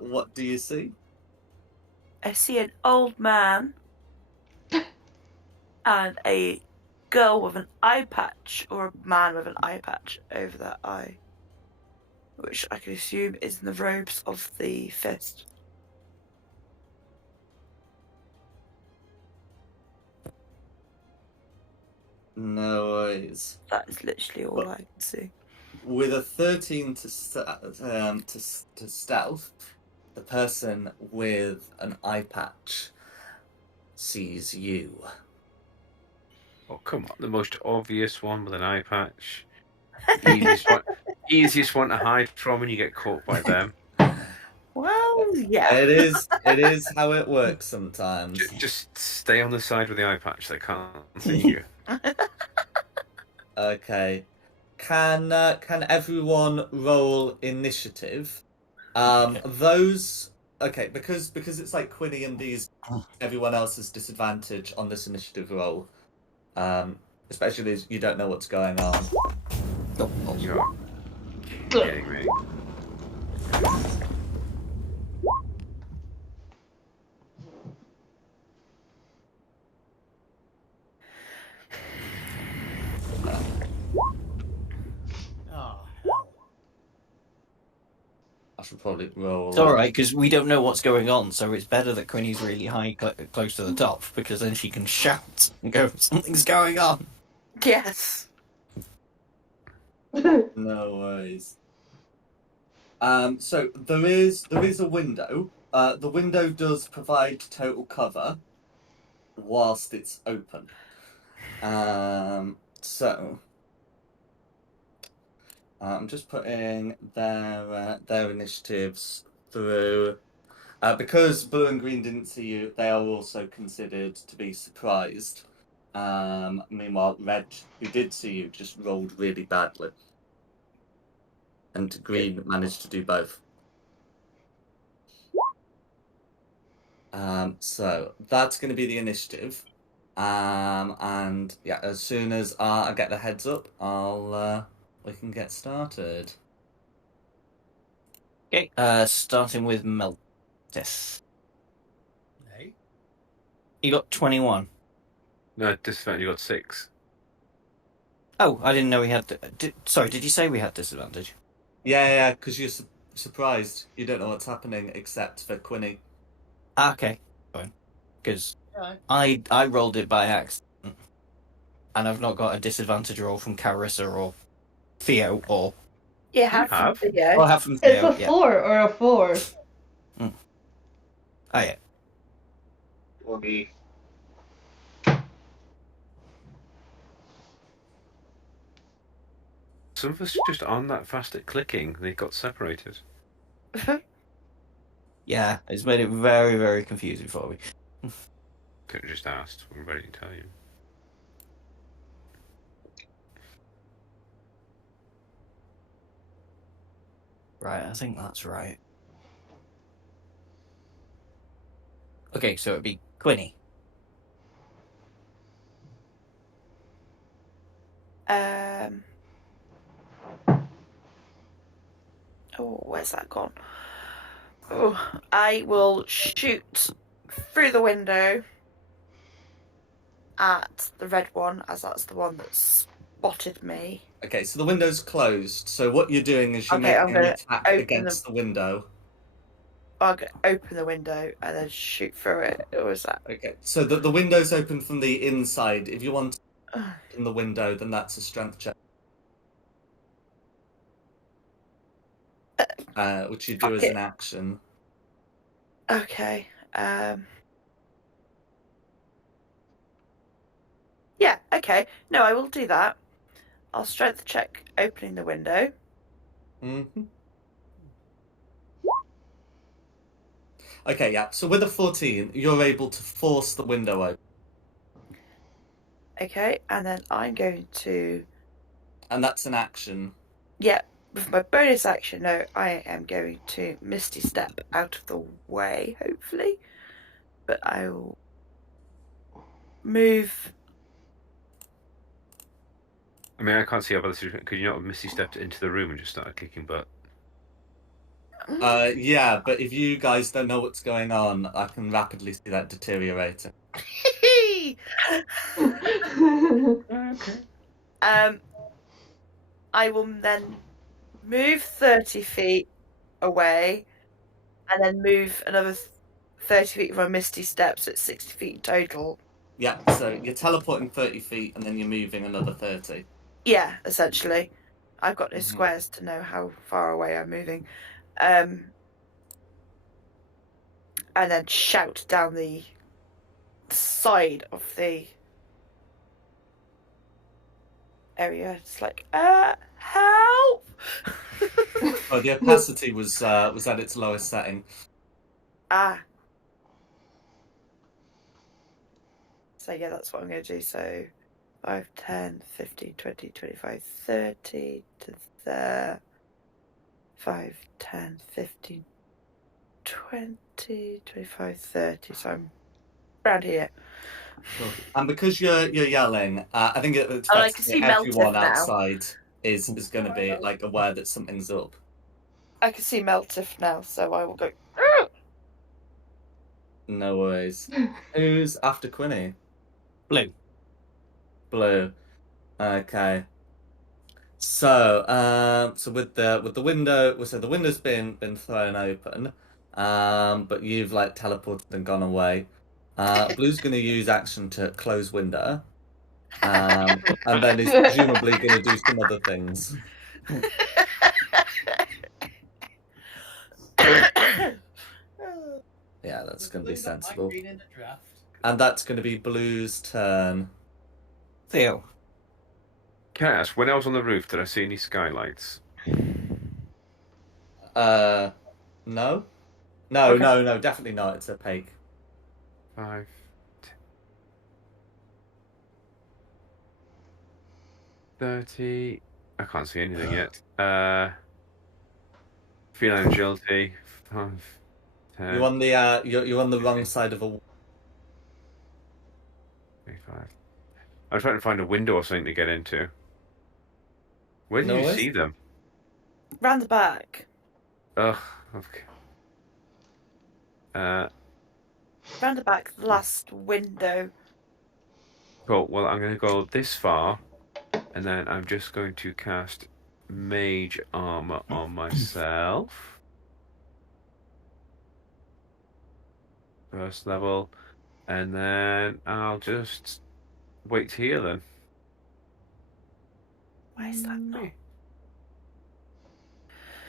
What do you see? I see an old man and a girl with an eye patch, or a man with an eye patch over their eye, which I can assume is in the robes of the fist. No worries. That is literally all I can see. With a 13 to stealth, the person with an eye patch sees you. Oh, come on. The most obvious one with an eye patch. Easiest one to hide from when you get caught by them. Well, yeah. It is how it works sometimes. Just stay on the side with the eye patch. They can't see you. Okay. Can everyone roll initiative? Because it's like Quinny and these, everyone else is disadvantage on this initiative roll. Especially as you don't know what's going on. You're kidding me. Oh, hell. I should probably roll. It's alright, because we don't know what's going on, so it's better that Quinny's really high, close to the top, because then she can shout and go, something's going on! Yes. No worries. So there is a window. The window does provide total cover whilst it's open. So I'm just putting their initiatives through. Because blue and green didn't see you, they are also considered to be surprised. Meanwhile, red, who did see you, just rolled really badly. And green managed to do both. So that's going to be the initiative. And yeah, as soon as I get the heads up, we can get started. Okay, starting with Meltis. Hey? You got 21. No, disadvantage. You got 6. Oh, I didn't know we had... Sorry, did you say we had disadvantage? Yeah, because you're surprised. You don't know what's happening except for Quinny. Okay, fine. Because Yeah. I rolled it by accident. And I've not got a disadvantage roll from Carissa or Theo or... You have have? from Theo. I have from It's Theo, a 4 or a 4. Oh, yeah. for me. Some of us just aren't that fast at clicking. They got separated. Yeah, it's made it very, very confusing for me. Could have just asked. We're ready to tell you. Right, I think that's right. Okay, so it'd be Quinny. Oh, where's that gone? Oh, I will shoot through the window at the red one, as that's the one that spotted me. Okay, so the window's closed. So what you're doing is you're Okay, I'm making an gonna attack open against the window. I'll open the window and then shoot through it. Or is that? Okay, so the window's open from the inside. If you want in the window, then that's a strength check. Which you do Fuck as it. an action. Okay. Yeah, okay. No, I will do that. I'll strength check opening the window. Mm-hmm. Okay, yeah. So with a 14, you're able to force the window open. Okay, and then I'm going to... And that's an action. Yeah, with my bonus action, no, I am going to Misty Step out of the way, hopefully. But I will move... I mean, I can't see how other situation. Could you not have Misty stepped into the room and just started kicking butt? Yeah, but if you guys don't know what's going on, I can rapidly see that deteriorating. Okay. I will then move 30 feet away and then move another 30 feet with my Misty Steps at 60 feet in total. Yeah, so you're teleporting 30 feet and then you're moving another 30. Yeah, essentially. I've got no Mhm. squares to know how far away I'm moving. And then shout down the side of the area. It's like, help! Oh, the opacity was at its lowest setting. Ah. So yeah, that's what I'm going to do. So 5, 10, 15, 20, 25, 30 to there. 5, 10, 15, 20, 25, 30. So I'm around here. Cool. And because you're yelling, I think it's Oh, fair I to can say see everyone Meltif now. outside is going to be like aware that something's up. I can see Meltif now, so I will go. No worries. Who's after Quinny? Blue. Blue. Okay. So, so with the window, so the window's been thrown open, but you've like teleported and gone away. Blue's going to use action to close window, and then is presumably going to do some other things. Yeah, that's going to be sensible. In the draft. And that's going to be Blue's turn. Theo. Can I ask, when I was on the roof, did I see any skylights? No? No, Okay. no, definitely not. It's opaque. 5, 10, 30. I can't see anything yet. Feline agility. 5, 10, You're on the you're on the wrong side of a wall. 25. I'm trying to find a window or something to get into. Where did No you worries. see them? Round the back. Ugh. Okay. Round the back, the last window. Cool. Well, I'm going to go this far, and then I'm just going to cast Mage Armor on myself. First level, and then I'll just wait here then. Why is that not?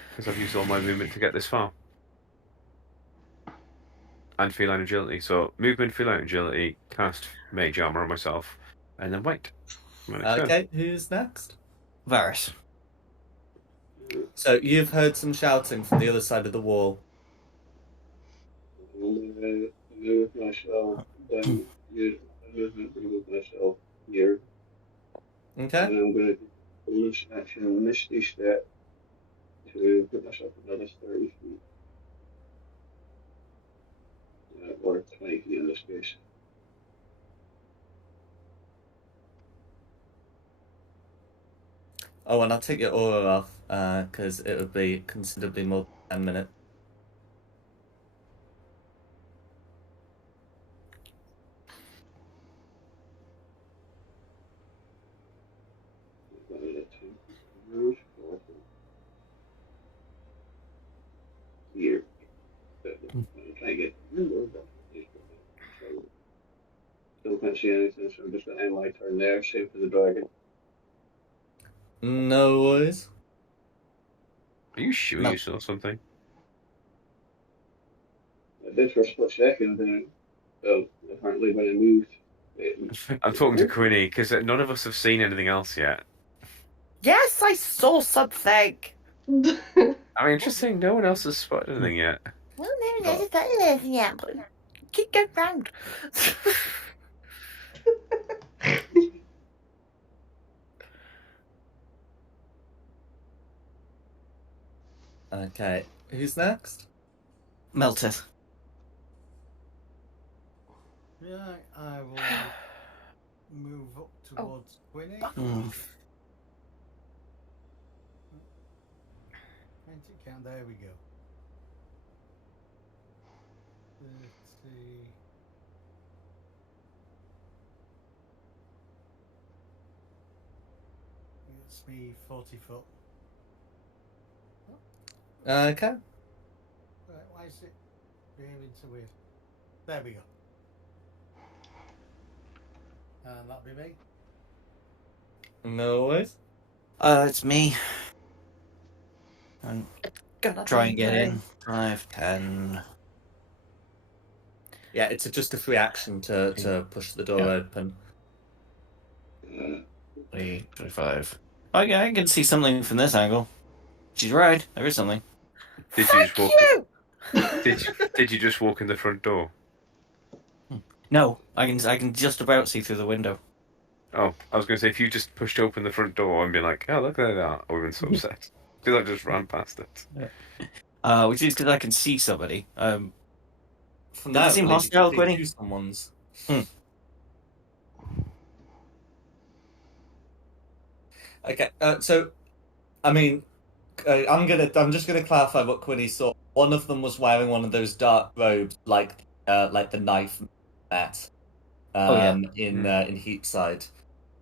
Because I've used all my movement to get this far. and feline agility. So movement, feline agility, cast mage armor on myself, and then wait. My next turn. Okay, who's next? Varys. So you've heard some shouting from the other side of the wall. I'm gonna move myself down. Use my movement to move myself here, Okay. and I'm gonna do bonus action Misty Step to put myself another 30 feet, or 20 feet in this case. Oh, and I'll take your aura off, because it would be considerably more than 10 minutes. Move here. I'm trying to get still can't see anything, so I'm just gonna end my turn there. Same for the dragon. No worries. Are you sure No. you saw something? I did for a split second, and so apparently when I moved, I'm talking to Quinny because none of us have seen anything else yet. Yes, I saw something. I mean, just saying, no one else has spotted anything yet. Well, no, there's a anything yet, but keep going round. Okay, who's next? Melteth. Yeah, I will move up towards Quinny. Mm. Trying to count. There we go. 30. It's me 40 foot. Okay. Right, why is it behaving so weird? There we go. And that'll be me. No worries. It's me. And try and get in. 5, 10. Yeah, it's just a free action to push the door open. 20, 25. Okay, I can see something from this angle. She's right. There is something. Did you just walk? Did you just walk in the front door? No, I can just about see through the window. Oh, I was going to say, if you just pushed open the front door and be like, oh, look at that, I would have been so upset. Because I just ran past it. Which is because I can see somebody. From Does it that, seem like, hostile, you could Quinny? do someone's. Okay, so, I mean, I'm just gonna clarify what Quinny saw. One of them was wearing one of those dark robes, like the knife net, in Heapside.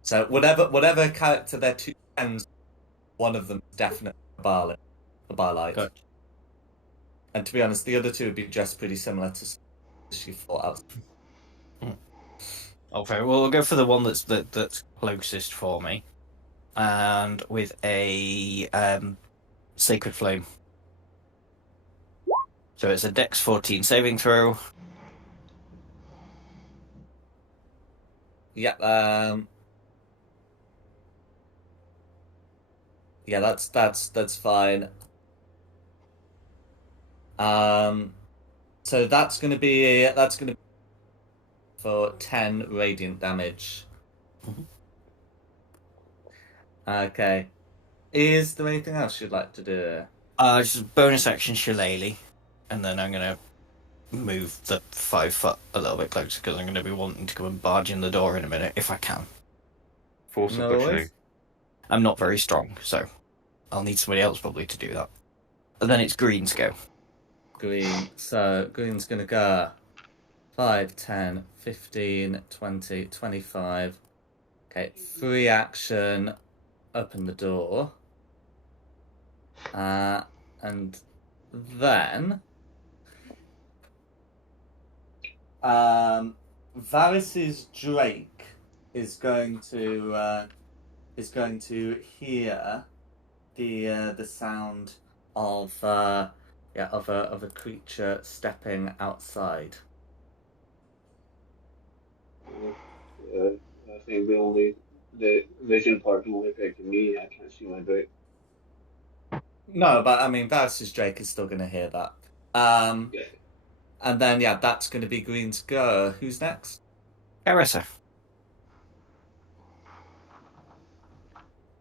So whatever character they're two friends, one of them is definitely a Barlight. Gotcha. And to be honest, the other two would be dressed pretty similar to she thought out. Okay, well, we'll go for the one that's closest for me, and with a sacred flame. So it's a Dex 14 saving throw. Yeah. Yeah, that's fine. So that's gonna be for 10 radiant damage. Mhm. Okay. Is there anything else you'd like to do? Just bonus action shillelagh, and then I'm gonna move the 5 foot a little bit closer because I'm gonna be wanting to go and barge in the door in a minute if I can. Force of No cushioning. worries. I'm not very strong, so I'll need somebody else probably to do that. And then it's Green's go. Green. So Green's gonna go 5, 10, 15, 20, 25. Okay, free action. Open the door. And then Varys's Drake is going to hear the sound of of a creature stepping outside. I think the vision part only affected me. I can't see my Drake. No, but I mean, Varus's Drake is still going to hear that. Yeah. And then that's going to be Green's go. Who's next? Carissa.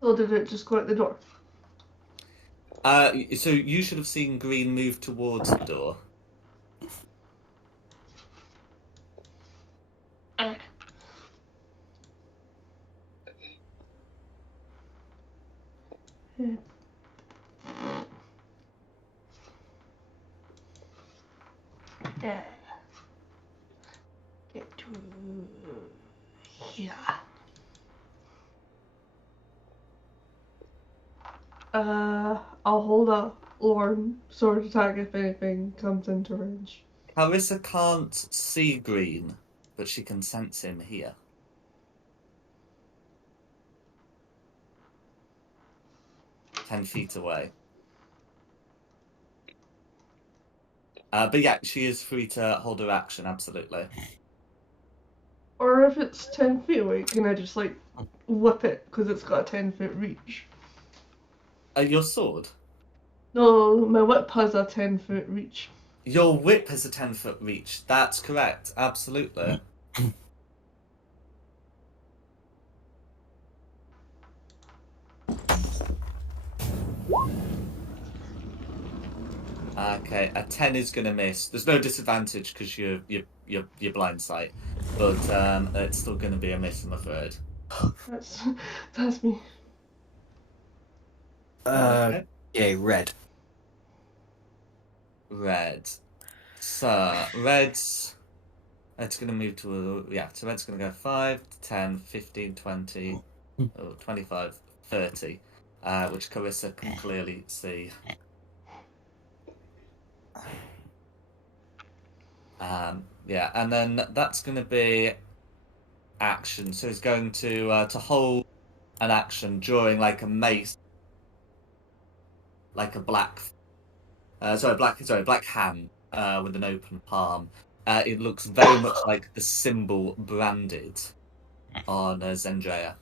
Or did it just go out the door? So you should have seen Green move towards the door. Yeah. Get to here. I'll hold a Lorn sword attack if anything comes into range. Carissa can't see Green, but she can sense him here. Ten feet away. But yeah, she is free to hold her action, absolutely. Or if it's 10 feet away, can I just like whip it because it's got a 10-foot reach? Your sword? No, my whip has a 10-foot reach. Your whip has a 10-foot reach. That's correct, absolutely. Okay, a 10 is gonna miss. There's no disadvantage because you're blind sight, but it's still gonna be a miss, I'm afraid. That's me. Okay. Yeah, red. Red. So red's gonna move to so red's gonna go 5, 10, 15, 20, 25, 30, which Carissa can clearly see. And then that's going to be action. So he's going to hold an action during like a mace, like a black hand with an open palm. It looks very much like the symbol branded on Zendrea.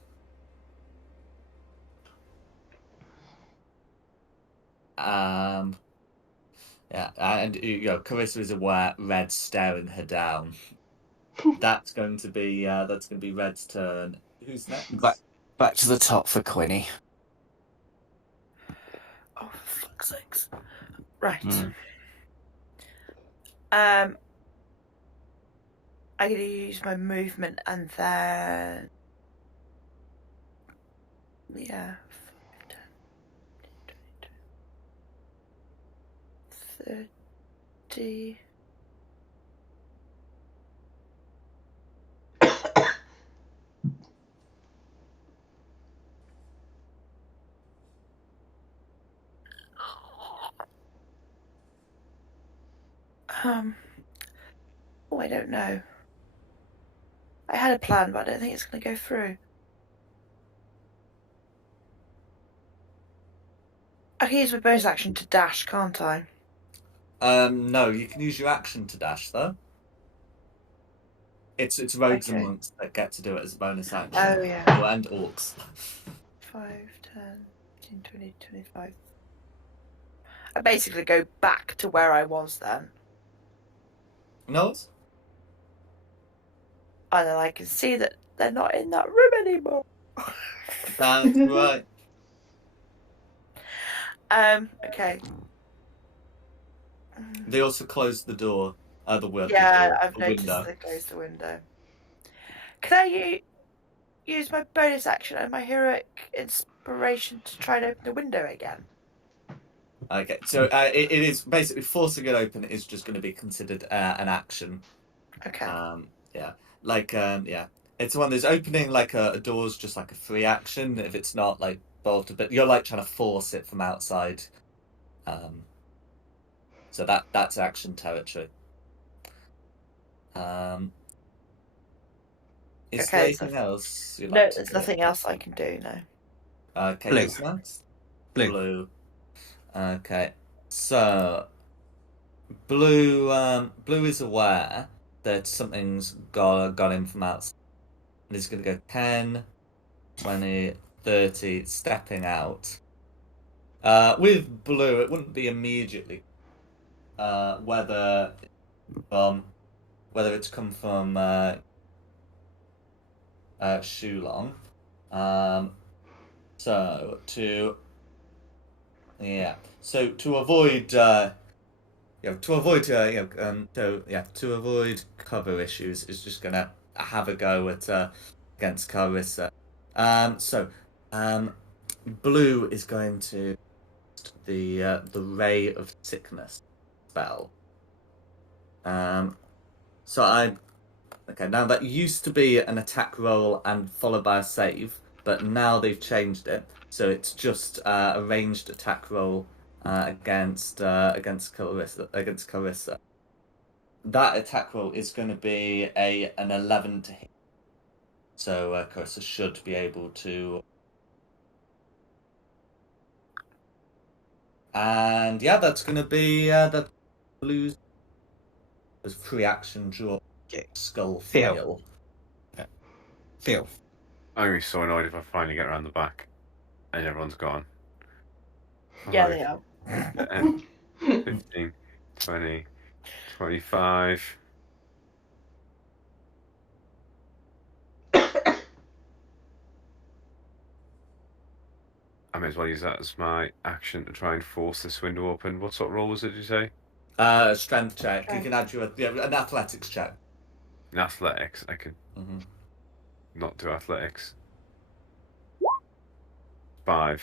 And Carissa is aware Red's staring her down. That's going to be Red's turn. Who's next? Back to the top for Quinny. Oh, for fuck's sakes! Right. Mm. I'm gonna use my movement and then 5, 10, 20, 30. I don't know. I had a plan, but I don't think it's going to go through. I can use my bonus action to dash, can't I? No, you can use your action to dash though. It's rogues and monks that get to do it as a bonus action. Oh yeah. Oh, and orcs. 5, 10, 15, 20, 25. I basically go back to where I was then. No. And then I can see that they're not in that room anymore. That's right. Okay. They also closed the door. The window. Yeah, I've noticed they closed the window. Can I use my bonus action and my heroic inspiration to try and open the window again? Okay, so it is basically forcing it open is just going to be considered an action. Okay. It's one that's opening like a door's just like a free action if it's not like bolted, but you're like trying to force it from outside. So that's action territory. Is there anything else you'd like to there's do? nothing else I can do, no. Okay, Blue. who's next? Blue. Okay, so Blue is aware that something's got him from outside. And he's going to go 10, 20, 30, stepping out. With Blue, it wouldn't be immediately whether it's come from Shulong. So to avoid to avoid cover issues, is just gonna have a go at against Carissa. Blue is going to the Ray of Sickness spell. Now that used to be an attack roll and followed by a save, but now they've changed it, so it's just a ranged attack roll against Carissa. That attack roll is going to be an 11 to hit, so Carissa should be able to. And yeah, that's going to be that Blue's free action draw. Okay. Skull Feel. fail. Feel. I'm gonna be so annoyed if I finally get around the back and everyone's gone. Yeah, they are. 10, 15, 20, 25. I may as well use that as my action to try and force this window open. What sort of roll was it, did you say? Strength check. You Strength. can add an athletics check. In athletics, I could Mm-hmm. not do athletics. 5.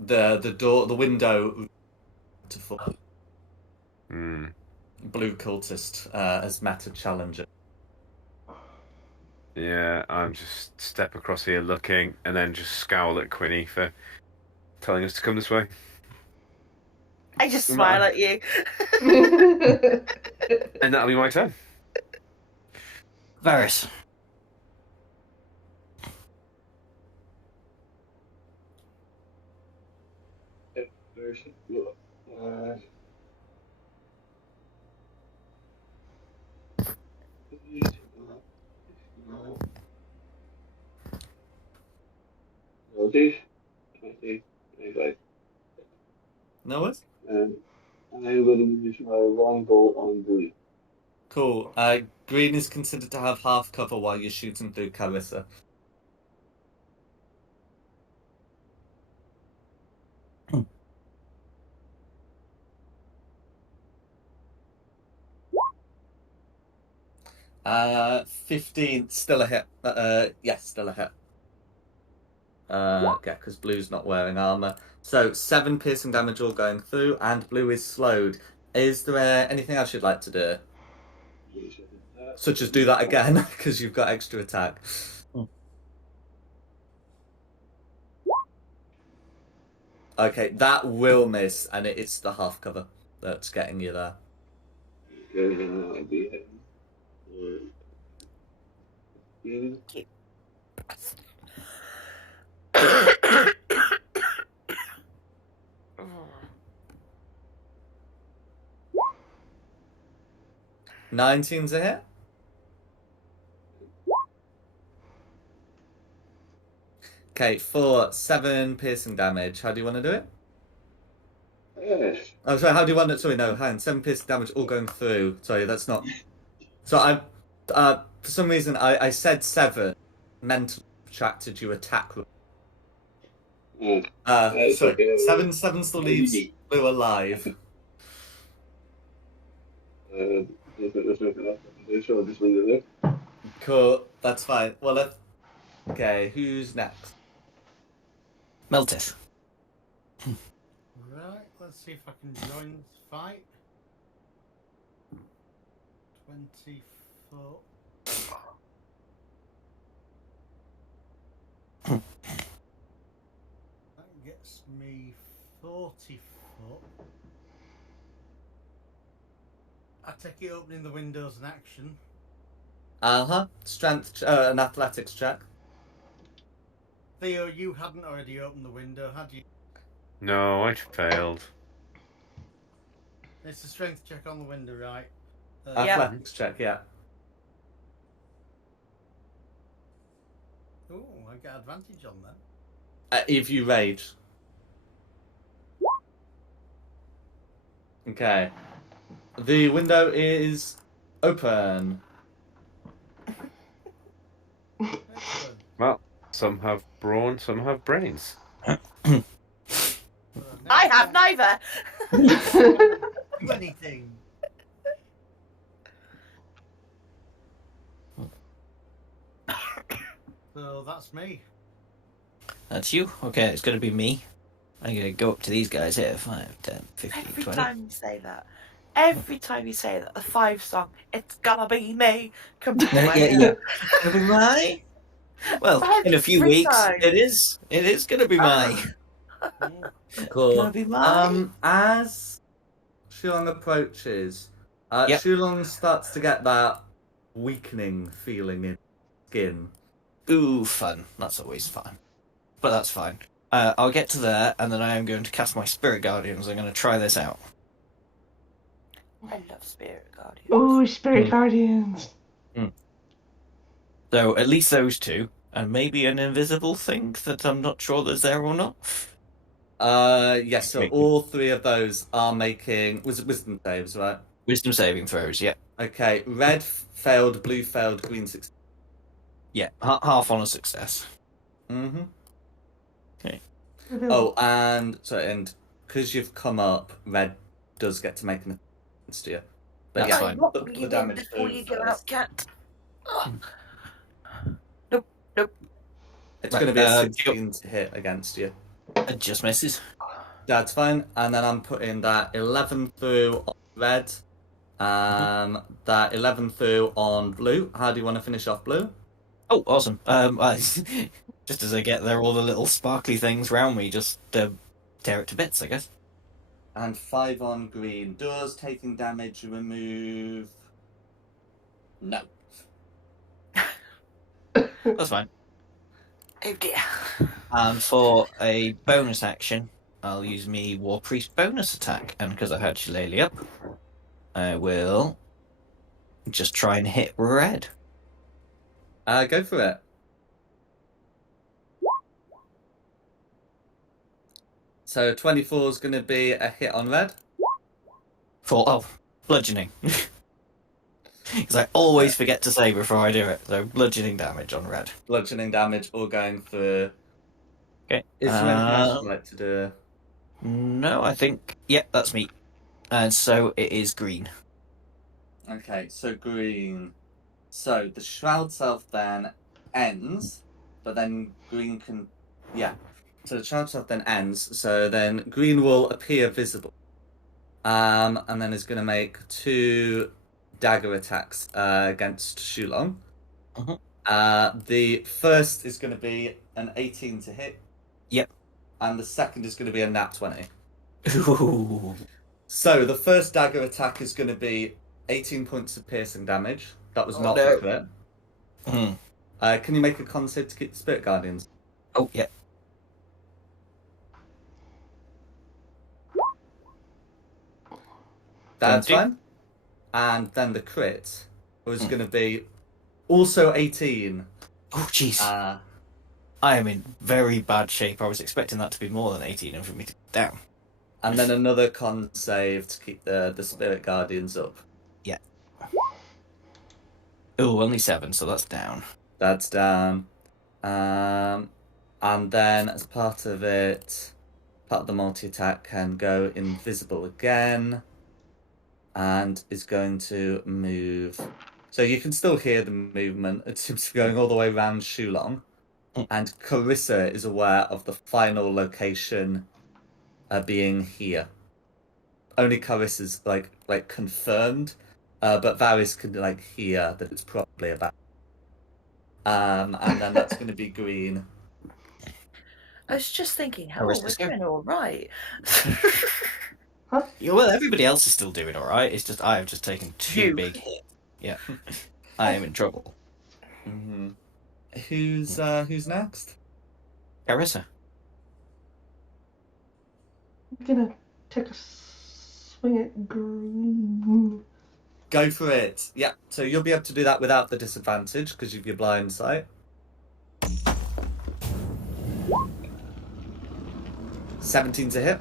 The window to fall. Blue cultist has met a challenger. Yeah, I'm just step across here looking and then just scowl at Quinny for telling us to come this way. I just smile at you. And that'll be my turn. Varys. These 20, 25. No worries. I'm going to use my longbow on Blue. Cool. Green is considered to have half cover while you're shooting through Carissa. Uh, 15, still a hit. Yes, still a hit. Yeah, because Blue's not wearing armor. So 7 piercing damage all going through, and Blue is slowed. Is there anything else you'd like to do? Such as do that again, because you've got extra attack. Okay, that will miss, and it's the half cover that's getting you there. Okay, then I'll be hitting. Oh. 19's a hit. Okay, for 7 piercing damage. How do you want to do it? Yes. Oh, sorry. How do you want it? Sorry, no. Hang on. 7 piercing damage all going through. Sorry, that's not. So I, for some reason, I said 7. Mentally subtracted your attack. Sorry. okay. 7 still leaves Blue alive. There's nothing else I can do, so I'll just leave it there. Cool. That's fine. Well, okay. Who's next? Meltith. Right, let's see if I can join this fight. 20 foot. That gets me 40 foot. I take it opening the windows in action. Strength, an athletics check. Theo, you hadn't already opened the window, had you? No, I failed. It's a strength check on the window, right? Athletics check, yeah. Oh, I get advantage on that. If you rage. Okay. The window is open. Excellent. Well, some have brawn, some have brains. I have neither. Do anything. So that's me. That's you? Okay, it's going to be me. I'm going to go up to these guys here. 5, 10, 15, Every 20. time you say that, every time you say that, the 5 song, it's gonna be me, comes to my head. Yeah. Gonna be my. Well, in a few Every weeks, time. it is. It is going to be my. Cool. Gonna be mine. As Shulong approaches, Yep. Shulong starts to get that weakening feeling in his skin. Ooh, fun. That's always fun. But that's fine. I'll get to there, and then I am going to cast my Spirit Guardians. I'm going to try this out. I love Spirit Guardians. Oh, Spirit Guardians. So, at least those two, and maybe an invisible thing that I'm not sure that's there or not. Yes, so Okay. all 3 of those are making wisdom saves, right? Wisdom saving throws, yeah. Okay, red failed, blue failed, green succeeded. Yeah, half on a success. Mm-hmm. Okay. Oh, and because you've come up, red does get to make an against you. But That's yeah, fine. What the will you do damage before through you go first. out, cat? It's Right, going to be a go- 16 to hit against you. It just misses. That's fine. And then I'm putting that 11 through on red. That 11 through on blue. How do you want to finish off blue? Oh, awesome. Just as I get there, all the little sparkly things around me just tear it to bits, I guess. And 5 on green. Does taking damage remove? No. That's fine. Oh dear. And for a bonus action, I'll use me War Priest bonus attack. And because I had Shillelagh up, I will just try and hit red. Go for it. So 24 is going to be a hit on red. For bludgeoning. Because I always forget to say before I do it. So bludgeoning damage on red. Bludgeoning damage or going for... Okay. Is there anything else you'd like to do? No, I think that's me. And so it is green. Okay, so green. So the shroud self then ends, but then green can... Yeah. So the shroud self then ends, so then green will appear visible. And then is going to make 2 dagger attacks against Shulong. The first is going to be an 18 to hit. Yep. And the second is going to be a nat 20. Ooh. So the first dagger attack is going to be 18 points of piercing damage. That was not no. the crit. Mm. Can you make a con save to keep the Spirit Guardians? Oh, yeah. That's 20. fine. And then the crit was going to be also 18. Oh, jeez. I am in very bad shape. I was expecting that to be more than 18 and for me to go down. And then another con save to keep the Spirit Guardians up. Yeah. Oh, only 7, so that's down. That's down. And then as part of it, part of the multi-attack can go invisible again. And is going to move. So you can still hear the movement. It seems to be going all the way around Shulong. And Carissa is aware of the final location being here. Only Carissa's like confirmed, but Varys can hear that it's probably about. And then that's going to be green. I was just thinking, how Where's we're this go? doing all right. Yeah, well, everybody else is still doing alright. It's just I have just taken 2 big hits. Yeah. I am in trouble. Mm-hmm. Who's next? Carissa. I'm gonna take a swing it green. Go for it. Yeah, so you'll be able to do that without the disadvantage because of your blind sight. 17 to hit.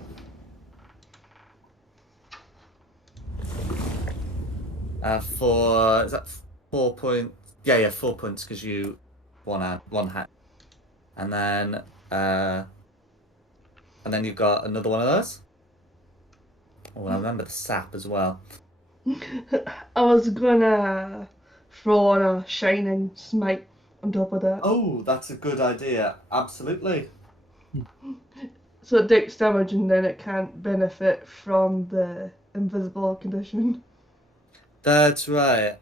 Is that 4 points? Yeah, 4 points because you one hat, and then you've got another one of those. Oh, I remember the sap as well. I was gonna throw on a shining smite on top of that. Oh, that's a good idea. Absolutely. So it takes damage and then it can't benefit from the invisible condition. That's right.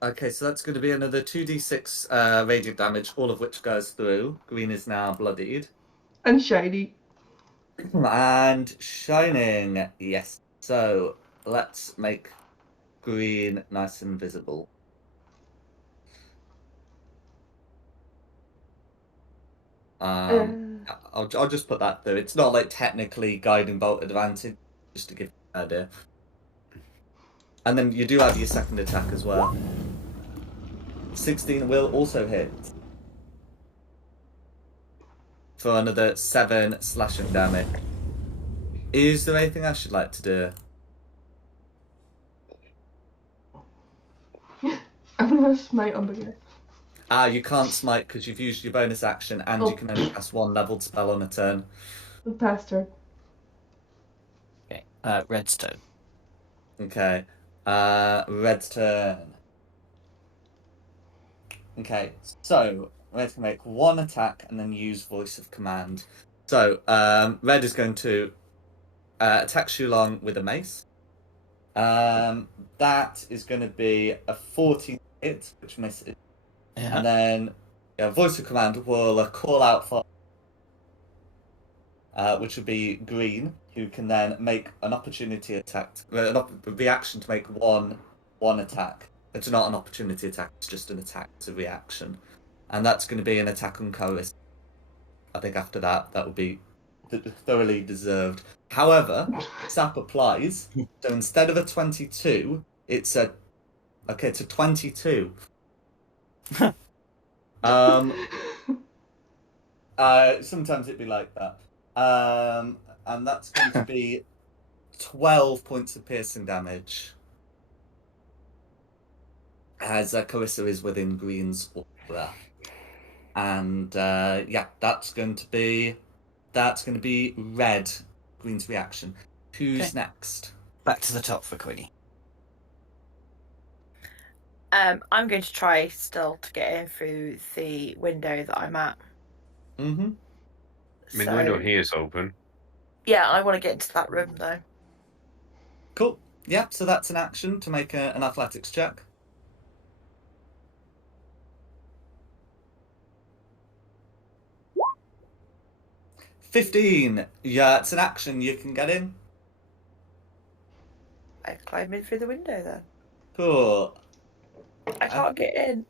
Okay, so that's going to be another 2d6 radiant damage, all of which goes through. Green is now bloodied. And shiny. And shining, yes. So let's make green nice and visible. I'll just put that through. It's not like technically guiding bolt advantage, just to give you an idea. And then you do have your second attack as well. 16 will also hit. For another 7 slashing damage. Is there anything I should like to do? I'm gonna smite on the guy. You can't smite because you've used your bonus action and you can only cast one leveled spell on a turn. Past turn. Okay. Red's turn. Okay. Red's turn. Okay, so Red's going to make one attack and then use Voice of Command. So, Red is going to attack Shulong with a mace. That is going to be a 14 hit, which misses. Yeah. And then Voice of Command will call out for which would be Green, who can then make an opportunity attack, a reaction to make one attack. It's not an opportunity attack, it's just an attack, it's a reaction. And that's going to be an attack on Coris. I think after that would be thoroughly deserved. However, SAP applies, so instead of a 22, it's a 22. Sometimes it'd be like that. And that's going to be 12 points of piercing damage. As Carissa is within Green's aura. And that's going to be Red, Green's reaction. Who's next? Back to the top for Quinny. I'm going to try still to get in through the window that I'm at. Mm-hmm. I mean, the window here is open. Yeah, I want to get into that room though. Cool. Yeah, so that's an action to make an athletics check. 15. Yeah, it's an action. You can get in. I climb in through the window then. Cool. I can't get in.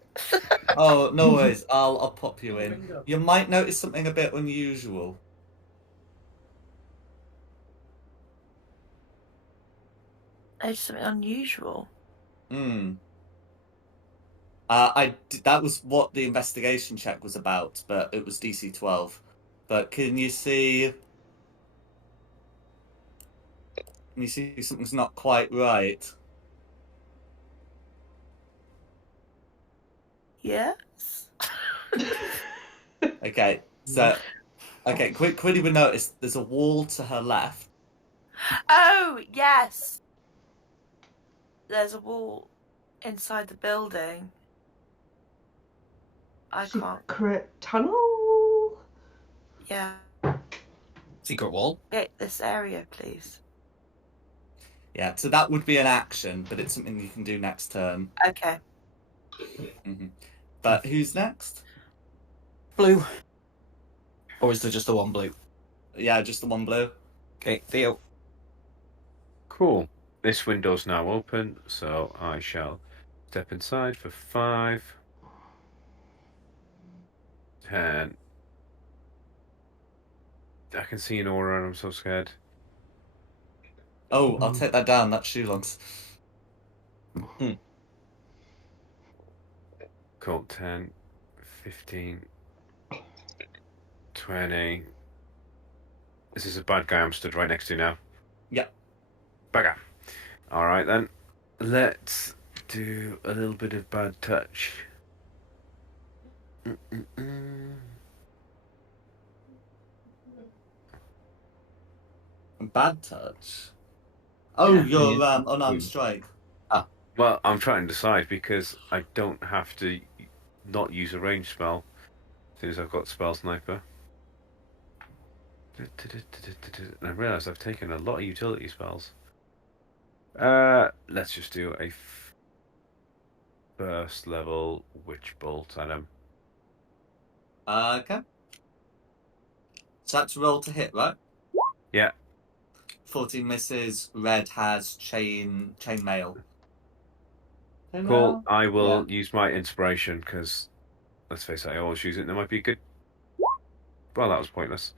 Oh, no worries. I'll pop you in. You might notice something a bit unusual. There's something unusual. That was what the investigation check was about, but it was DC 12. But can you see something's not quite right? Yes. Okay, so Quiddy would notice there's a wall to her left. Oh, yes. There's a wall inside the building. I can't. Secret tunnel? Yeah. Secret wall? Get this area, please. Yeah, so that would be an action, but it's something you can do next turn. Okay. Mm-hmm. But who's next? Blue. Or is there just the one blue? Yeah, just the one blue. Okay, Theo. Cool. This window's now open, so I shall step inside for 5. 10. I can see an aura and I'm so scared. Oh, I'll take that down. That's Shulong's. Cool. 10, 15, 20. This is a bad guy I'm stood right next to now. Yep. Bugger. Alright then. Let's do a little bit of bad touch. Bad touch. Oh, Yeah. you're unarmed strike. Well, I'm trying to decide because I don't have to not use a ranged spell as soon as I've got spell sniper. And I realise I've taken a lot of utility spells. Let's just do a first level witch bolt at him. Okay. So that's roll to hit, right? Yeah. 14 misses. Red has chain mail. Cool. I will use my inspiration because, let's face it, I always use it. And there might be a good. Well, that was pointless.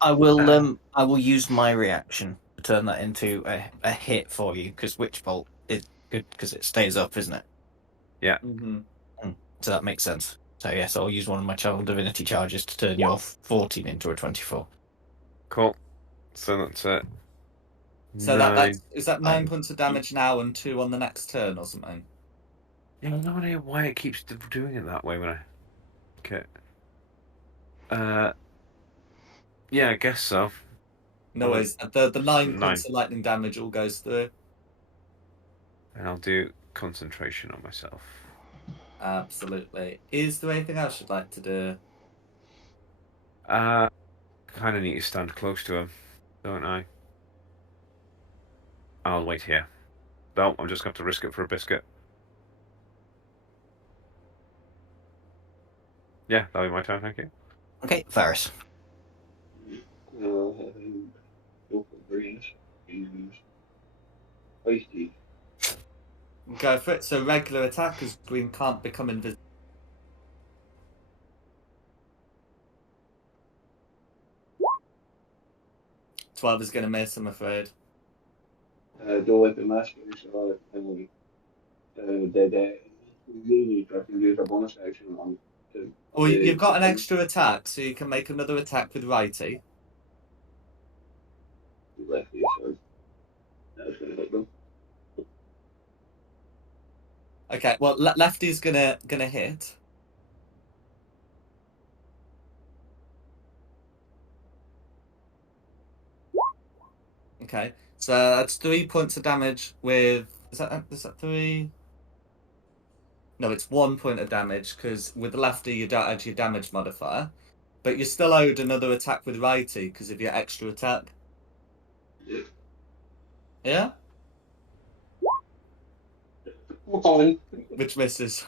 I will use my reaction to turn that into a hit for you because Witch Bolt is good because it stays up, isn't it? Yeah. Mm-hmm. So that makes sense. So yes, I'll use one of my Channel Divinity charges to turn your 14 into a 24. Cool. So that's it. So 9. is that 9 points of damage now and 2 on the next turn or something? Yeah, I have no idea why it keeps doing it that way when I. Okay. Yeah, I guess so. No worries. The 9 points 9. of lightning damage all goes through. And I'll do concentration on myself. Absolutely. Is there anything else you'd like to do? Kind of need to stand close to him, don't I? I'll wait here. No, I'm just going to have to risk it for a biscuit. Yeah, that'll be my turn, thank you. Okay, Varus. Go for brains. Use feisty. Go for it. So regular attack as green can't become invisible. 12 is going to miss, I'm afraid. Dual weapon mastery, so really I can use a bonus action on to. Or you've got an extra attack, so you can make another attack with righty. Lefty, so that's going to hit them. Okay, well lefty's gonna hit. Okay, so that's 3 points of damage with is that 3? No, it's 1 point of damage because with the lefty you don't add your damage modifier, but you're still owed another attack with righty because of your extra attack. Yeah. Yeah, One. which misses.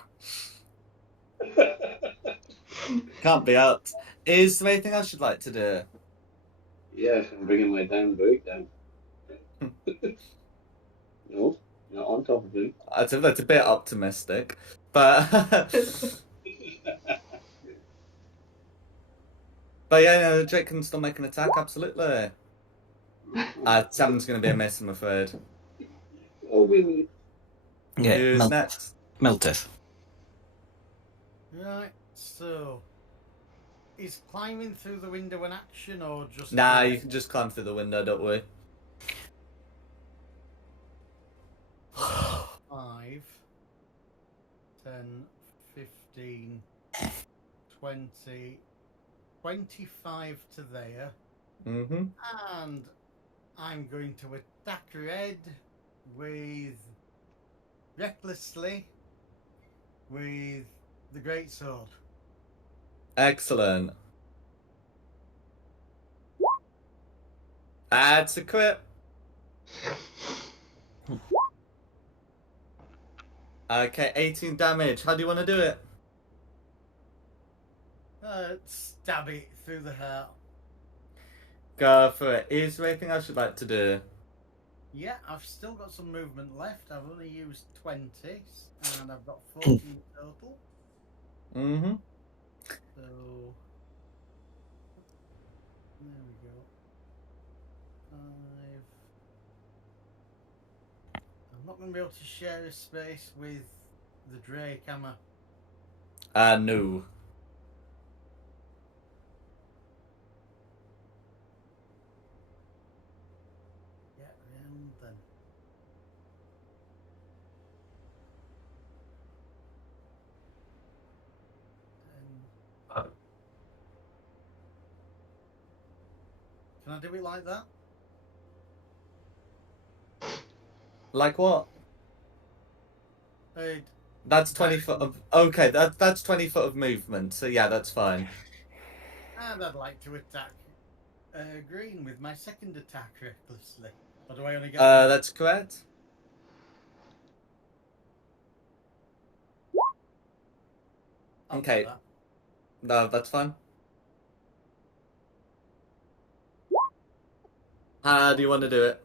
Can't be out. Is there anything else you'd like to do? Yes, I'm bringing my damn break down. No, not on top of him. That's a bit optimistic, but but yeah, no, Drake can still make an attack. Absolutely. 7's going to be a miss, I'm afraid. Oh, really? Yeah, Who's next? Melteth. Right, so is climbing through the window an action or just? Nah, you can just climb through the window, don't worry. 5, 10, 15, 20, 25 to there, Mm-hmm. and I'm going to attack red with recklessly with the greatsword. Excellent. That's a crit. Okay, 18 damage. How do you want to do it? Stab it through the heart. Go for it. Is there anything else you'd like to do? Yeah, I've still got some movement left. I've only used 20, and I've got 14 total. Mm-hmm. So going to be able to share a space with the Drake, am No. I? Yeah, then. Can I do it like that? Like what? That's 20 foot of... Okay, that's 20 foot of movement, so yeah, that's fine. And I'd like to attack green with my second attack recklessly. Or do I only get... That's correct. I'll do Okay. that. No, that's fine. How do you want to do it?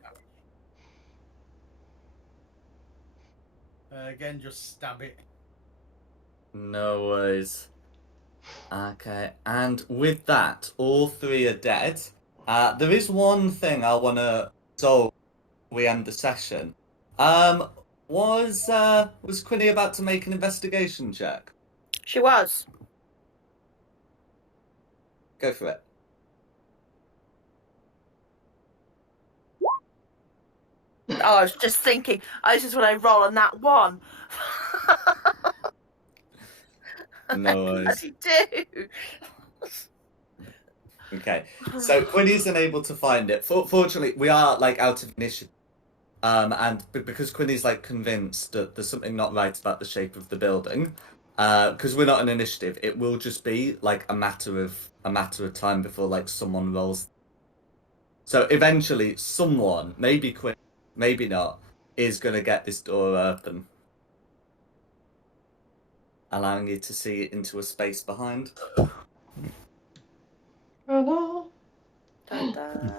Again, just stab it. No worries. Okay, and with that, all three are dead. There is one thing I want to solve before we end the session. Was Quinny about to make an investigation check? She was. Go for it. Oh, I was just thinking. This is when I roll on that one. No As worries. you do. Okay, so Quinny's unable to find it. Fortunately, we are like out of initiative. And because Quinny's like convinced that there's something not right about the shape of the building, because we're not an initiative, it will just be like a matter of time before like someone rolls. So eventually, someone, maybe Quinn, maybe not, is gonna get this door open, allowing you to see into a space behind. Hello. Ta-da.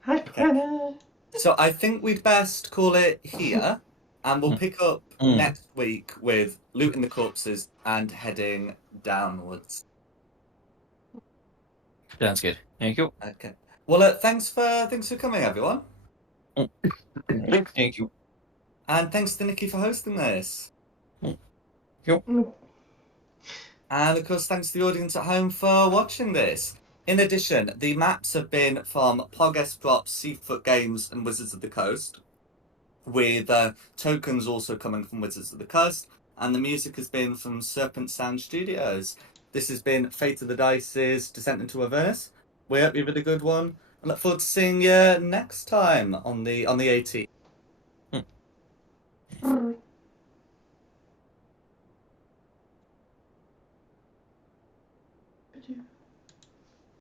Hi, Okay. Brenna. So I think we'd best call it here, and we'll pick up next week with looting the corpses and heading downwards. Sounds good. Thank you. Okay. Well, thanks for coming, everyone, Thank you. and thanks to Nikki for hosting this. Mm. And of course, thanks to the audience at home for watching this. In addition, the maps have been from Poggest Props, Seafoot Games, and Wizards of the Coast, with tokens also coming from Wizards of the Coast, and the music has been from Serpent Sound Studios. This has been Fate of the Dice's Descent into Avernus. We hope you've had a good one, and look forward to seeing you next time on the 18th. Ba-doo.